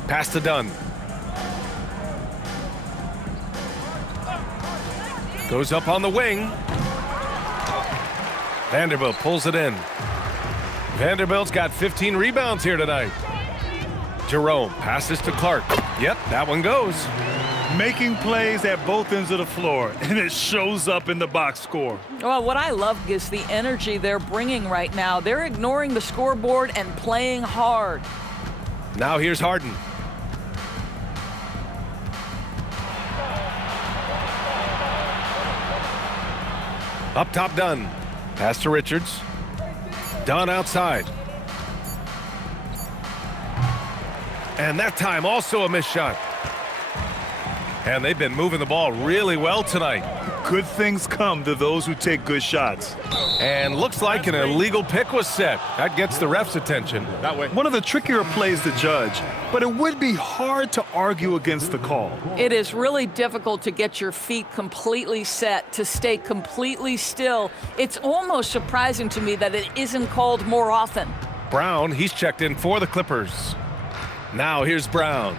Pass to Dunn. Goes up on the wing. Vanderbilt pulls it in. Vanderbilt's got 15 rebounds here tonight. Jerome passes to Clark. Yep, that one goes. Making plays at both ends of the floor, and it shows up in the box score. Well, what I love is the energy they're bringing right now. They're ignoring the scoreboard and playing hard. Now here's Harden. Up top, Dunn. Pass to Richards. Dunn outside. And that time also a missed shot. And they've been moving the ball really well tonight. Good things come to those who take good shots. And looks like an illegal pick was set. That gets the ref's attention. That way. One of the trickier plays to judge, but it would be hard to argue against the call. It is really difficult to get your feet completely set, to stay completely still. It's almost surprising to me that it isn't called more often. Brown, he's checked in for the Clippers. Now here's Brown.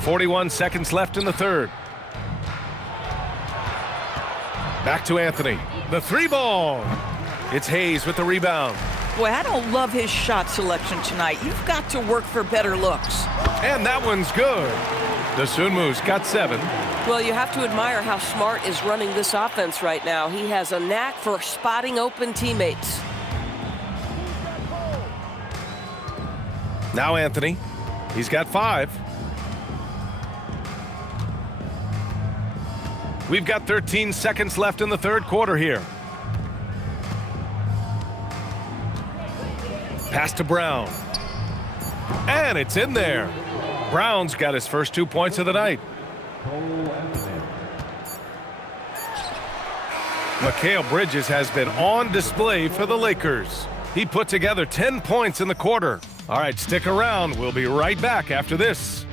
41 seconds left in the third. Back to Anthony. The three ball. It's Hayes with the rebound. Boy, I don't love his shot selection tonight. You've got to work for better looks. And that one's good. Dosunmu's got 7. Well, you have to admire how Smart is running this offense right now. He has a knack for spotting open teammates. Now Anthony. He's got 5. We've got 13 seconds left in the third quarter here. Pass to Brown. And it's in there. Brown's got his first 2 points of the night. Mikal Bridges has been on display for the Lakers. He put together 10 points in the quarter. All right, stick around. We'll be right back after this.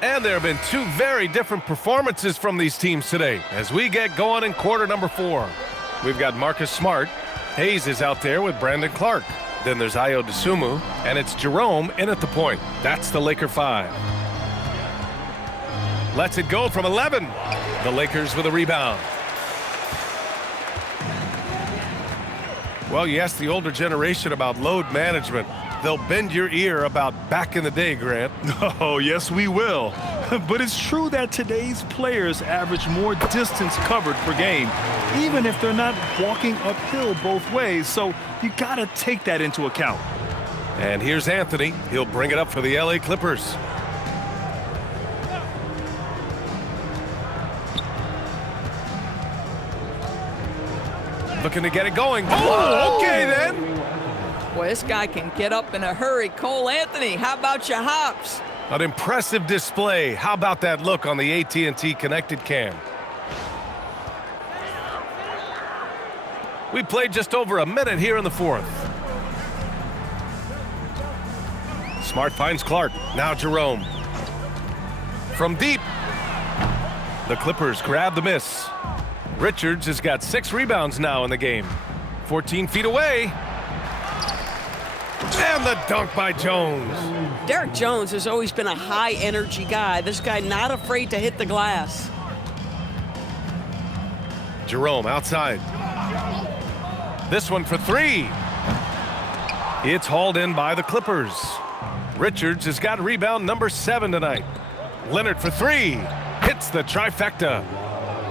And there have been 2 very different performances from these teams today as we get going in quarter number 4. We've got Marcus Smart. Hayes is out there with Brandon Clark. Then there's Ayo Dosunmu, and it's Jerome in at the point. That's the Laker 5. Lets it go from 11. The Lakers with a rebound. Well, you ask the older generation about load management. They'll bend your ear about back in the day, Grant. Oh, yes, we will. But it's true that today's players average more distance covered per game, even if they're not walking uphill both ways. So you got to take that into account. And here's Anthony. He'll bring it up for the LA Clippers. Looking to get it going. Oh, okay then. Boy, this guy can get up in a hurry. Cole Anthony, how about your hops? An impressive display. How about that look on the AT&T connected cam? We played just over a minute here in the fourth. Smart finds Clark. Now Jerome. From deep. The Clippers grab the miss. Richards has got 6 rebounds now in the game. 14 feet away. And the dunk by Jones. Derek Jones has always been a high-energy guy. This guy not afraid to hit the glass. Jerome outside. This one for 3. It's hauled in by the Clippers. Richards has got rebound number 7 tonight. Leonard for 3. Hits the trifecta.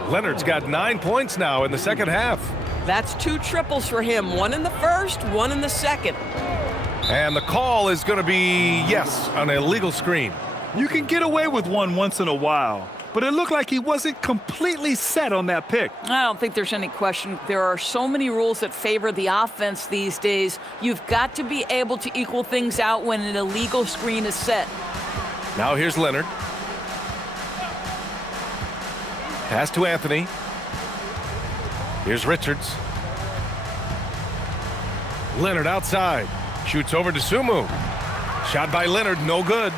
Leonard's got 9 points now in the second half. That's 2 triples for him. 1 in the first, 1 in the second. And the call is going to be, yes, an illegal screen. You can get away with one once in a while, but it looked like he wasn't completely set on that pick. I don't think there's any question. There are so many rules that favor the offense these days. You've got to be able to equal things out when an illegal screen is set. Now here's Leonard. Pass to Anthony. Here's Richards. Leonard outside. Shoots over to Sumu. Shot by Leonard, no good.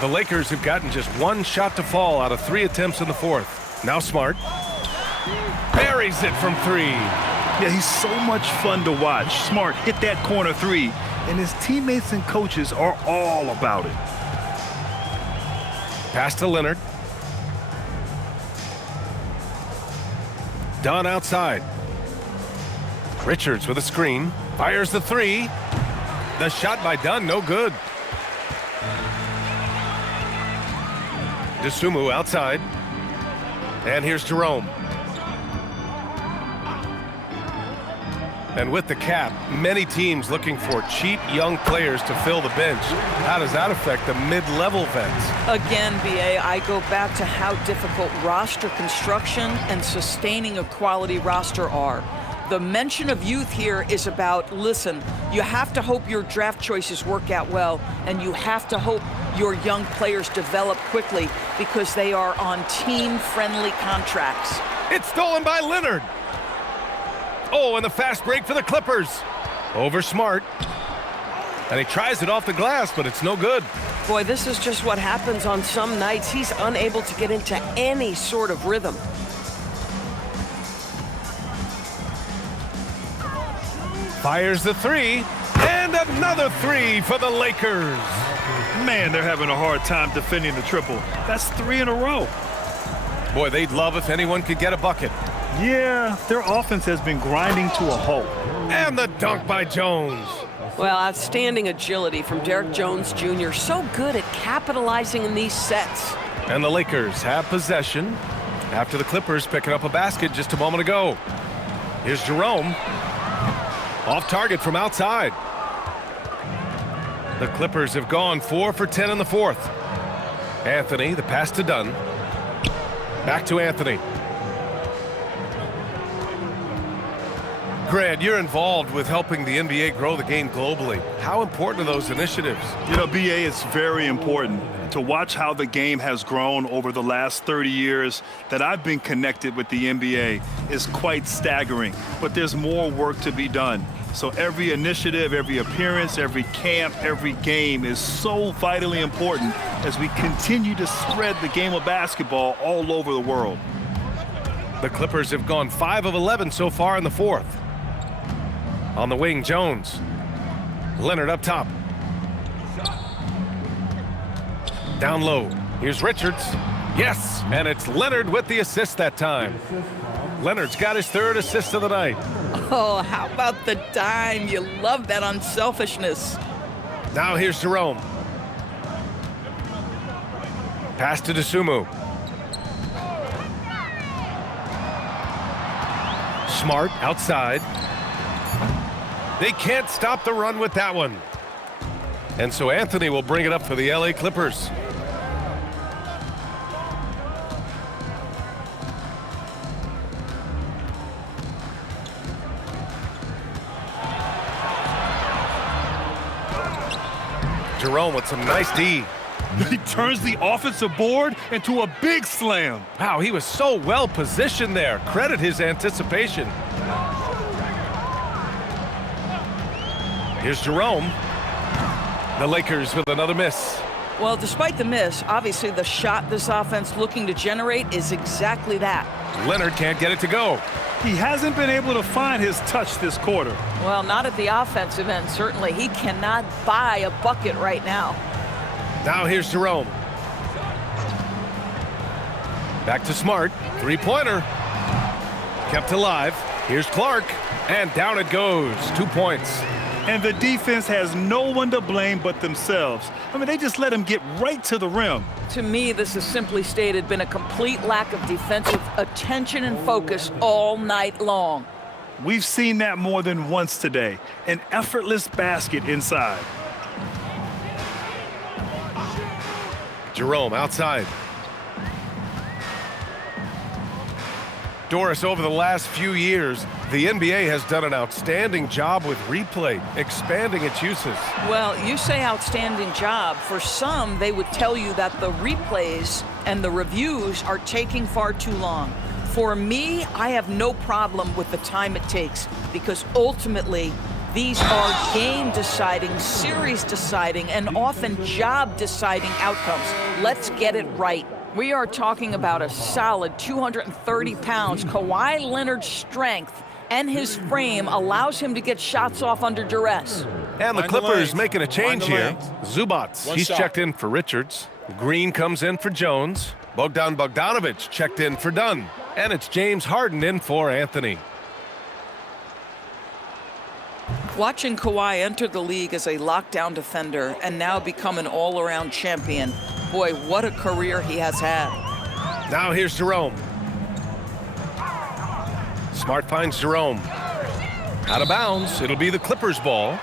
The Lakers have gotten just 1 shot to fall out of 3 attempts in the fourth. Now Smart. Buries it from 3. Yeah, he's so much fun to watch. Smart hit that corner 3, and his teammates and coaches are all about it. Pass to Leonard. Dunn outside. Richards with a screen. Fires the 3. The shot by Dunn, no good. DeSumo outside. And here's Jerome. And with the cap, many teams looking for cheap young players to fill the bench. How does that affect the mid-level vets? Again, BA, I go back to how difficult roster construction and sustaining a quality roster are. The mention of youth here is about, listen, you have to hope your draft choices work out well, and you have to hope your young players develop quickly because they are on team-friendly contracts. It's stolen by Leonard. Oh, and the fast break for the Clippers. Over Smart. And he tries it off the glass, but it's no good. Boy, this is just what happens on some nights. He's unable to get into any sort of rhythm. Fires the 3, and another 3 for the Lakers. Man, they're having a hard time defending the triple. That's 3 in a row. Boy, they'd love if anyone could get a bucket. Yeah, their offense has been grinding to a halt. And the dunk by Jones. Well, outstanding agility from Derek Jones Jr. So good at capitalizing in these sets. And the Lakers have possession after the Clippers picking up a basket just a moment ago. Here's Jerome. Off target from outside. The Clippers have gone 4 for 10 in the fourth. Anthony, the pass to Dunn. Back to Anthony. Grant, you're involved with helping the NBA grow the game globally. How important are those initiatives? You know, BA, it's very important to watch how the game has grown over the last 30 years that I've been connected with the NBA is quite staggering, but there's more work to be done. So every initiative, every appearance, every camp, every game is so vitally important as we continue to spread the game of basketball all over the world. The Clippers have gone 5 of 11 so far in the fourth. On the wing, Jones. Leonard up top. Down low. Here's Richards. Yes, and it's Leonard with the assist that time. Leonard's got his 3rd assist of the night. Oh, how about the dime? You love that unselfishness. Now here's Jerome. Pass to Dosunmu. Smart outside. They can't stop the run with that one. And so Anthony will bring it up for the LA Clippers. Jerome with some nice D. He turns the offensive board into a big slam. Wow, he was so well positioned there. Credit his anticipation. Here's Jerome. The Lakers with another miss. Well, despite the miss, obviously the shot this offense looking to generate is exactly that. Leonard can't get it to go. He hasn't been able to find his touch this quarter. Well, not at the offensive end, certainly. He cannot buy a bucket right now. Now here's Jerome. Back to Smart. Three-pointer. Kept alive. Here's Clark. And down it goes. 2 points. And the defense has no one to blame but themselves. I mean, they just let him get right to the rim. To me, this has simply stated been a complete lack of defensive attention and focus all night long. We've seen that more than once today. An effortless basket inside. Jerome outside. Doris, over the last few years, the NBA has done an outstanding job with replay, expanding its uses. Well, you say outstanding job. For some, they would tell you that the replays and the reviews are taking far too long. For me, I have no problem with the time it takes because ultimately, these are game-deciding, series-deciding, and often job-deciding outcomes. Let's get it right. We are talking about a solid 230 pounds. Kawhi Leonard's strength and his frame allows him to get shots off under duress. And the Clippers making a change here. Zubats, he's checked in for Richards. Green comes in for Jones. Bogdanović checked in for Dunn. And it's James Harden in for Anthony. Watching Kawhi enter the league as a lockdown defender and now become an all-around champion, boy, what a career he has had. Now here's Jerome. Smart finds Jerome. Out of bounds. It'll be the Clippers' ball.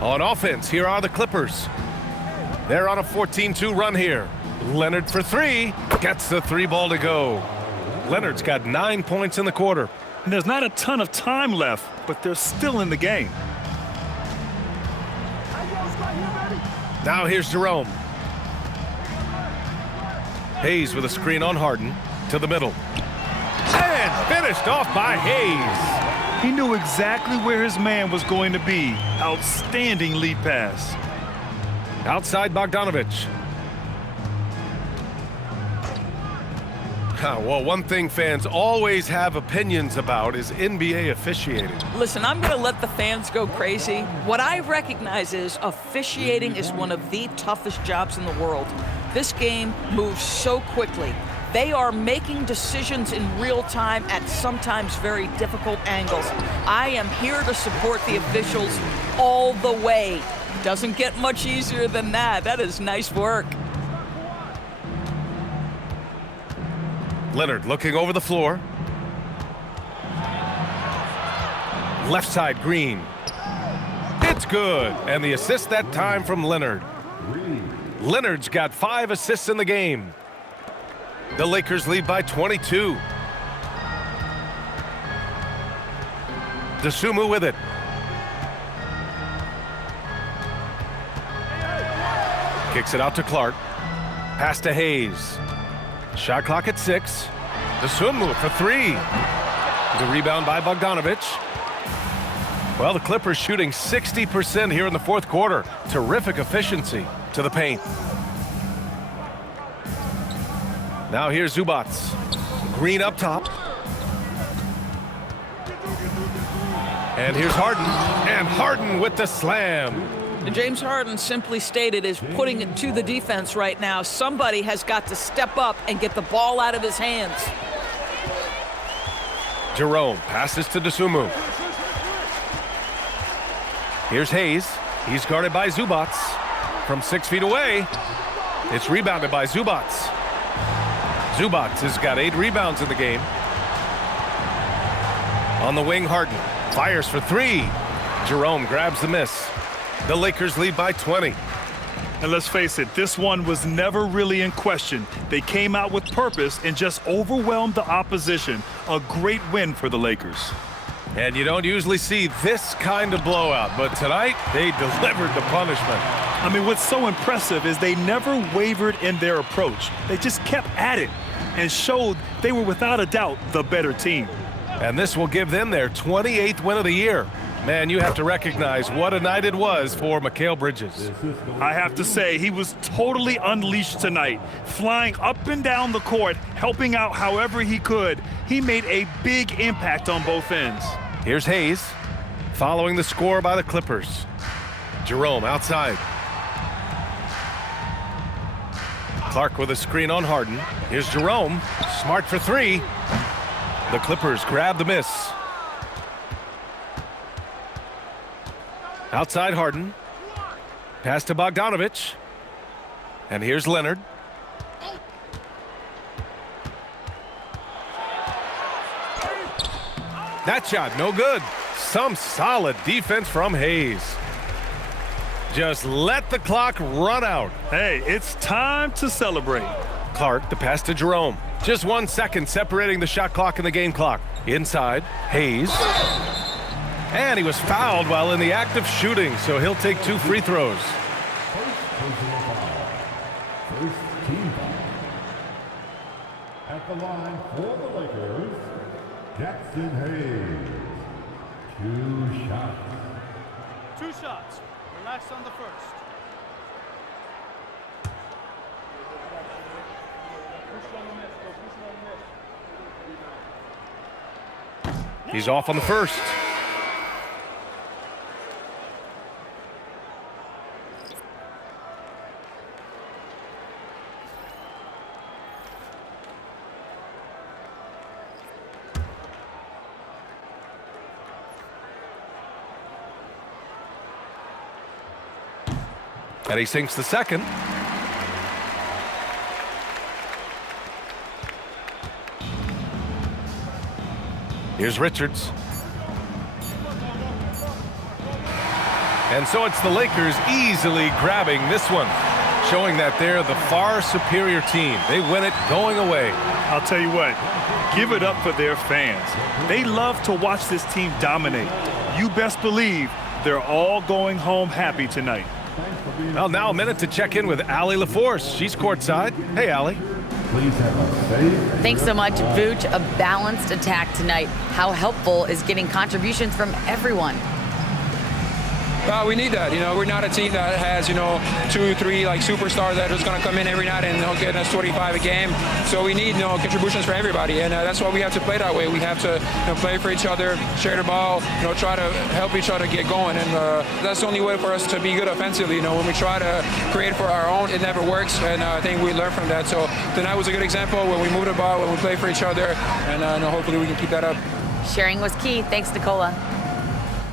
On offense, here are the Clippers. They're on a 14-2 run here. Leonard for three. Gets the three ball to go. Leonard's got 9 points in the quarter. And there's not a ton of time left, but they're still in the game. Now here's Jerome. Hayes with a screen on Harden. To the middle. And finished off by Hayes. He knew exactly where his man was going to be. Outstanding lead pass. Outside Bogdanović. Well, one thing fans always have opinions about is NBA officiating. Listen, I'm going to let the fans go crazy. What I recognize is officiating is one of the toughest jobs in the world. This game moves so quickly. They are making decisions in real time at sometimes very difficult angles. I am here to support the officials all the way. Doesn't get much easier than that. That is nice work. Leonard looking over the floor. Left side, Green. It's good. And the assist that time from Leonard. Leonard's got 5 assists in the game. The Lakers lead by 22. Dosunmu with it. Kicks it out to Clark. Pass to Hayes. Shot clock at 6. Dosunmu for 3. The rebound by Bogdanović. Well, the Clippers shooting 60% here in the fourth quarter. Terrific efficiency to the paint. Now here's Zubats. Green up top. And here's Harden. And Harden with the slam. James Harden simply stated is putting it to the defense right now. Somebody has got to step up and get the ball out of his hands. Jerome passes to Dosunmu. Here's Hayes. He's guarded by Zubats. From 6 feet away, it's rebounded by Zubats. Zubats has got 8 rebounds in the game. On the wing, Harden fires for 3. Jerome grabs the miss. The Lakers lead by 20. And let's face it, this one was never really in question. They came out with purpose and just overwhelmed the opposition. A great win for the Lakers. And you don't usually see this kind of blowout, but tonight they delivered the punishment. I mean, what's so impressive is they never wavered in their approach. They just kept at it and showed they were without a doubt the better team. And this will give them their 28th win of the year. Man, you have to recognize what a night it was for Mikal Bridges. I have to say, he was totally unleashed tonight, flying up and down the court, helping out however he could. He made a big impact on both ends. Here's Hayes, following the score by the Clippers. Jerome outside. Clark with a screen on Harden. Here's Jerome, smart for 3. The Clippers grab the miss. Outside Harden. Pass to Bogdanovich. And here's Leonard. That shot, no good. Some solid defense from Hayes. Just let the clock run out. Hey, it's time to celebrate. Clark, the pass to Jerome. Just 1 second separating the shot clock and the game clock. Inside, Hayes. And he was fouled while in the act of shooting, so he'll take 2 free throws. First team foul. At the line for the Lakers, Jackson Hayes. 2 shots. 2 shots. Relax on the first. He's off on the first. And he sinks the second. Here's Richards. And so it's the Lakers easily grabbing this one, showing that they're the far superior team. They win it going away. I'll tell you what, give it up for their fans. They love to watch this team dominate. You best believe they're all going home happy tonight. Well, now a minute to check in with Allie LaForce. She's courtside. Hey, Allie. Please have a safe. Thanks so much, Vooch. A balanced attack tonight. How helpful is getting contributions from everyone? We need that. We're not a team that has, 2 or 3 like superstars that are just going to come in every night and get us 25 a game. So we need, contributions from everybody, and that's why we have to play that way. We have to play for each other, share the ball, try to help each other get going, and that's the only way for us to be good offensively. When we try to create for our own, it never works, and I think we learned from that. So tonight was a good example when we move the ball, when we play for each other, and hopefully we can keep that up. Sharing was key. Thanks, Nicola.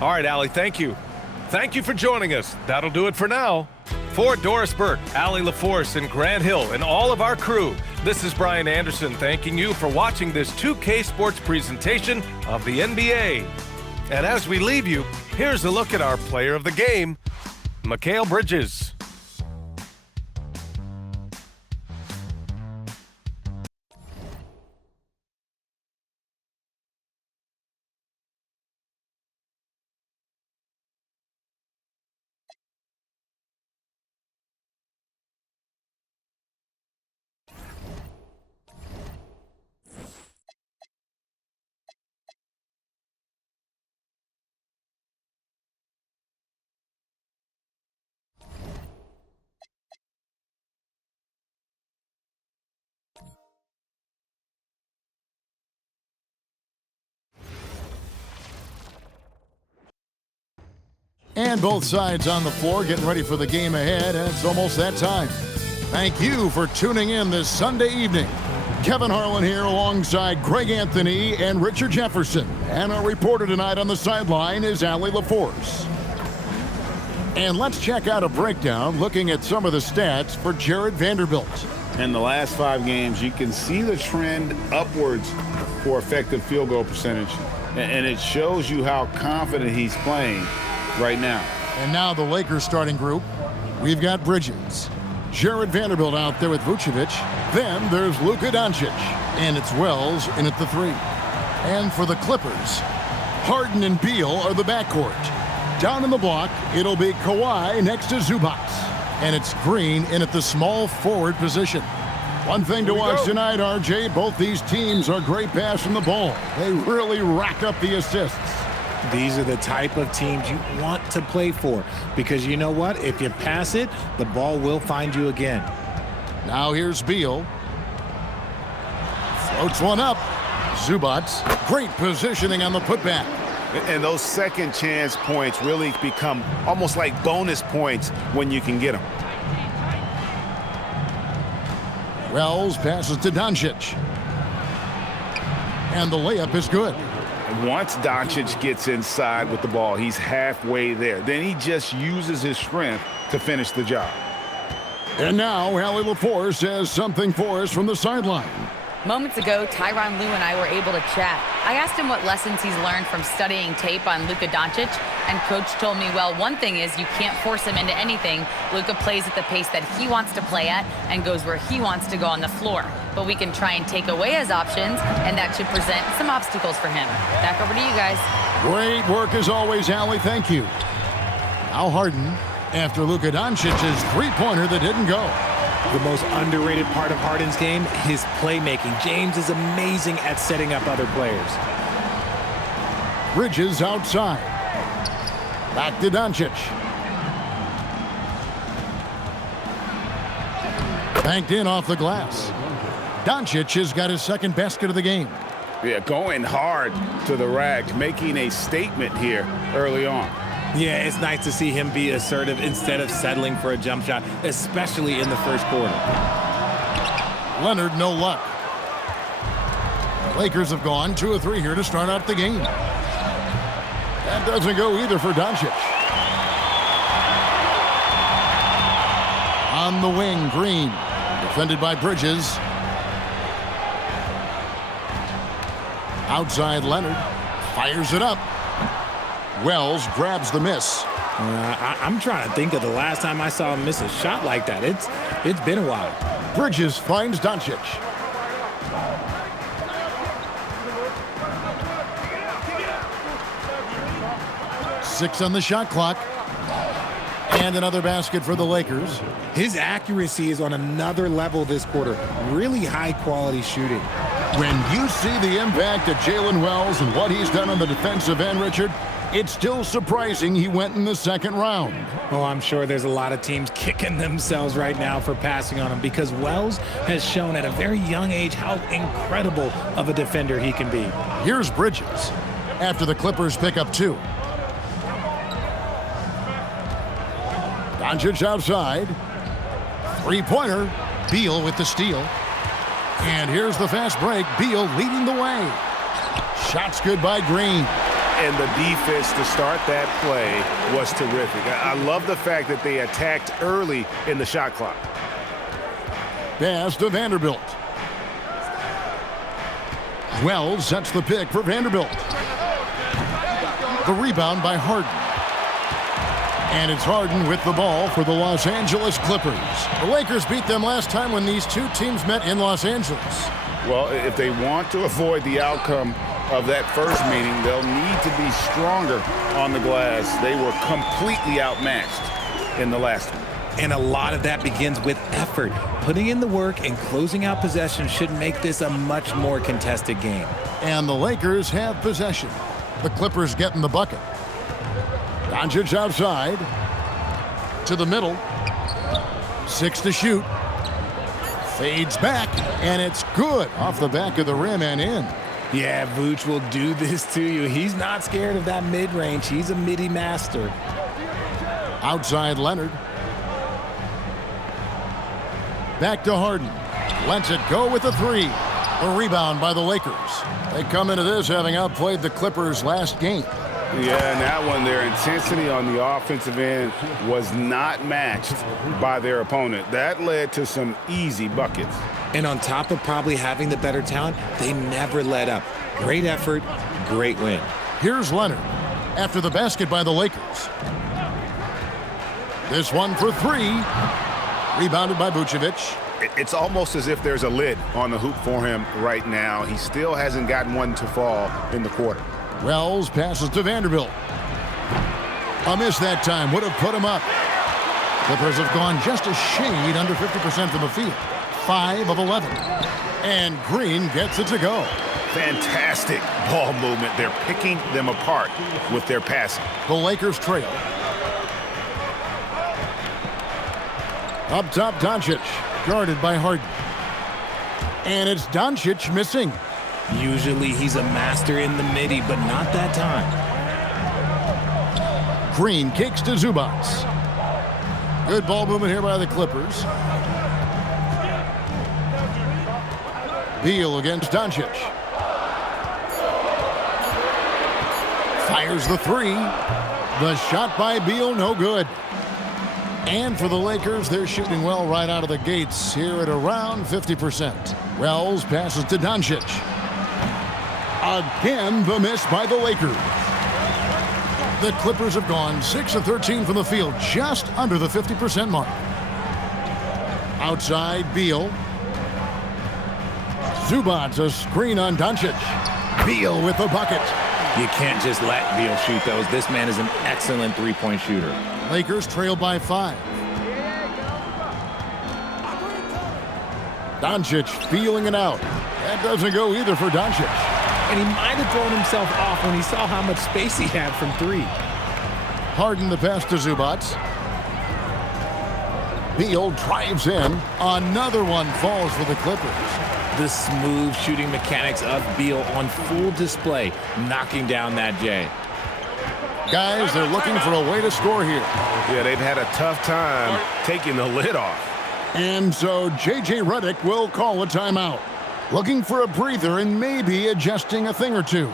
All right, Allie, thank you. Thank you for joining us. That'll do it for now. For Doris Burke, Allie LaForce, and Grant Hill, and all of our crew, this is Brian Anderson thanking you for watching this 2K Sports presentation of the NBA. And as we leave you, here's a look at our player of the game, Mikal Bridges. And both sides on the floor getting ready for the game ahead, and it's almost that time. Thank you for tuning in this Sunday evening. Kevin Harlan here alongside Greg Anthony and Richard Jefferson. And our reporter tonight on the sideline is Allie LaForce. And let's check out a breakdown looking at some of the stats for Jared Vanderbilt. In the last 5 games, you can see the trend upwards for effective field goal percentage. And it shows you how confident he's playing right now. And now the Lakers starting group. We've got Bridges, Jared Vanderbilt out there with Vucevic. Then there's Luka Doncic. And it's Wells in at the 3. And for the Clippers, Harden and Beal are the backcourt. Down in the block, it'll be Kawhi next to Zubac. And it's Green in at the small forward position. One thing to watch tonight, RJ, both these teams are great passing the ball. They really rack up the assists. These are the type of teams you want to play for, because you know what? If you pass it, the ball will find you again. Now here's Beal. Floats one up. Zubac, great positioning on the putback. And those second chance points really become almost like bonus points when you can get them. Wells passes to Doncic. And the layup is good. Once Doncic gets inside with the ball, he's halfway there. Then he just uses his strength to finish the job. And now Allie LaForce has something for us from the sideline. Moments ago, Tyronn Lue and I were able to chat. I asked him what lessons he's learned from studying tape on Luka Doncic, and Coach told me, well, one thing is you can't force him into anything. Luka plays at the pace that he wants to play at and goes where he wants to go on the floor. But we can try and take away his options, and that should present some obstacles for him. Back over to you guys. Great work as always, Allie. Thank you. Now Harden after Luka Doncic's three-pointer that didn't go. The most underrated part of Harden's game, his playmaking. James is amazing at setting up other players. Bridges outside. Back to Doncic. Banked in off the glass. Doncic has got his second basket of the game. Yeah, going hard to the rack, making a statement here early on. Yeah, it's nice to see him be assertive instead of settling for a jump shot, especially in the first quarter. Leonard, no luck. Lakers have gone 2 of 3 here to start out the game. That doesn't go either for Doncic. On the wing, Green. Defended by Bridges. Outside Leonard. Fires it up. Wells grabs the miss. I'm trying to think of the last time I saw him miss a shot like that. It's been a while. Bridges finds Doncic. Six on the shot clock. And another basket for the Lakers. His accuracy is on another level this quarter. Really high-quality shooting. When you see the impact of Jalen Wells and what he's done on the defensive end, Richard, it's still surprising he went in the second round. Oh, I'm sure there's a lot of teams kicking themselves right now for passing on him, because Wells has shown at a very young age how incredible of a defender he can be. Here's Bridges after the Clippers pick up 2. Doncic outside. Three-pointer. Beal with the steal. And here's the fast break. Beal leading the way. Shots good by Green. And the defense to start that play was terrific. I love the fact that they attacked early in the shot clock. Pass to Vanderbilt. Wells sets the pick for Vanderbilt. The rebound by Harden. And it's Harden with the ball for the Los Angeles Clippers. The Lakers beat them last time when these two teams met in Los Angeles. Well, if they want to avoid the outcome of that first meeting, they'll need to be stronger on the glass. They were completely outmatched in the last one. And a lot of that begins with effort. Putting in the work and closing out possession should make this a much more contested game. And the Lakers have possession. The Clippers getting the bucket. Doncic outside. To the middle. 6 to shoot. Fades back, and it's good off the back of the rim and in. Yeah, Vooch will do this to you. He's not scared of that mid-range. He's a midi master. Outside Leonard. Back to Harden. Lets it go with a three. A rebound by the Lakers. They come into this having outplayed the Clippers last game. Yeah, and that one, their intensity on the offensive end was not matched by their opponent. That led to some easy buckets. And on top of probably having the better talent, they never let up. Great effort, great win. Here's Leonard after the basket by the Lakers. This one for three. Rebounded by Vucevic. It's almost as if there's a lid on the hoop for him right now. He still hasn't gotten one to fall in the quarter. Wells passes to Vanderbilt. A miss that time would have put him up. Clippers have gone just a shade under 50% from the field. 5 of 11. And Green gets it to go. Fantastic ball movement. They're picking them apart with their passing. The Lakers trail. Up top, Doncic, guarded by Harden. And it's Doncic missing. Usually he's a master in the midi, but not that time. Green kicks to Zubac. Good ball movement here by the Clippers. Beal against Doncic. Fires the three. The shot by Beal, no good. And for the Lakers, they're shooting well right out of the gates here at around 50%. Wells passes to Doncic. Again, the miss by the Lakers. The Clippers have gone 6 of 13 from the field, just under the 50% mark. Outside, Beal. Zubac, a screen on Doncic. Beal with the bucket. You can't just let Beal shoot those. This man is an excellent three-point shooter. Lakers trail by 5. Doncic feeling it out. That doesn't go either for Doncic. And he might have thrown himself off when he saw how much space he had from 3. Harden the pass to Zubac. Beal drives in. Another one falls for the Clippers. The smooth shooting mechanics of Beal on full display, knocking down that J. Guys, they're looking for a way to score here. Yeah, they've had a tough time taking the lid off. And so J.J. Redick will call a timeout. Looking for a breather and maybe adjusting a thing or two.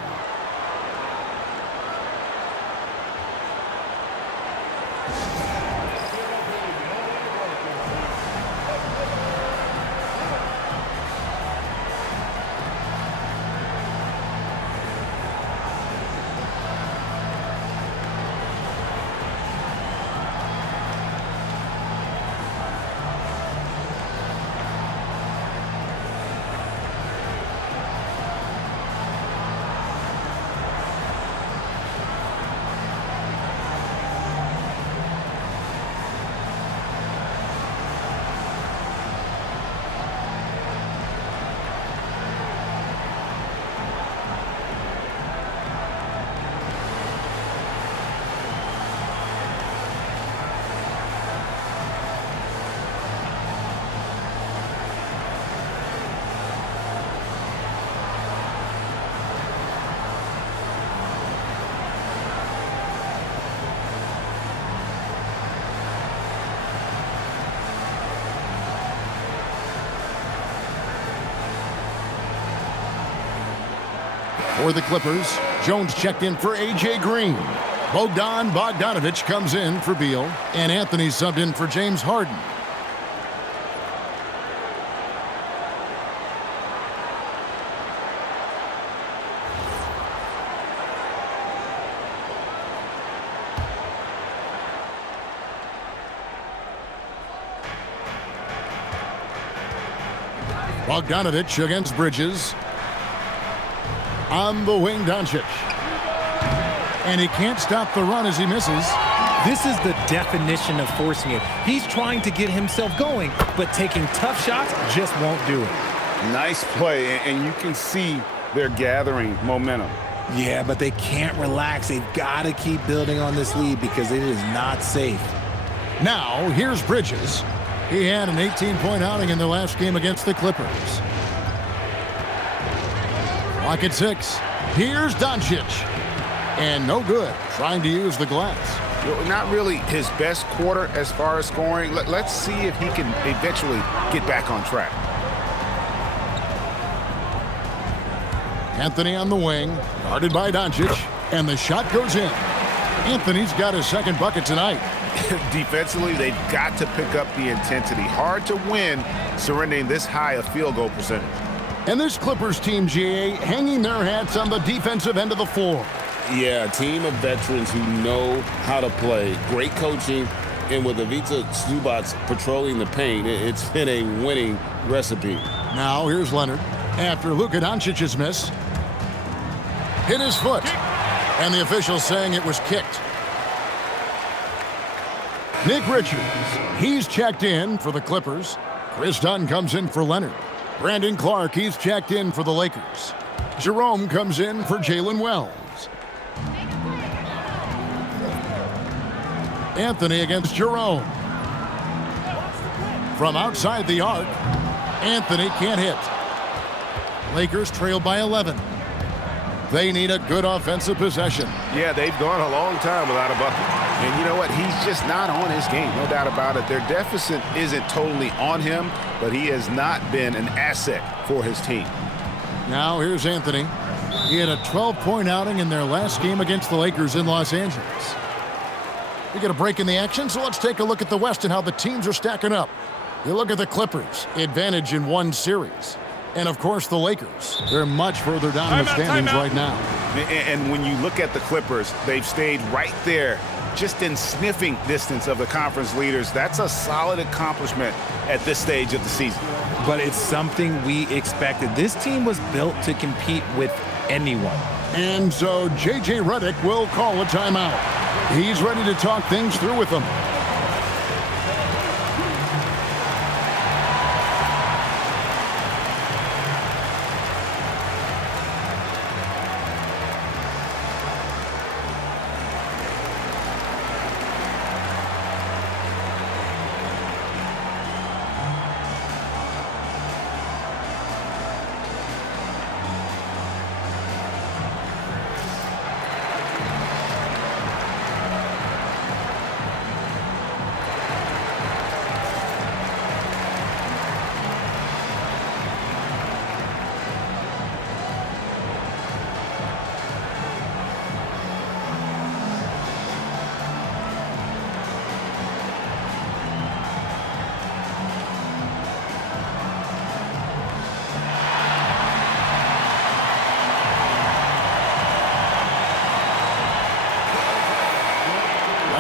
For the Clippers, Jones checked in for A.J. Green. Bogdanovich comes in for Beal, and Anthony subbed in for James Harden. Bogdanovich against Bridges. On the wing, Doncic. And he can't stop the run as he misses. This is the definition of forcing it. He's trying to get himself going, but taking tough shots just won't do it. Nice play, and you can see they're gathering momentum. Yeah, but they can't relax. They've got to keep building on this lead because it is not safe. Now, here's Bridges. He had an 18-point outing in the last game against the Clippers. Clock at 6. Here's Doncic. And no good, trying to use the glass. Not really his best quarter as far as scoring. Let's see if he can eventually get back on track. Anthony on the wing, guarded by Doncic, and the shot goes in. Anthony's got his second bucket tonight. Defensively, they've got to pick up the intensity. Hard to win surrendering this high a field goal percentage. And this Clippers team, GA, hanging their hats on the defensive end of the floor. Yeah, a team of veterans who know how to play. Great coaching, and with Ivica Zubac patrolling the paint, it's been a winning recipe. Now here's Leonard. After Luka Doncic's miss, hit his foot, and the official saying it was kicked. Nick Richards, he's checked in for the Clippers. Chris Dunn comes in for Leonard. Brandon Clark, he's checked in for the Lakers. Jerome comes in for Jalen Wells. Anthony against Jerome. From outside the arc, Anthony can't hit. Lakers trail by 11. They need a good offensive possession. Yeah, they've gone a long time without a bucket. And you know what? He's just not on his game, no doubt about it. Their deficit isn't totally on him, but he has not been an asset for his team. Now here's Anthony. He had a 12-point outing in their last game against the Lakers in Los Angeles. We get a break in the action, so let's take a look at the West and how the teams are stacking up. You look at the Clippers, advantage in one series. And, of course, the Lakers. They're much further down the standings right now. And when you look at the Clippers, they've stayed right there, just in sniffing distance of the conference leaders. That's a solid accomplishment at this stage of the season. But it's something we expected. This team was built to compete with anyone. And so J.J. Redick will call a timeout. He's ready to talk things through with them.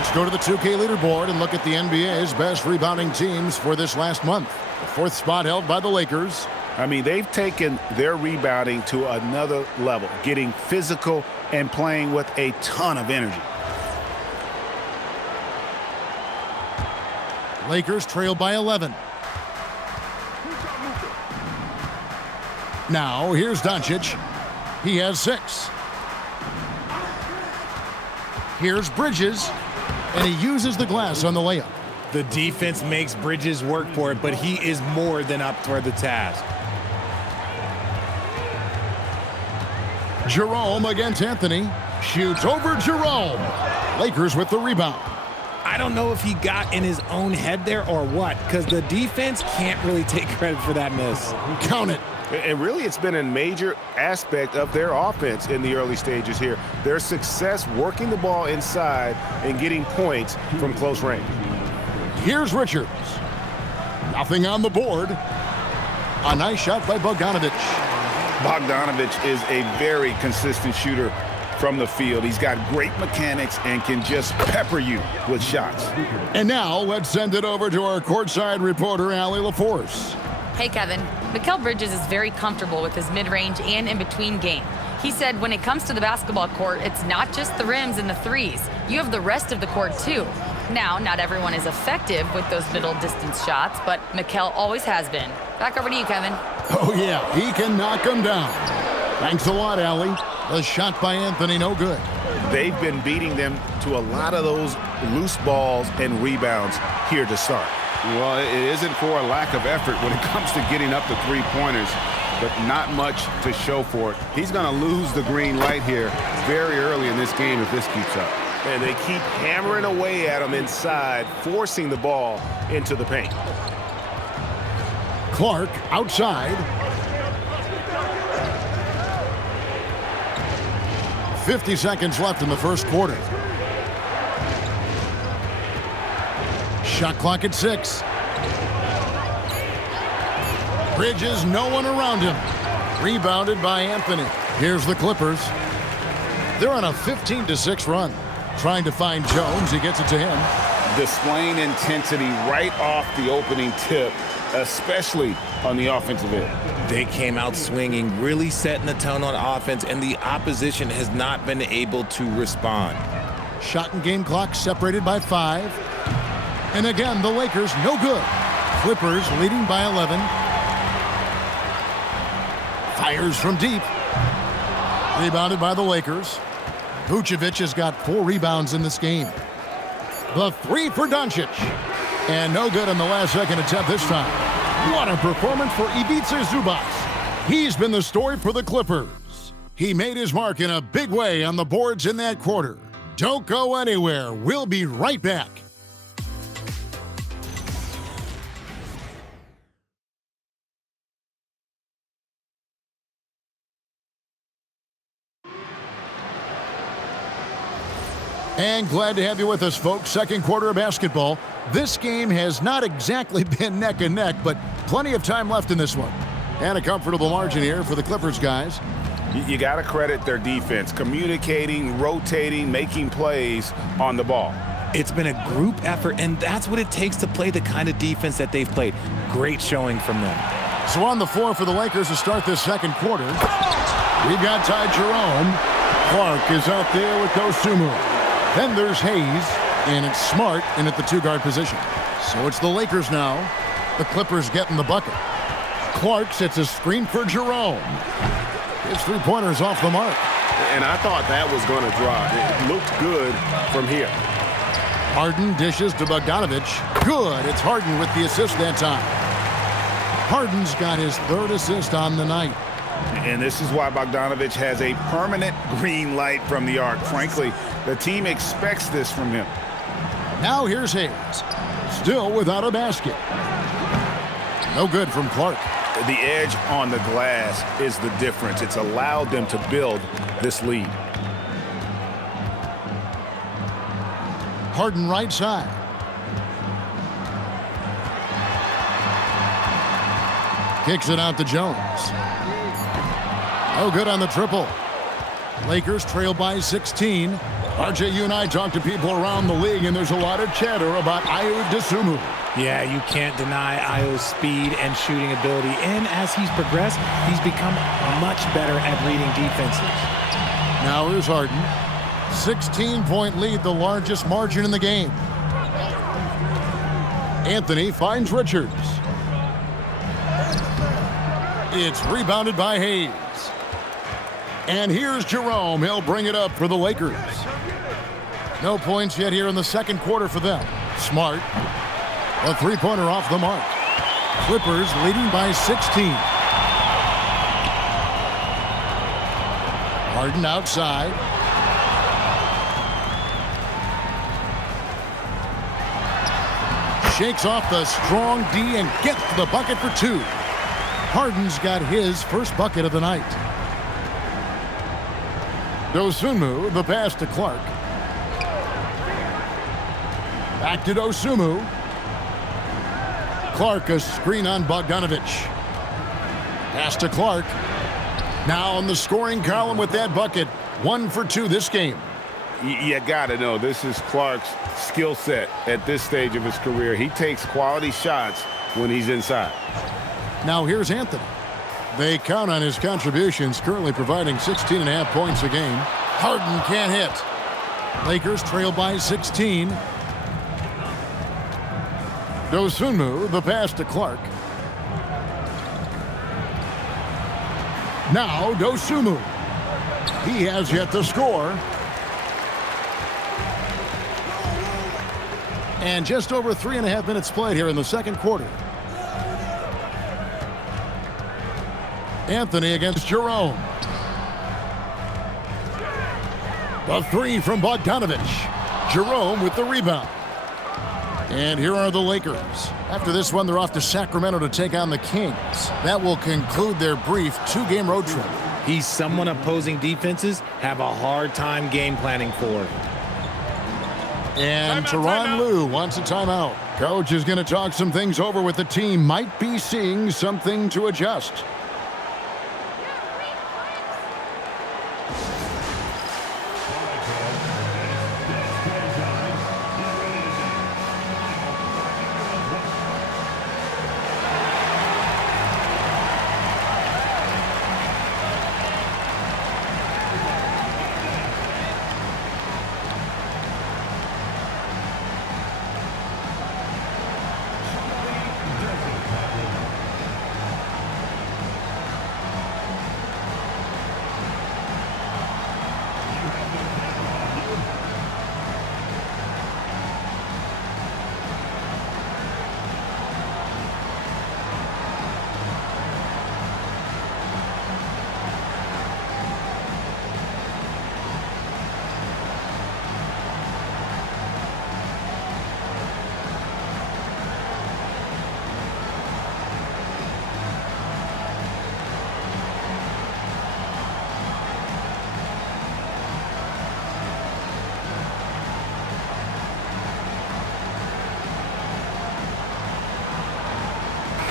Let's go to the 2K leaderboard and look at the NBA's best rebounding teams for this last month. The fourth spot held by the Lakers. I mean, they've taken their rebounding to another level, getting physical and playing with a ton of energy. Lakers trail by 11. Now, here's Doncic. He has 6. Here's Bridges, and he uses the glass on the layup. The defense makes Bridges work for it, but he is more than up for the task. Jerome against Anthony. Shoots over Jerome. Lakers with the rebound. I don't know if he got in his own head there or what, because the defense can't really take credit for that miss. Count it. And really, it's been a major aspect of their offense in the early stages here. Their success working the ball inside and getting points from close range. Here's Richards. Nothing on the board. A nice shot by Bogdanovic. Bogdanovic is a very consistent shooter from the field. He's got great mechanics and can just pepper you with shots. And now let's send it over to our courtside reporter, Allie LaForce. Hey, Kevin. Mikal Bridges is very comfortable with his mid-range and in-between game. He said when it comes to the basketball court, it's not just the rims and the threes. You have the rest of the court, too. Now, not everyone is effective with those middle-distance shots, but Mikal always has been. Back over to you, Kevin. Oh, yeah, he can knock them down. Thanks a lot, Allie. The shot by Anthony, no good. They've been beating them to a lot of those loose balls and rebounds here to start. Well, it isn't for a lack of effort when it comes to getting up the three-pointers, but not much to show for it. He's going to lose the green light here very early in this game if this keeps up. And they keep hammering away at him inside, forcing the ball into the paint. Clark outside. 50 seconds left in the first quarter. Shot clock at 6. Bridges, no one around him. Rebounded by Anthony. Here's the Clippers. They're on a 15-6 run. Trying to find Jones. He gets it to him. Displaying intensity right off the opening tip, especially on the offensive end. They came out swinging, really setting the tone on offense, and the opposition has not been able to respond. Shot and game clock separated by 5. And again, the Lakers no good. Clippers leading by 11. Fires from deep. Rebounded by the Lakers. Vucevic has got 4 rebounds in this game. The 3 for Doncic. And no good on the last second attempt this time. What a performance for Ivica Zubac. He's been the story for the Clippers. He made his mark in a big way on the boards in that quarter. Don't go anywhere. We'll be right back. And glad to have you with us, folks. Second quarter of basketball. This game has not exactly been neck and neck, but plenty of time left in this one. And a comfortable margin here for the Clippers guys. You got to credit their defense, communicating, rotating, making plays on the ball. It's been a group effort, and that's what it takes to play the kind of defense that they've played. Great showing from them. So on the floor for the Lakers to start this second quarter, we've got Ty Jerome. Clark is out there with Dosunmu. Then there's Hayes, and it's Smart in at the 2-guard position. So it's the Lakers now. The Clippers getting the bucket. Clark sets a screen for Jerome. His 3-pointer's off the mark. And I thought that was going to drop. It looked good from here. Harden dishes to Bogdanovic. Good. It's Harden with the assist that time. Harden's got his 3rd assist on the night. And this is why Bogdanovic has a permanent green light from the arc. Frankly, the team expects this from him. Now here's Hayes. Still without a basket. No good from Clark. The edge on the glass is the difference. It's allowed them to build this lead. Harden right side. Kicks it out to Jones. No good on the triple. Lakers trail by 16. RJ, you and I talk to people around the league, and there's a lot of chatter about Ayo Dosunmu. Yeah, you can't deny Ayo's speed and shooting ability. And as he's progressed, he's become much better at reading defenses. Now here's Harden. 16-point lead, the largest margin in the game. Anthony finds Richards. It's rebounded by Hayes. And here's Jerome. He'll bring it up for the Lakers. No points yet here in the second quarter for them. Smart. A 3-pointer off the mark. Clippers leading by 16. Harden outside. Shakes off the strong D and gets to the bucket for 2. Harden's got his first bucket of the night. Dosunmu, the pass to Clark. Back to Dosunmu. Clark, a screen on Bogdanovic. Pass to Clark. Now on the scoring column with that bucket. 1 for 2 this game. You got to know, this is Clark's skill set at this stage of his career. He takes quality shots when he's inside. Now here's Anthony. They count on his contributions, currently providing 16.5 points a game. Harden can't hit. Lakers trail by 16. Dosunmu, the pass to Clark. Now Dosunmu. He has yet to score. And just over 3.5 minutes played here in the second quarter. Anthony against Jerome. The 3 from Bogdanovic. Jerome with the rebound. And here are the Lakers. After this one, they're off to Sacramento to take on the Kings. That will conclude their brief two-game road trip. He's someone opposing defenses have a hard time game planning for. And Tyronn Lue wants a timeout. Coach is going to talk some things over with the team. Might be seeing something to adjust.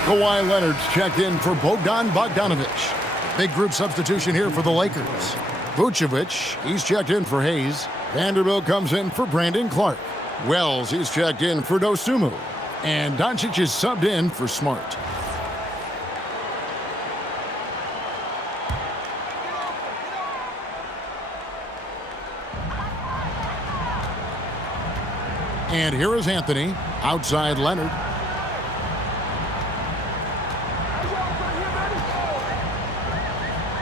Kawhi Leonard's checked in for Bogdan Bogdanovic. Big group substitution here for the Lakers. Vucevic, he's checked in for Hayes. Vanderbilt comes in for Brandon Clark. Wells, he's checked in for Dosunmu. And Doncic is subbed in for Smart. And here is Anthony, outside Leonard.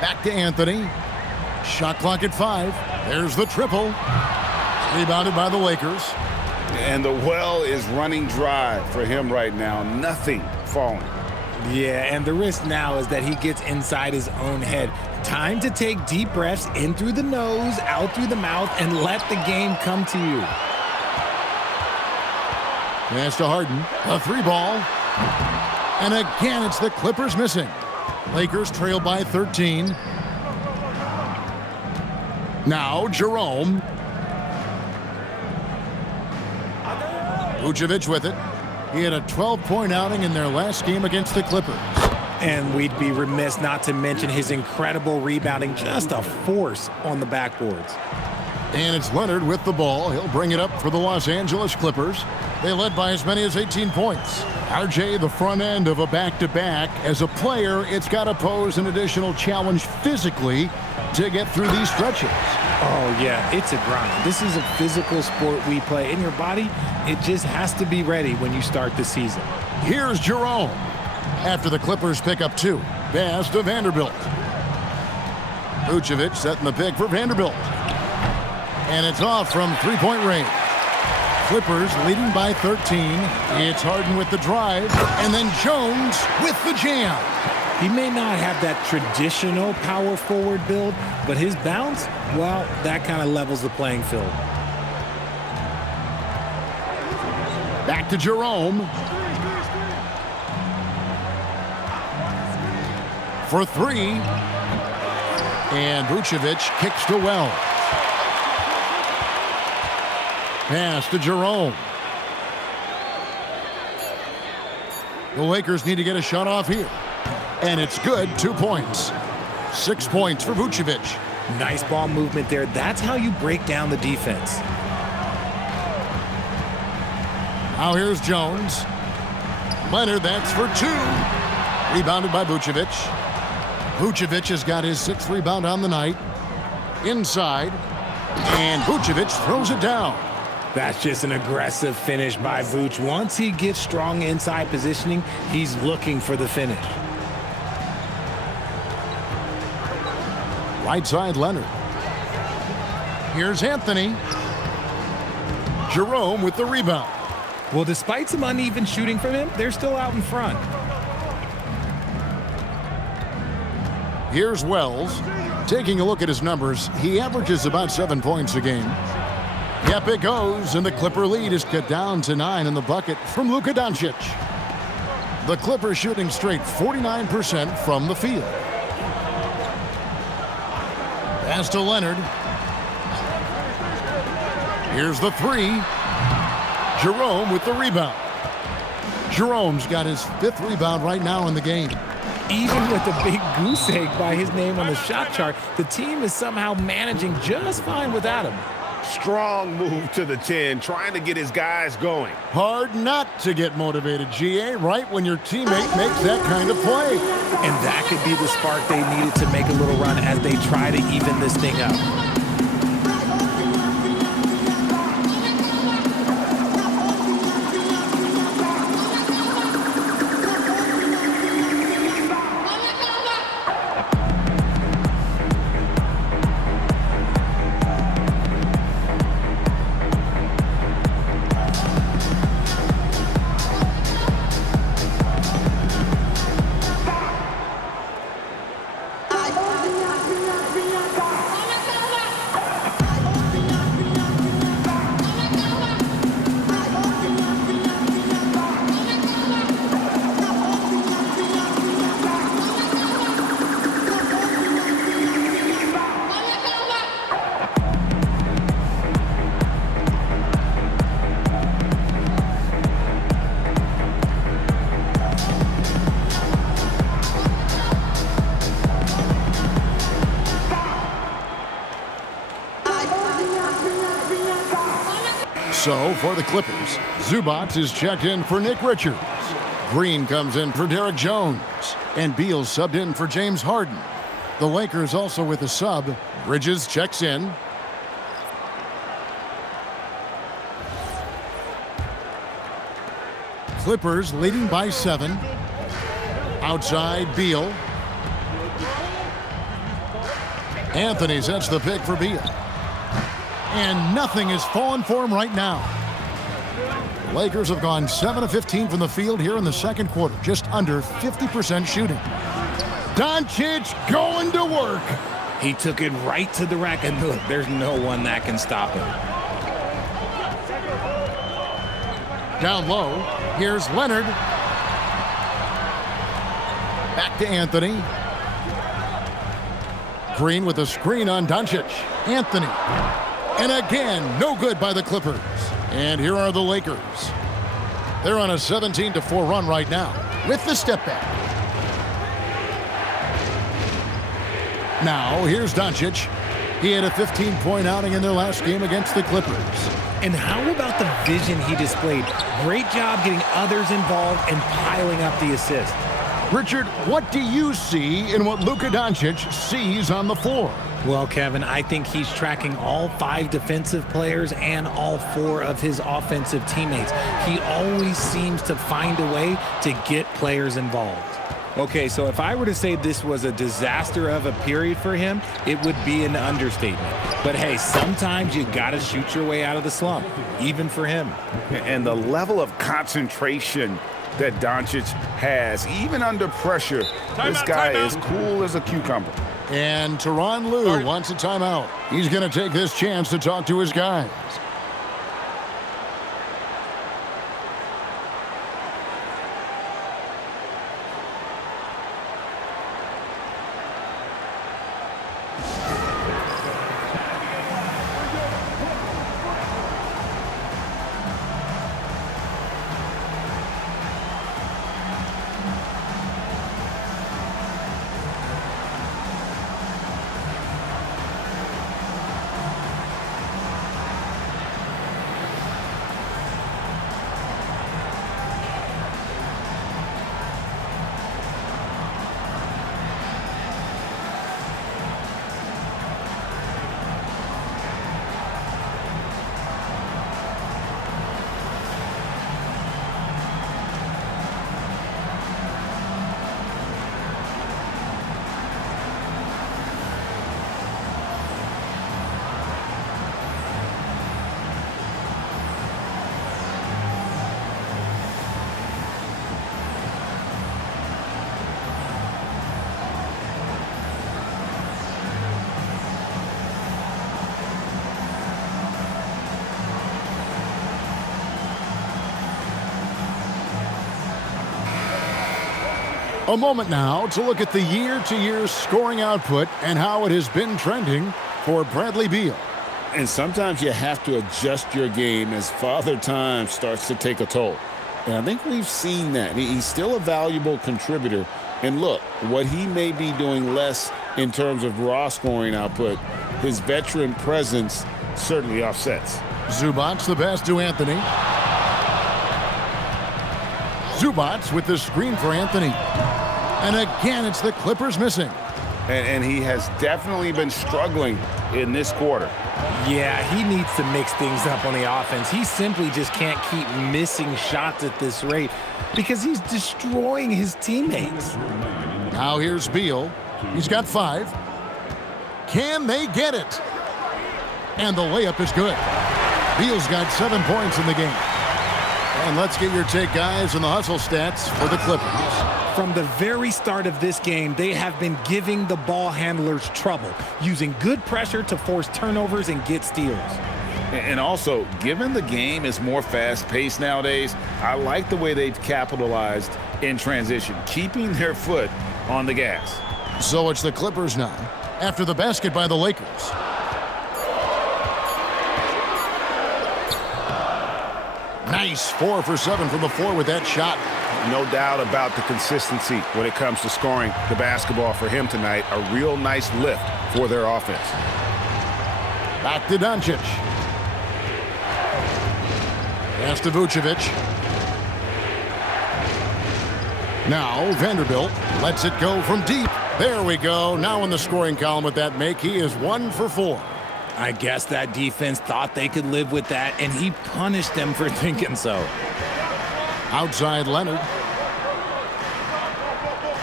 Back to Anthony. Shot clock at 5. There's the triple. Rebounded by the Lakers. And the well is running dry for him right now. Nothing falling. Yeah, and the risk now is that he gets inside his own head. Time to take deep breaths in through the nose, out through the mouth, and let the game come to you. Pass to Harden. A 3-ball. And again, it's the Clippers missing. Lakers trail by 13. Now Jerome. Vucevic with it. He had a 12-point outing in their last game against the Clippers. And we'd be remiss not to mention his incredible rebounding, just a force on the backboards. And it's Leonard with the ball. He'll bring it up for the Los Angeles Clippers. They led by as many as 18 points. RJ, the front end of a back-to-back. As a player, it's got to pose an additional challenge physically to get through these stretches. Oh, yeah, it's a grind. This is a physical sport we play. And your body, it just has to be ready when you start the season. Here's Jerome. After the Clippers pick up 2. Pass to Vanderbilt. Vucevic setting the pick for Vanderbilt. And it's off from three-point range. Clippers leading by 13. It's Harden with the drive. And then Jones with the jam. He may not have that traditional power forward build, but his bounce, well, that kind of levels the playing field. Back to Jerome. For 3. And Vucevic kicks to Wells. Pass to Jerome. The Lakers need to get a shot off here. And it's good, 2 points. 6 points for Vucevic. Nice ball movement there. That's how you break down the defense. Now here's Jones. Leonard, that's for 2. Rebounded by Vucevic. Vucevic has got his 6th rebound on the night. Inside. And Vucevic throws it down. That's just an aggressive finish by Vuce. Once he gets strong inside positioning, he's looking for the finish. Right side, Leonard. Here's Anthony. Jerome with the rebound. Well, despite some uneven shooting from him, they're still out in front. Here's Wells. Taking a look at his numbers, he averages about 7 points a game. Yep, it goes, and the Clipper lead is cut down to 9 in the bucket from Luka Doncic. The Clippers shooting straight 49% from the field. Pass to Leonard. Here's the three. Jerome with the rebound. Jerome's got his 5th rebound right now in the game. Even with the big goose egg by his name on the shot chart, the team is somehow managing just fine without him. Strong move to the 10, trying to get his guys going. Hard not to get motivated, GA, right when your teammate makes that kind of play. And that could be the spark they needed to make a little run as they try to even this thing up. So, for the Clippers, Zubac is checked in for Nick Richards. Green comes in for Derek Jones. And Beal subbed in for James Harden. The Lakers also with a sub. Bridges checks in. Clippers leading by 7. Outside, Beal. Anthony sets the pick for Beal. And nothing is falling for him right now. Lakers have gone 7 of 15 from the field here in the second quarter, just under 50% shooting. Doncic going to work. He took it right to the rack, and look, there's no one that can stop him. Down low, here's Leonard. Back to Anthony. Green with a screen on Doncic. Anthony. And again, no good by the Clippers. And here are the Lakers. They're on a 17-4 run right now with the step back. Now, here's Doncic. He had a 15-point outing in their last game against the Clippers. And how about the vision he displayed? Great job getting others involved and piling up the assist. Richard, what do you see in what Luka Doncic sees on the floor? Well, Kevin, I think he's tracking all 5 defensive players and all 4 of his offensive teammates. He always seems to find a way to get players involved. Okay, so if I were to say this was a disaster of a period for him, it would be an understatement. But hey, sometimes you gotta shoot your way out of the slump, even for him. And the level of concentration that Doncic has, even under pressure, this guy is cool as a cucumber. And Tyronn Lue wants a timeout. He's going to take this chance to talk to his guys. A moment now to look at the year-to-year scoring output and how it has been trending for Bradley Beal. And sometimes you have to adjust your game as Father Time starts to take a toll. And I think we've seen that. He's still a valuable contributor. And look, what he may be doing less in terms of raw scoring output, his veteran presence certainly offsets. Zubac the pass to Anthony. Zubac with the screen for Anthony. And again, it's the Clippers missing. And he has definitely been struggling in this quarter. Yeah, he needs to mix things up on the offense. He simply just can't keep missing shots at this rate because he's destroying his teammates. Now here's Beal. He's got 5. Can they get it? And the layup is good. Beal's got 7 points in the game. And let's get your take, guys, on the hustle stats for the Clippers. From the very start of this game, they have been giving the ball handlers trouble, using good pressure to force turnovers and get steals. And also, given the game is more fast-paced nowadays, I like the way they've capitalized in transition, keeping their foot on the gas. So it's the Clippers now, after the basket by the Lakers. Nice 4 for 7 from the floor with that shot. No doubt about the consistency when it comes to scoring the basketball for him tonight. A real nice lift for their offense. Back to Doncic. Pass to Vucevic. Now Vanderbilt lets it go from deep. There we go. Now in the scoring column with that make, he is 1 for 4. I guess that defense thought they could live with that, and he punished them for thinking so. Outside Leonard.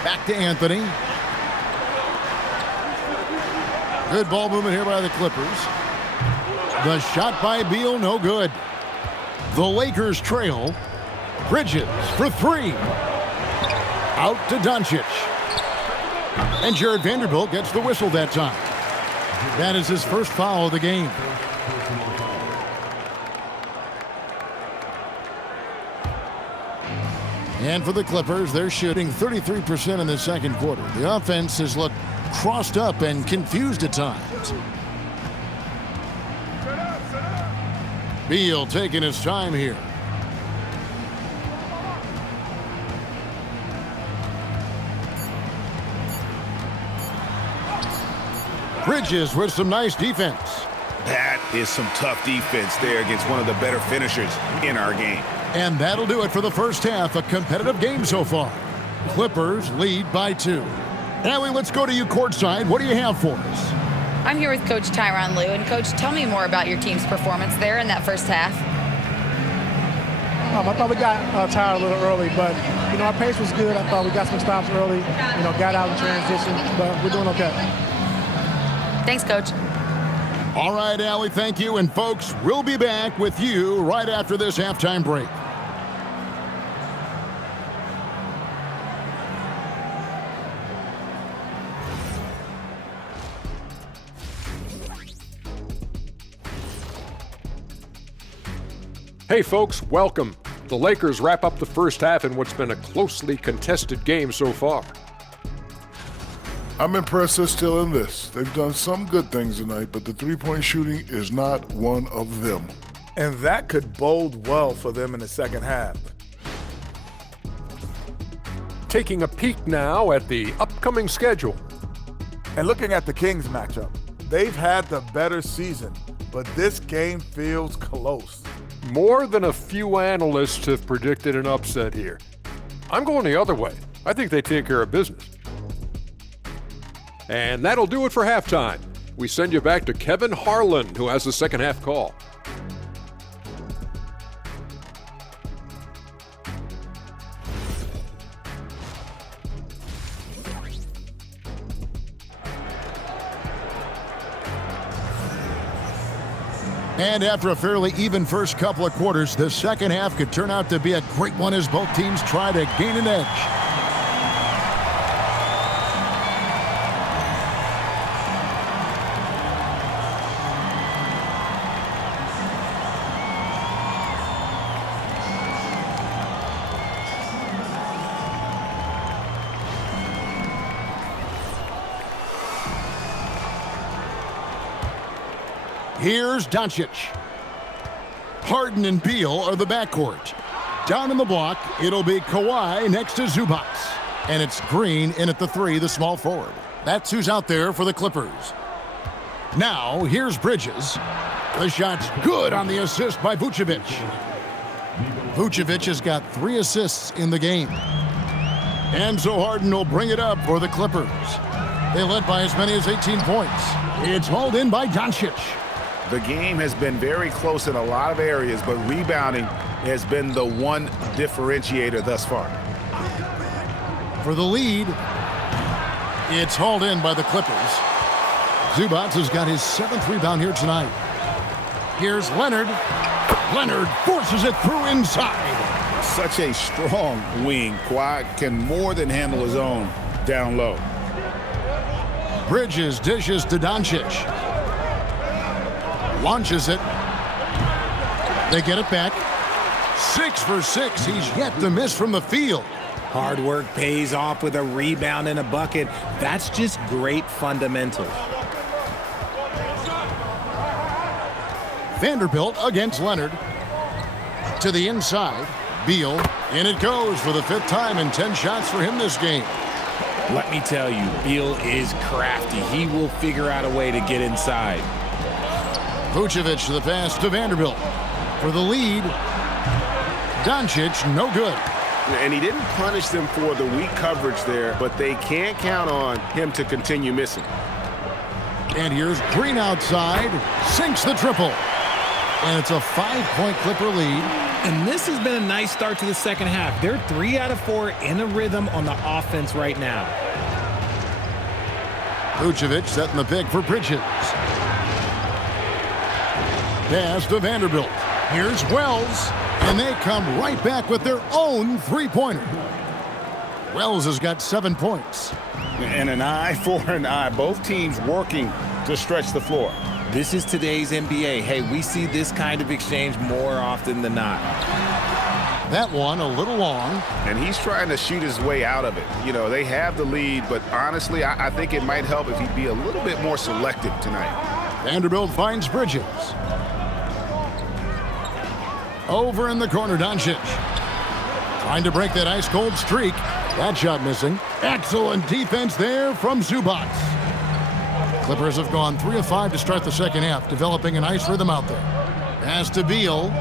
Back to Anthony. Good ball movement here by the Clippers. The shot by Beal, no good. The Lakers trail. Bridges for 3. Out to Doncic. And Jared Vanderbilt gets the whistle that time. That is his first foul of the game. And for the Clippers, they're shooting 33% in the second quarter. The offense has looked crossed up and confused at times. Beal taking his time here. Bridges with some nice defense. That is some tough defense there against one of the better finishers in our game. And that'll do it for the first half. A competitive game so far. Clippers lead by 2. Allie, let's go to you courtside. What do you have for us? I'm here with Coach Tyronn Lue. And, Coach, tell me more about your team's performance there in that first half. I thought we got tired a little early, but, our pace was good. I thought we got some stops early, got out in transition, but we're doing okay. Thanks, Coach. All right, Allie, thank you. And, folks, we'll be back with you right after this halftime break. Hey folks, welcome. The Lakers wrap up the first half in what's been a closely contested game so far. I'm impressed they're still in this. They've done some good things tonight, but the three-point shooting is not one of them. And that could bode well for them in the second half. Taking a peek now at the upcoming schedule. And looking at the Kings matchup, they've had the better season, but this game feels close. More than a few analysts have predicted an upset here. I'm going the other way. I think they take care of business. And that'll do it for halftime. We send you back to Kevin Harlan, who has the second half call. And after a fairly even first couple of quarters, the second half could turn out to be a great one as both teams try to gain an edge. Here's Doncic. Harden and Beal are the backcourt. Down in the block, it'll be Kawhi next to Zubac. And it's Green in at the 3, the small forward. That's who's out there for the Clippers. Now, here's Bridges. The shot's good on the assist by Vucevic. Vucevic has got 3 assists in the game. And so Harden will bring it up for the Clippers. They led by as many as 18 points. It's hauled in by Doncic. The game has been very close in a lot of areas, but rebounding has been the one differentiator thus far. For the lead, it's hauled in by the Clippers. Zubac has got his 7th rebound here tonight. Here's Leonard. Leonard forces it through inside. Such a strong wing. Kawhi can more than handle his own down low. Bridges dishes to Doncic. Launches it. They get it back. 6 for 6. He's yet to miss from the field. Hard work pays off with a rebound and a bucket. That's just great fundamentals. Vanderbilt against Leonard. To the inside. Beal. And it goes for the 5th time in 10 shots for him this game. Let me tell you, Beal is crafty. He will figure out a way to get inside. Vucevic to the pass to Vanderbilt. For the lead. Doncic, no good. And he didn't punish them for the weak coverage there, but they can't count on him to continue missing. And here's Green outside. Sinks the triple. And it's a 5-point Clipper lead. And this has been a nice start to the second half. They're 3 out of 4 in a rhythm on the offense right now. Vucevic setting the pick for Bridges. Pass to Vanderbilt. Here's Wells. And they come right back with their own 3-pointer. Wells has got 7 points. And an eye for an eye. Both teams working to stretch the floor. This is today's NBA. Hey, we see this kind of exchange more often than not. That one a little long. And he's trying to shoot his way out of it. You know, they have the lead, but honestly, I think it might help if he'd be a little bit more selective tonight. Vanderbilt finds Bridges. Over in the corner, Doncic. Trying to break that ice-cold streak. That shot missing. Excellent defense there from Zubac. Clippers have gone 3 of 5 to start the second half, developing a nice rhythm out there. Pass to Beal.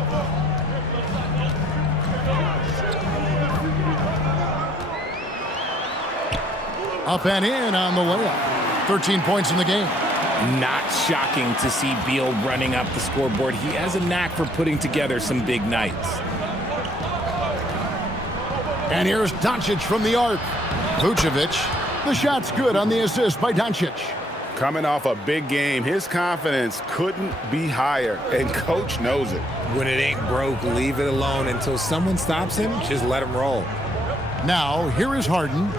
Up and in on the layup. 13 points in the game. Not shocking to see Beal running up the scoreboard. He has a knack for putting together some big nights. And here's Doncic from the arc. Vucevic. The shot's good on the assist by Doncic. Coming off a big game, his confidence couldn't be higher, and coach knows it. When it ain't broke, leave it alone until someone stops him. Just let him roll. Now, here is Harden.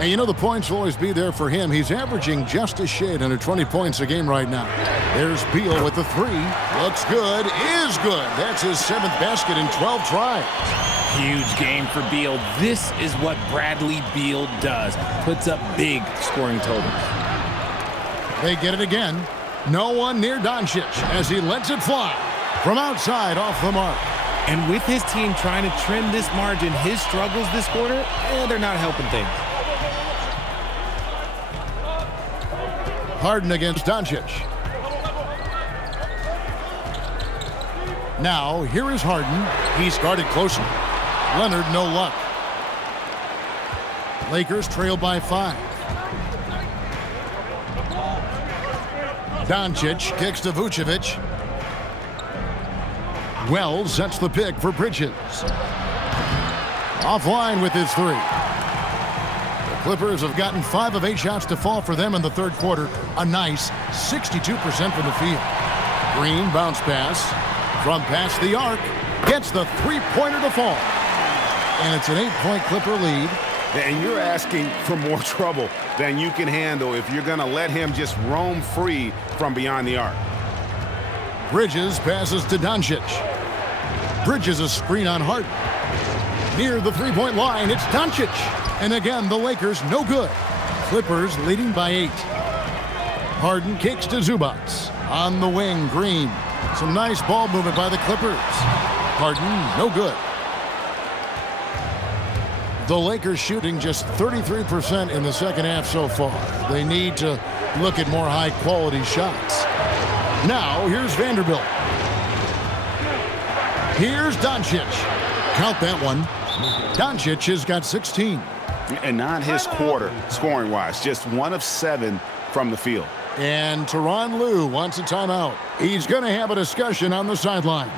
And you know the points will always be there for him. He's averaging just a shade under 20 points a game right now. There's Beal with the 3. Looks good, is good. That's his 7th basket in 12 tries. Huge game for Beal. This is what Bradley Beal does. Puts up big scoring totals. They get it again. No one near Doncic as he lets it fly from outside off the mark. And with his team trying to trim this margin, his struggles this quarter, they're not helping things. Harden against Doncic. Now, here is Harden. He started closer. Leonard, no luck. Lakers trail by 5. Doncic kicks to Vucevic. Wells sets the pick for Bridges. Offline with his 3. The Clippers have gotten 5 of 8 shots to fall for them in the third quarter. A nice 62% from the field. Green bounce pass from past the arc. Gets the 3-pointer to fall. And it's an 8-point Clipper lead. And you're asking for more trouble than you can handle if you're going to let him just roam free from beyond the arc. Bridges passes to Doncic. Bridges a screen on Harden. Near the 3-point line, it's Doncic. And again, the Lakers no good. Clippers leading by 8. Harden kicks to Zubac. On the wing, Green. Some nice ball movement by the Clippers. Harden, no good. The Lakers shooting just 33% in the second half so far. They need to look at more high-quality shots. Now, here's Vanderbilt. Here's Doncic. Count that one. Doncic has got 16. And not his quarter, scoring-wise. Just 1 of 7 from the field. And Tyronn Lue wants a timeout. He's going to have a discussion on the sideline.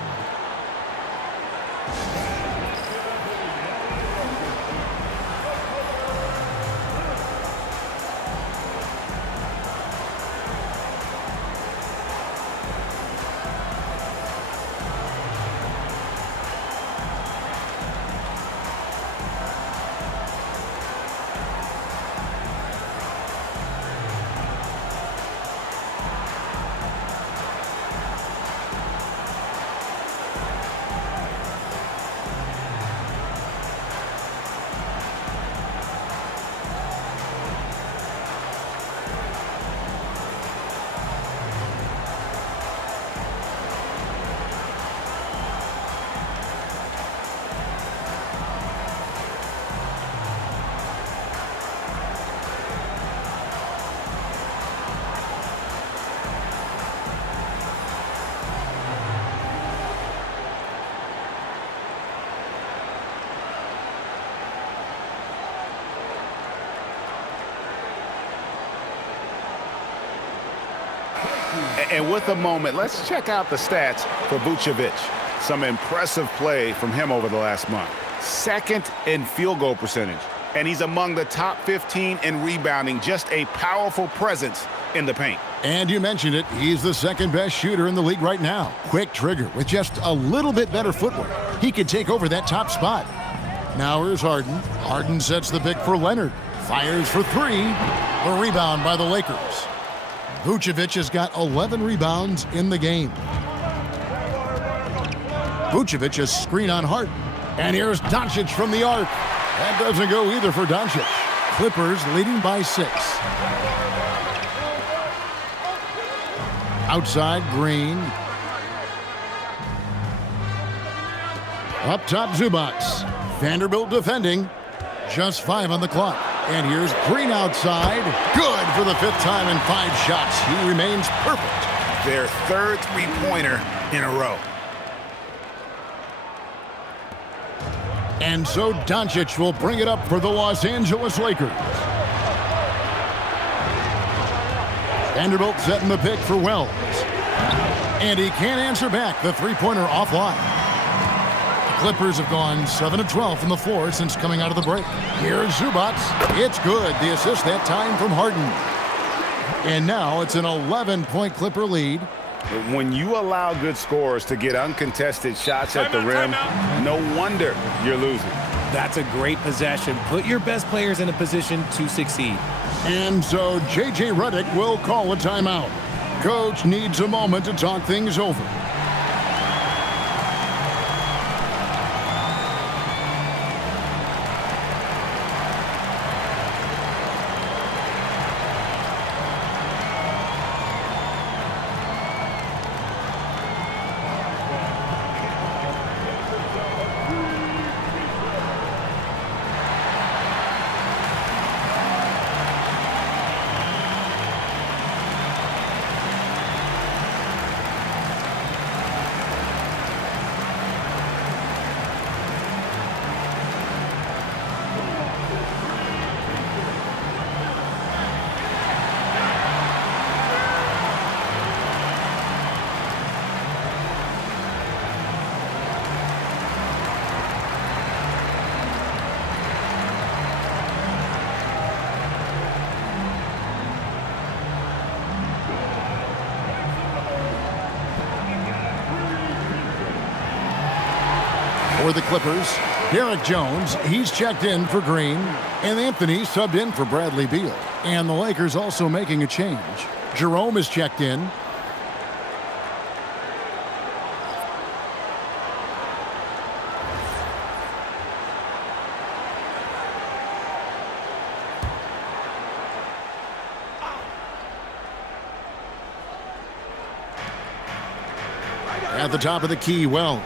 And with a moment, let's check out the stats for Vucevic. Some impressive play from him over the last month. 2nd in field goal percentage. And he's among the top 15 in rebounding. Just a powerful presence in the paint. And you mentioned it, he's the 2nd best shooter in the league right now. Quick trigger with just a little bit better footwork. He could take over that top spot. Now here's Harden. Harden sets the pick for Leonard. Fires for 3. A rebound by the Lakers. Vucevic has got 11 rebounds in the game. Vucevic has screen on Harden. And here's Doncic from the arc. That doesn't go either for Doncic. Clippers leading by 6. Outside, Green. Up top, Zubac. Vanderbilt defending. Just 5 on the clock. And here's Green outside. Good for the 5th time in 5 shots. He remains perfect. Their 3rd three-pointer in a row. And so Doncic will bring it up for the Los Angeles Lakers. Vanderbilt setting the pick for Wells. And he can't answer back. The three-pointer offline. Clippers have gone 7 of 12 from the floor since coming out of the break. Here's Zubac. It's good. The assist that time from Harden. And now it's an 11-point Clipper lead. When you allow good scorers to get uncontested shots at the rim, no wonder you're losing. That's a great possession. Put your best players in a position to succeed. And so J.J. Redick will call a timeout. Coach needs a moment to talk things over. For the Clippers, Derek Jones, he's checked in for Green, and Anthony subbed in for Bradley Beal. And the Lakers also making a change. Jerome is checked in. At the top of the key, Wells.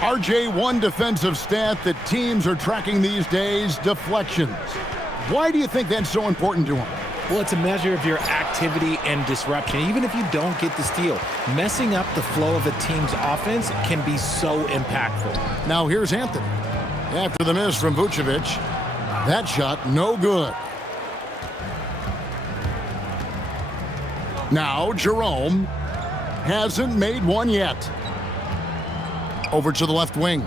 RJ, one defensive stat that teams are tracking these days, deflections. Why do you think that's so important to him? Well, it's a measure of your activity and disruption. Even if you don't get the steal, messing up the flow of a team's offense can be so impactful. Now here's Anthony. After the miss from Vucevic, that shot no good. Now Jerome hasn't made one yet. Over to the left wing.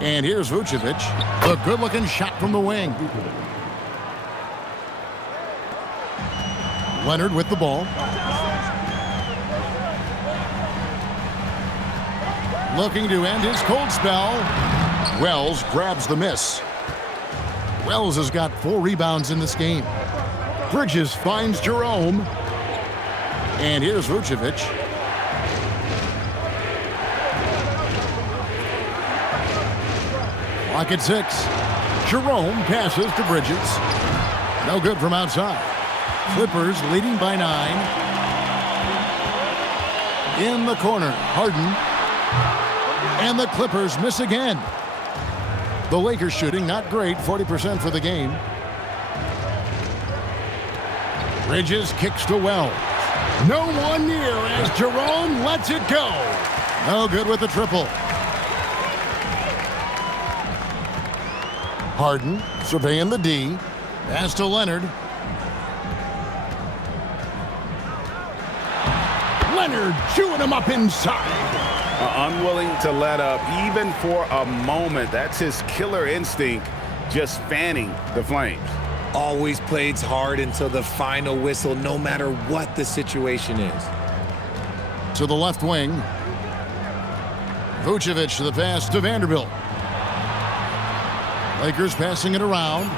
And here's Vucevic. A good-looking shot from the wing. Leonard with the ball. Looking to end his cold spell. Wells grabs the miss. Wells has got 4 rebounds in this game. Bridges finds Jerome. And here's Vucevic. Clock at 6. Jerome passes to Bridges. No good from outside. Clippers leading by 9. In the corner, Harden. And the Clippers miss again. The Lakers shooting not great, 40% for the game. Bridges kicks to Wells. No one near as Jerome lets it go. No good with the triple. Harden surveying the D. Pass to Leonard. Leonard chewing him up inside. Unwilling to let up even for a moment. That's his killer instinct, just fanning the flames. Always plays hard until the final whistle, no matter what the situation is. To the left wing. Vucevic to the pass to Vanderbilt. Lakers passing it around.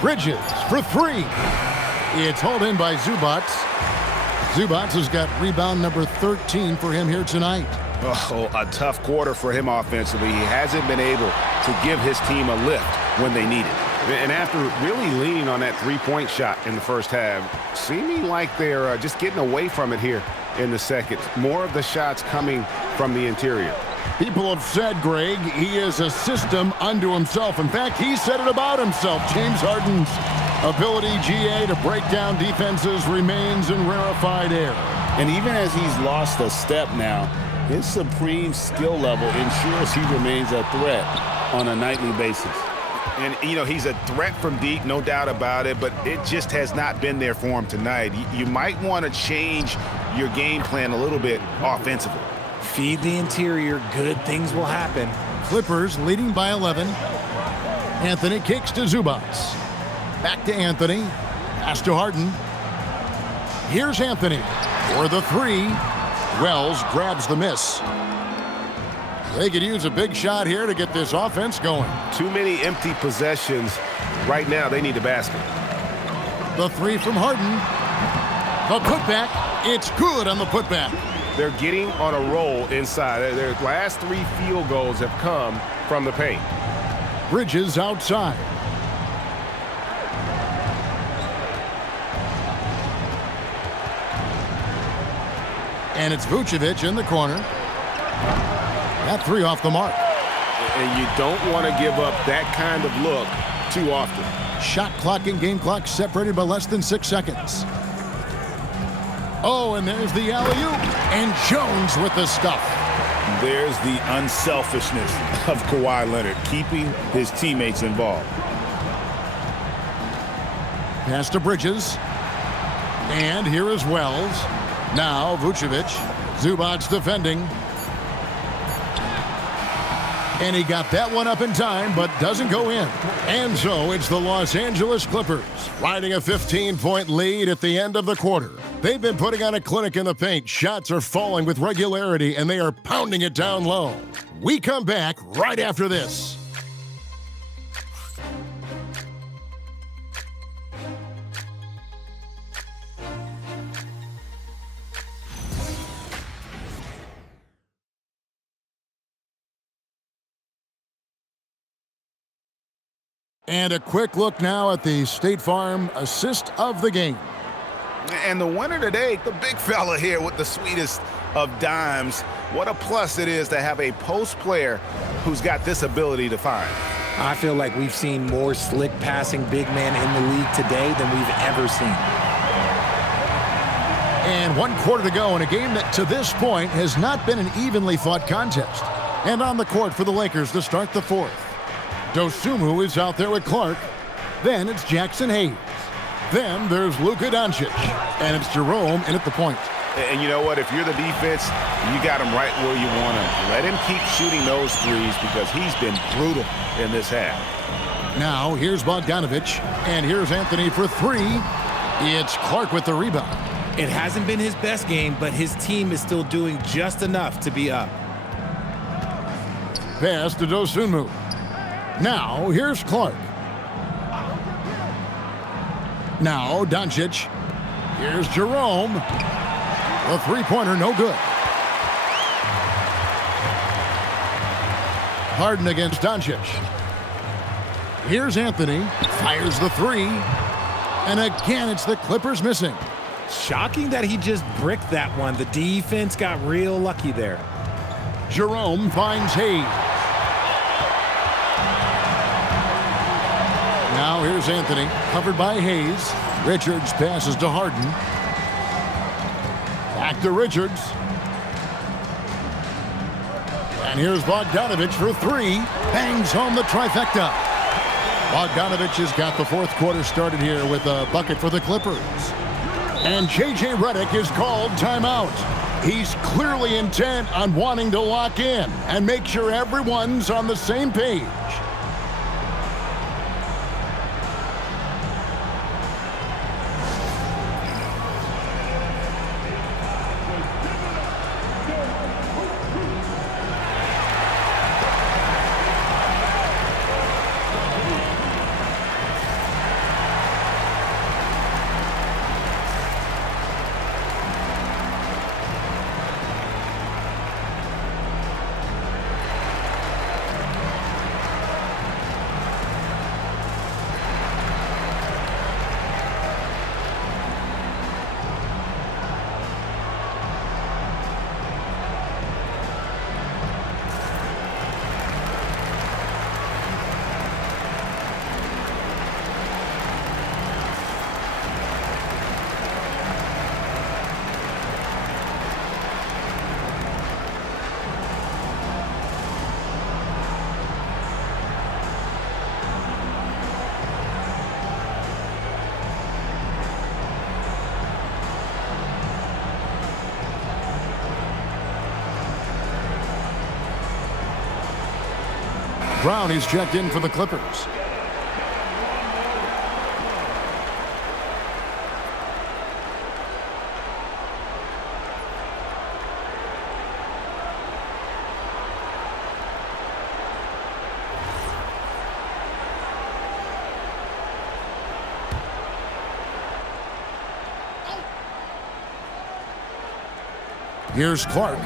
Bridges for 3. It's hauled in by Zubac. Zubac has got rebound number 13 for him here tonight. Oh, a tough quarter for him offensively. He hasn't been able to give his team a lift when they need it. And after really leaning on that three-point shot in the first half, seeming like they're just getting away from it here in the second. More of the shots coming from the interior. People have said, Greg, he is a system unto himself. In fact, he said it about himself. James Harden's ability, GA, to break down defenses remains in rarefied air. And even as he's lost a step now, his supreme skill level ensures he remains a threat on a nightly basis. And, you know, he's a threat from deep, no doubt about it, but it just has not been there for him tonight. You might want to change your game plan a little bit offensively. Feed the interior, good things will happen. Clippers leading by 11. Anthony kicks to Zubac. Back to Anthony. Pass to Harden. Here's Anthony for the 3. Wells grabs the miss. They could use a big shot here to get this offense going. Too many empty possessions. Right now, they need a basket. The 3 from Harden. The putback. It's good on the putback. They're getting on a roll inside. Their last 3 field goals have come from the paint. Bridges outside. And it's Vucevic in the corner. That 3 off the mark. And you don't want to give up that kind of look too often. Shot clock and game clock separated by less than 6 seconds. Oh, and there's the alley-oop. And Jones with the stuff. There's the unselfishness of Kawhi Leonard, keeping his teammates involved. Pass to Bridges. And here is Wells. Now Vucevic. Zubac defending. And he got that one up in time, but doesn't go in. And so it's the Los Angeles Clippers riding a 15-point lead at the end of the quarter. They've been putting on a clinic in the paint. Shots are falling with regularity, and they are pounding it down low. We come back right after this. And a quick look now at the State Farm assist of the game. And the winner today, the big fella here with the sweetest of dimes. What a plus it is to have a post player who's got this ability to find. I feel like we've seen more slick passing big man in the league today than we've ever seen. And 1 quarter to go in a game that to this point has not been an evenly fought contest. And on the court for the Lakers to start the fourth. Dosunmu is out there with Clark. Then it's Jackson Hayes. Then there's Luka Doncic. And it's Jerome in at the point. And you know what? If you're the defense, you got him right where you want him. Let him keep shooting those threes because he's been brutal in this half. Now here's Bogdanovich. And here's Anthony for 3. It's Clark with the rebound. It hasn't been his best game, but his team is still doing just enough to be up. Pass to Dosunmu. Now here's Clark. Now Doncic. Here's Jerome. The three-pointer, no good. Harden against Doncic. Here's Anthony. Fires the 3. And again, it's the Clippers missing. Shocking that he just bricked that one. The defense got real lucky there. Jerome finds Hayes. Now here's Anthony, covered by Hayes. Richards passes to Harden. Back to Richards. And here's Bogdanovich for 3. Bangs home the trifecta. Bogdanovich has got the fourth quarter started here with a bucket for the Clippers. And J.J. Redick is called timeout. He's clearly intent on wanting to lock in and make sure everyone's on the same page. Brown is checked in for the Clippers. Here's Clark.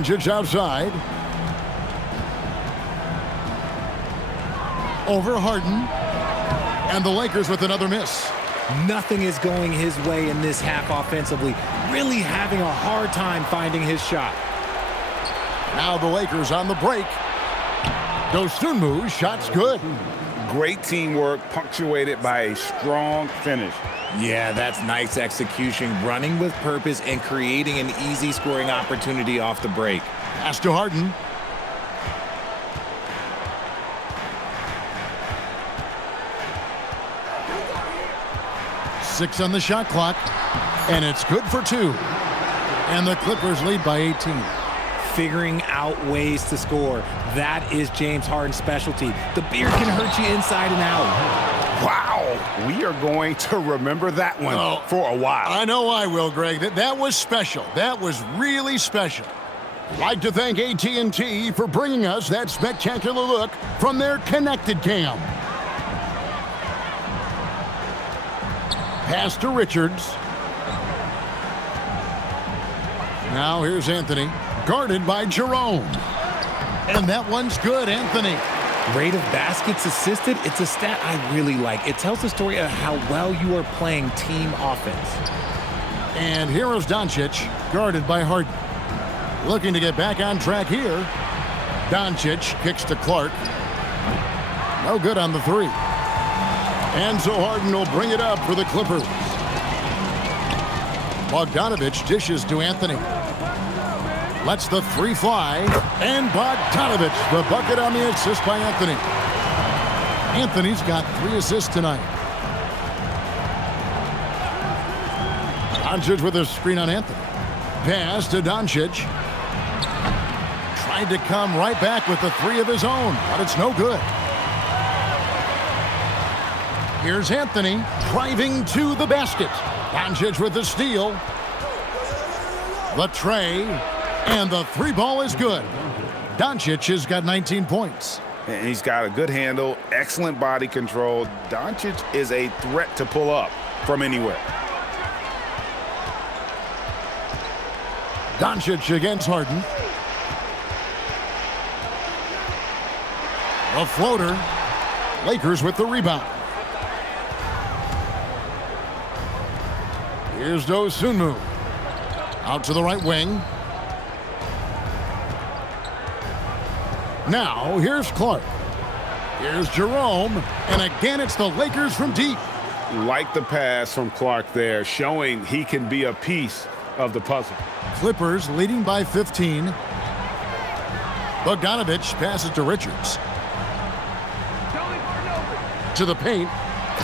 Doncic outside. Over Harden. And the Lakers with another miss. Nothing is going his way in this half offensively. Really having a hard time finding his shot. Now the Lakers on the break. Dosunmu, shot's good. Great teamwork punctuated by a strong finish. Yeah, that's nice execution, running with purpose and creating an easy scoring opportunity off the break. Pass to Harden. Six on the shot clock, and it's good for 2. And the Clippers lead by 18. Figuring out ways to score. That is James Harden's specialty. The beard can hurt you inside and out. Wow, we are going to remember that one for a while. I know I will, Greg. That was special. That was really special. I'd like to thank AT&T for bringing us that spectacular look from their connected cam. Pass to Richards. Now here's Anthony. Guarded by Jerome. And that one's good, Anthony. Rate of baskets assisted, it's a stat I really like. It tells the story of how well you are playing team offense. And here is Doncic, guarded by Harden. Looking to get back on track here. Doncic kicks to Clark. No good on the three. And so Harden will bring it up for the Clippers. Bogdanovich dishes to Anthony. Lets the three fly. And Bogdanovich, the bucket on the assist by Anthony. Anthony's got 3 assists tonight. Doncic with a screen on Anthony. Pass to Doncic. Tried to come right back with the 3 of his own, but it's no good. Here's Anthony driving to the basket. Doncic with the steal. The tray. And the 3 ball is good. Doncic has got 19 points. And he's got a good handle, excellent body control. Doncic is a threat to pull up from anywhere. Doncic against Harden. A floater. Lakers with the rebound. Here's Dosunmu. Out to the right wing. Now, here's Clark. Here's Jerome. And again, it's the Lakers from deep. Like the pass from Clark there, showing he can be a piece of the puzzle. Clippers leading by 15. Bogdanovich passes to Richards. To the paint.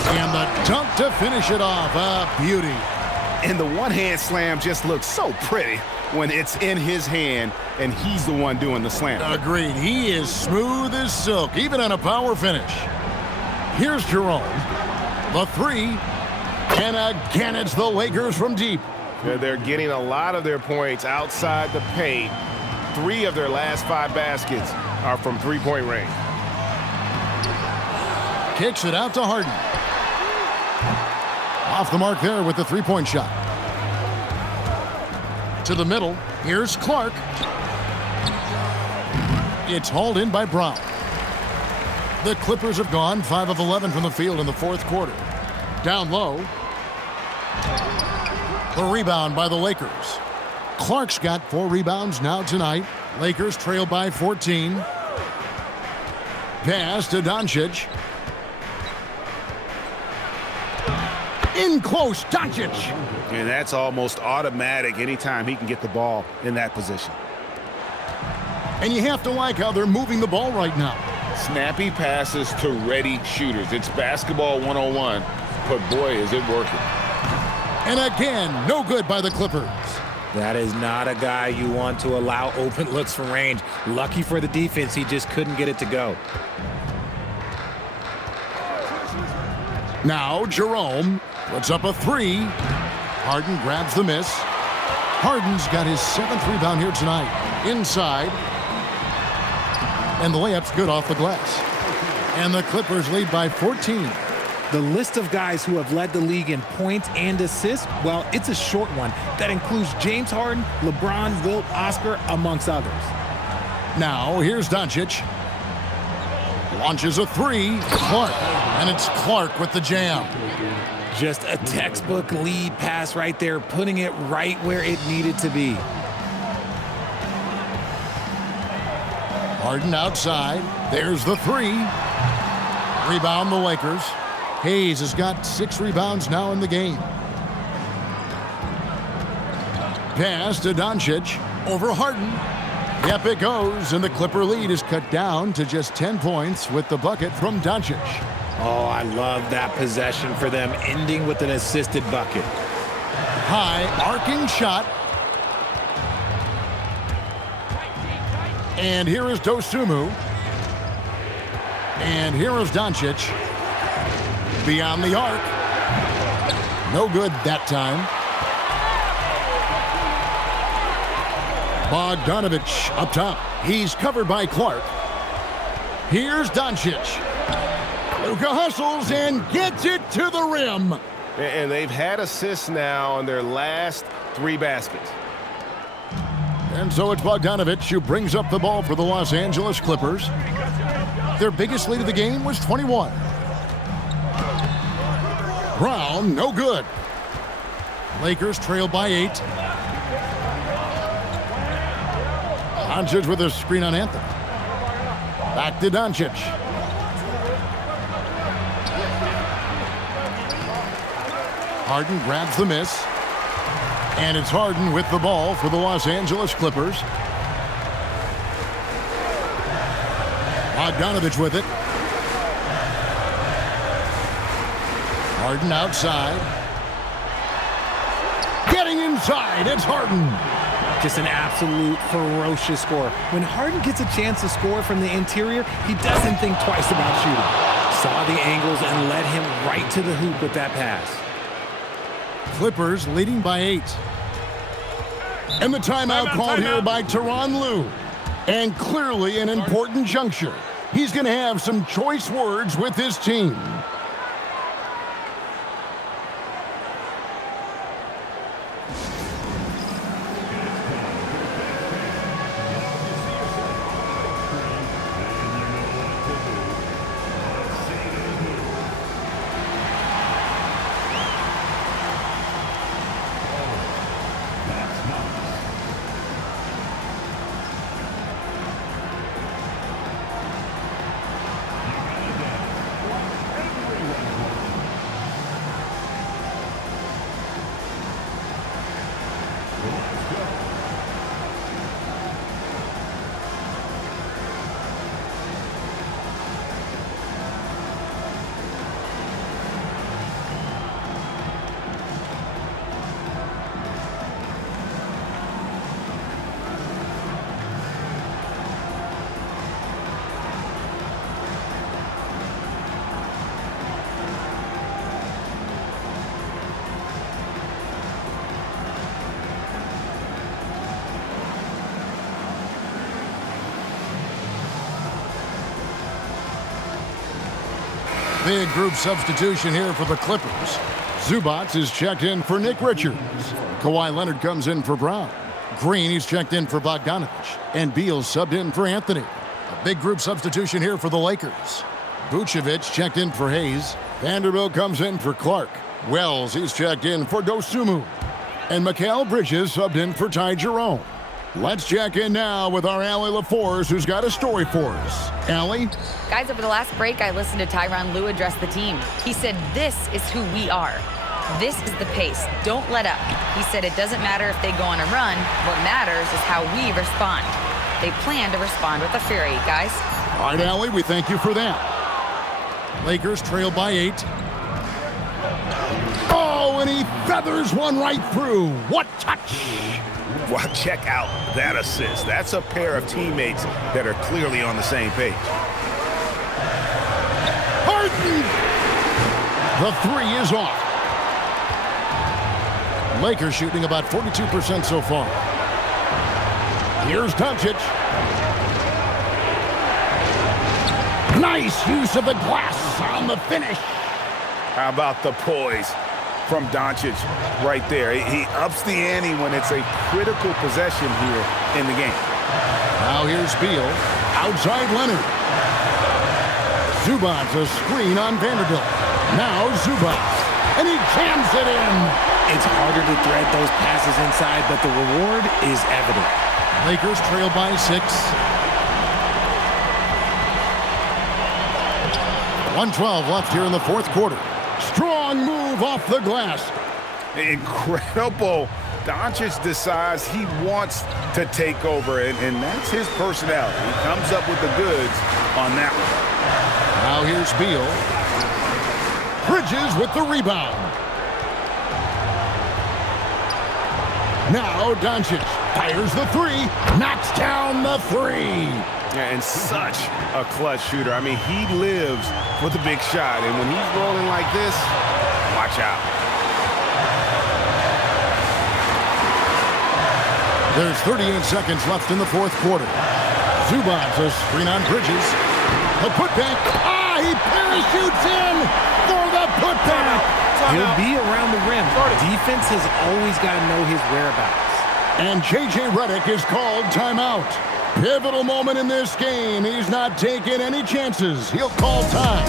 And the dunk to finish it off. A beauty. And the one-hand slam just looks so pretty when it's in his hand and he's the one doing the slam. Agreed. He is smooth as silk, even on a power finish. Here's Jerome. The 3. And again, it's the Lakers from deep. They're getting a lot of their points outside the paint. 3 of their last 5 baskets are from three-point range. Kicks it out to Harden. Off the mark there with the three-point shot. To the middle. Here's Clark. It's hauled in by Brown. The Clippers have gone 5 of 11 from the field in the 4th quarter. Down low. The rebound by the Lakers. Clark's got 4 rebounds now tonight. Lakers trail by 14. Pass to Doncic. In close, Doncic. And that's almost automatic anytime he can get the ball in that position. And you have to like how they're moving the ball right now. Snappy passes to ready shooters. It's basketball 101, but boy, is it working. And again, no good by the Clippers. That is not a guy you want to allow open looks from range. Lucky for the defense, he just couldn't get it to go. Now Jerome puts up a 3. Harden grabs the miss. Harden's got his 7th rebound here tonight. Inside. And the layup's good off the glass. And the Clippers lead by 14. The list of guys who have led the league in points and assists, well, it's a short one. That includes James Harden, LeBron, Wilt, Oscar, amongst others. Now, here's Doncic. Launches a 3. Clark. And it's Clark with the jam. Just a textbook lead pass right there, putting it right where it needed to be. Harden outside. There's the 3. Rebound the Lakers. Hayes has got 6 rebounds now in the game. Pass to Doncic. Over Harden. Yep, it goes, and the Clipper lead is cut down to just 10 points with the bucket from Doncic. Oh, I love that possession for them, ending with an assisted bucket. High arcing shot. And here is Dosunmu. And here is Doncic. Beyond the arc. No good that time. Bogdanovich up top. He's covered by Clark. Here's Doncic. Luka hustles and gets it to the rim. And they've had assists now on their last 3 baskets. And so it's Bogdanovich who brings up the ball for the Los Angeles Clippers. Their biggest lead of the game was 21. Brown, no good. Lakers trail by 8. Doncic with a screen on Anthony. Back to Doncic. Harden grabs the miss. And it's Harden with the ball for the Los Angeles Clippers. Bogdanovich with it. Harden outside. Getting inside, it's Harden. Just an absolute ferocious score. When Harden gets a chance to score from the interior, he doesn't think twice about shooting. Saw the angles and led him right to the hoop with that pass. Clippers leading by 8. And the timeout called here by Tyronn Lue. And clearly an important juncture. He's going to have some choice words with his team. Big group substitution here for the Clippers. Zubac is checked in for Nick Richards. Kawhi Leonard comes in for Brown. Green is checked in for Bogdanovich. And Beal subbed in for Anthony. A big group substitution here for the Lakers. Vucevic checked in for Hayes. Vanderbilt comes in for Clark. Wells, he's checked in for Dosunmu. And Mikal Bridges subbed in for Ty Jerome. Let's check in now with our Allie LaForce, who's got a story for us. Allie? Guys, over the last break, I listened to Tyronn Lue address the team. He said, this is who we are. This is the pace. Don't let up. He said it doesn't matter if they go on a run. What matters is how we respond. They plan to respond with a fury, guys. All right, Allie, we thank you for that. Lakers trail by 8. Oh, and he feathers one right through. What touch! Well, check out that assist. That's a pair of teammates that are clearly on the same page. Harden! The 3 is off. Lakers shooting about 42% so far. Here's Doncic. Nice use of the glass on the finish. How about the poise from Doncic right there? He ups the ante when it's a critical possession here in the game. Now here's Beal. Outside Leonard. Zubac a screen on Vanderbilt. Now Zubac. And he jams it in. It's harder to thread those passes inside, but the reward is evident. Lakers trail by 6. 1:12 left here in the fourth quarter. Strong move off the glass. Incredible. Doncic decides he wants to take over, and that's his personality. He comes up with the goods on that one. Now here's Beal. Bridges with the rebound. Now Doncic fires the 3, knocks down the 3. Yeah, and such a clutch shooter. I mean, he lives for the big shot, and when he's rolling like this, watch out. There's 38 seconds left in the fourth quarter. Zubac a screen on Bridges. The putback. He parachutes in for the putback. He'll be around the rim. Defense has always got to know his whereabouts. And J.J. Redick is called timeout. Pivotal moment in this game. He's not taking any chances. He'll call time.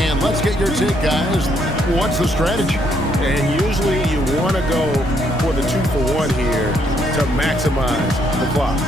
And let's get your take, guys. What's the strategy? And usually you want to go for the 2-for-1 here to maximize the clock.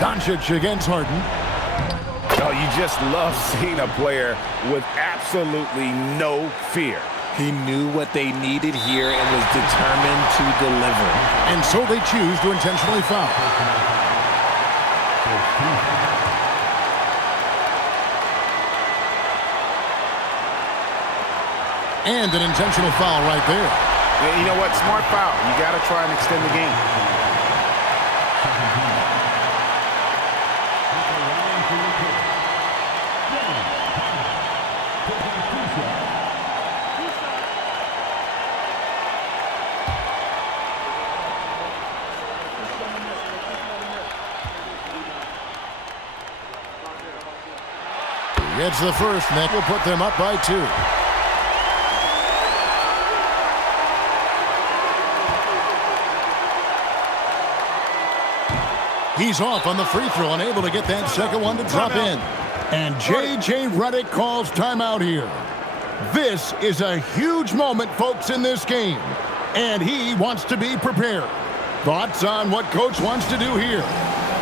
Doncic against Harden. Oh, you just love seeing a player with absolutely no fear. He knew what they needed here and was determined to deliver. And so they choose to intentionally foul. And an intentional foul right there. You know what? Smart foul. You got to try and extend the game. Gets the first, and that will put them up by 2. He's off on the free throw, unable to get that second one to drop in. And J.J. Redick calls timeout here. This is a huge moment, folks, in this game. And he wants to be prepared. Thoughts on what Coach wants to do here?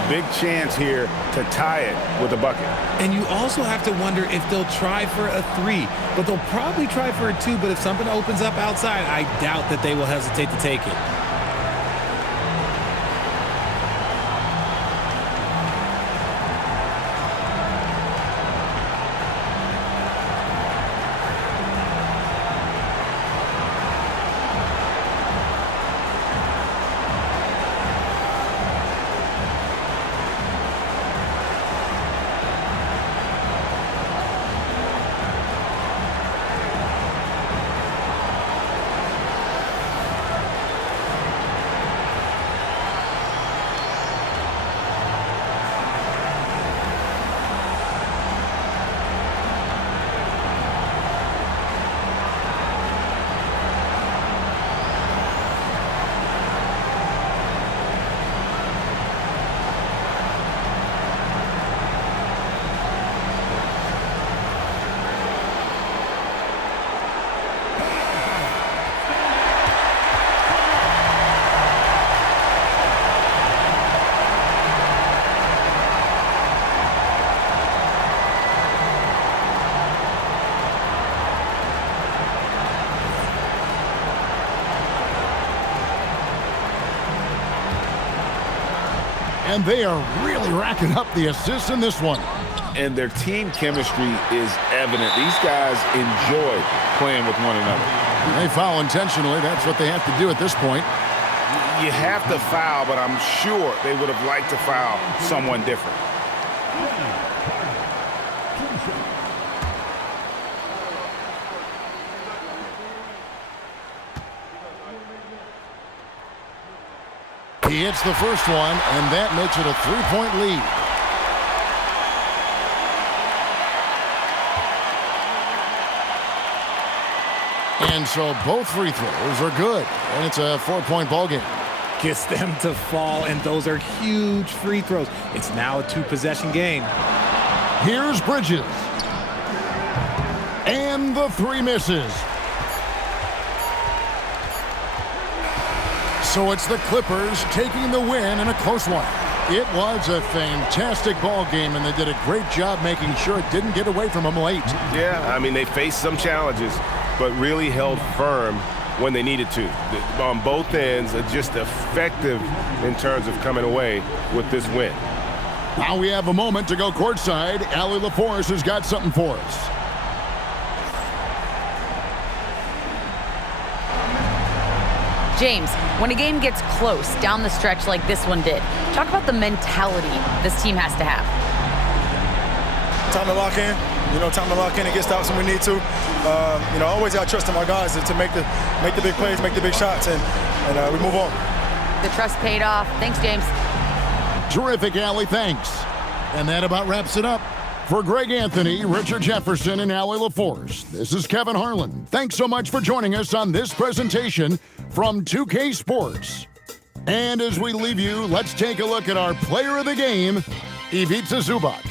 Big chance here to tie it with a bucket. And you also have to wonder if they'll try for a 3. But they'll probably try for a 2. But if something opens up outside, I doubt that they will hesitate to take it. And they are really racking up the assists in this one. And their team chemistry is evident. These guys enjoy playing with one another. They foul intentionally. That's what they have to do at this point. You have to foul, but I'm sure they would have liked to foul someone different. He hits the first one, and that makes it a 3-point lead. And so both free throws are good, and it's a 4-point ball game. Gets them to fall, and those are huge free throws. It's now a 2-possession game. Here's Bridges. And the 3 misses. So it's the Clippers taking the win in a close one. It was a fantastic ball game, and they did a great job making sure it didn't get away from them late. Yeah, I mean, they faced some challenges, but really held firm when they needed to. On both ends, just effective in terms of coming away with this win. Now we have a moment to go courtside. Allie LaForce has got something for us. James, when a game gets close down the stretch like this one did, talk about the mentality this team has to have. Time to lock in. Time to lock in and get stops when we need to. Always got to trust in my guys to make the big plays, make the big shots, and we move on. The trust paid off. Thanks, James. Terrific, Allie. Thanks. And that about wraps it up. For Greg Anthony, Richard Jefferson, and Allie LaForce, this is Kevin Harlan. Thanks so much for joining us on this presentation from 2K Sports. And as we leave you, let's take a look at our player of the game, Ivica Zubac.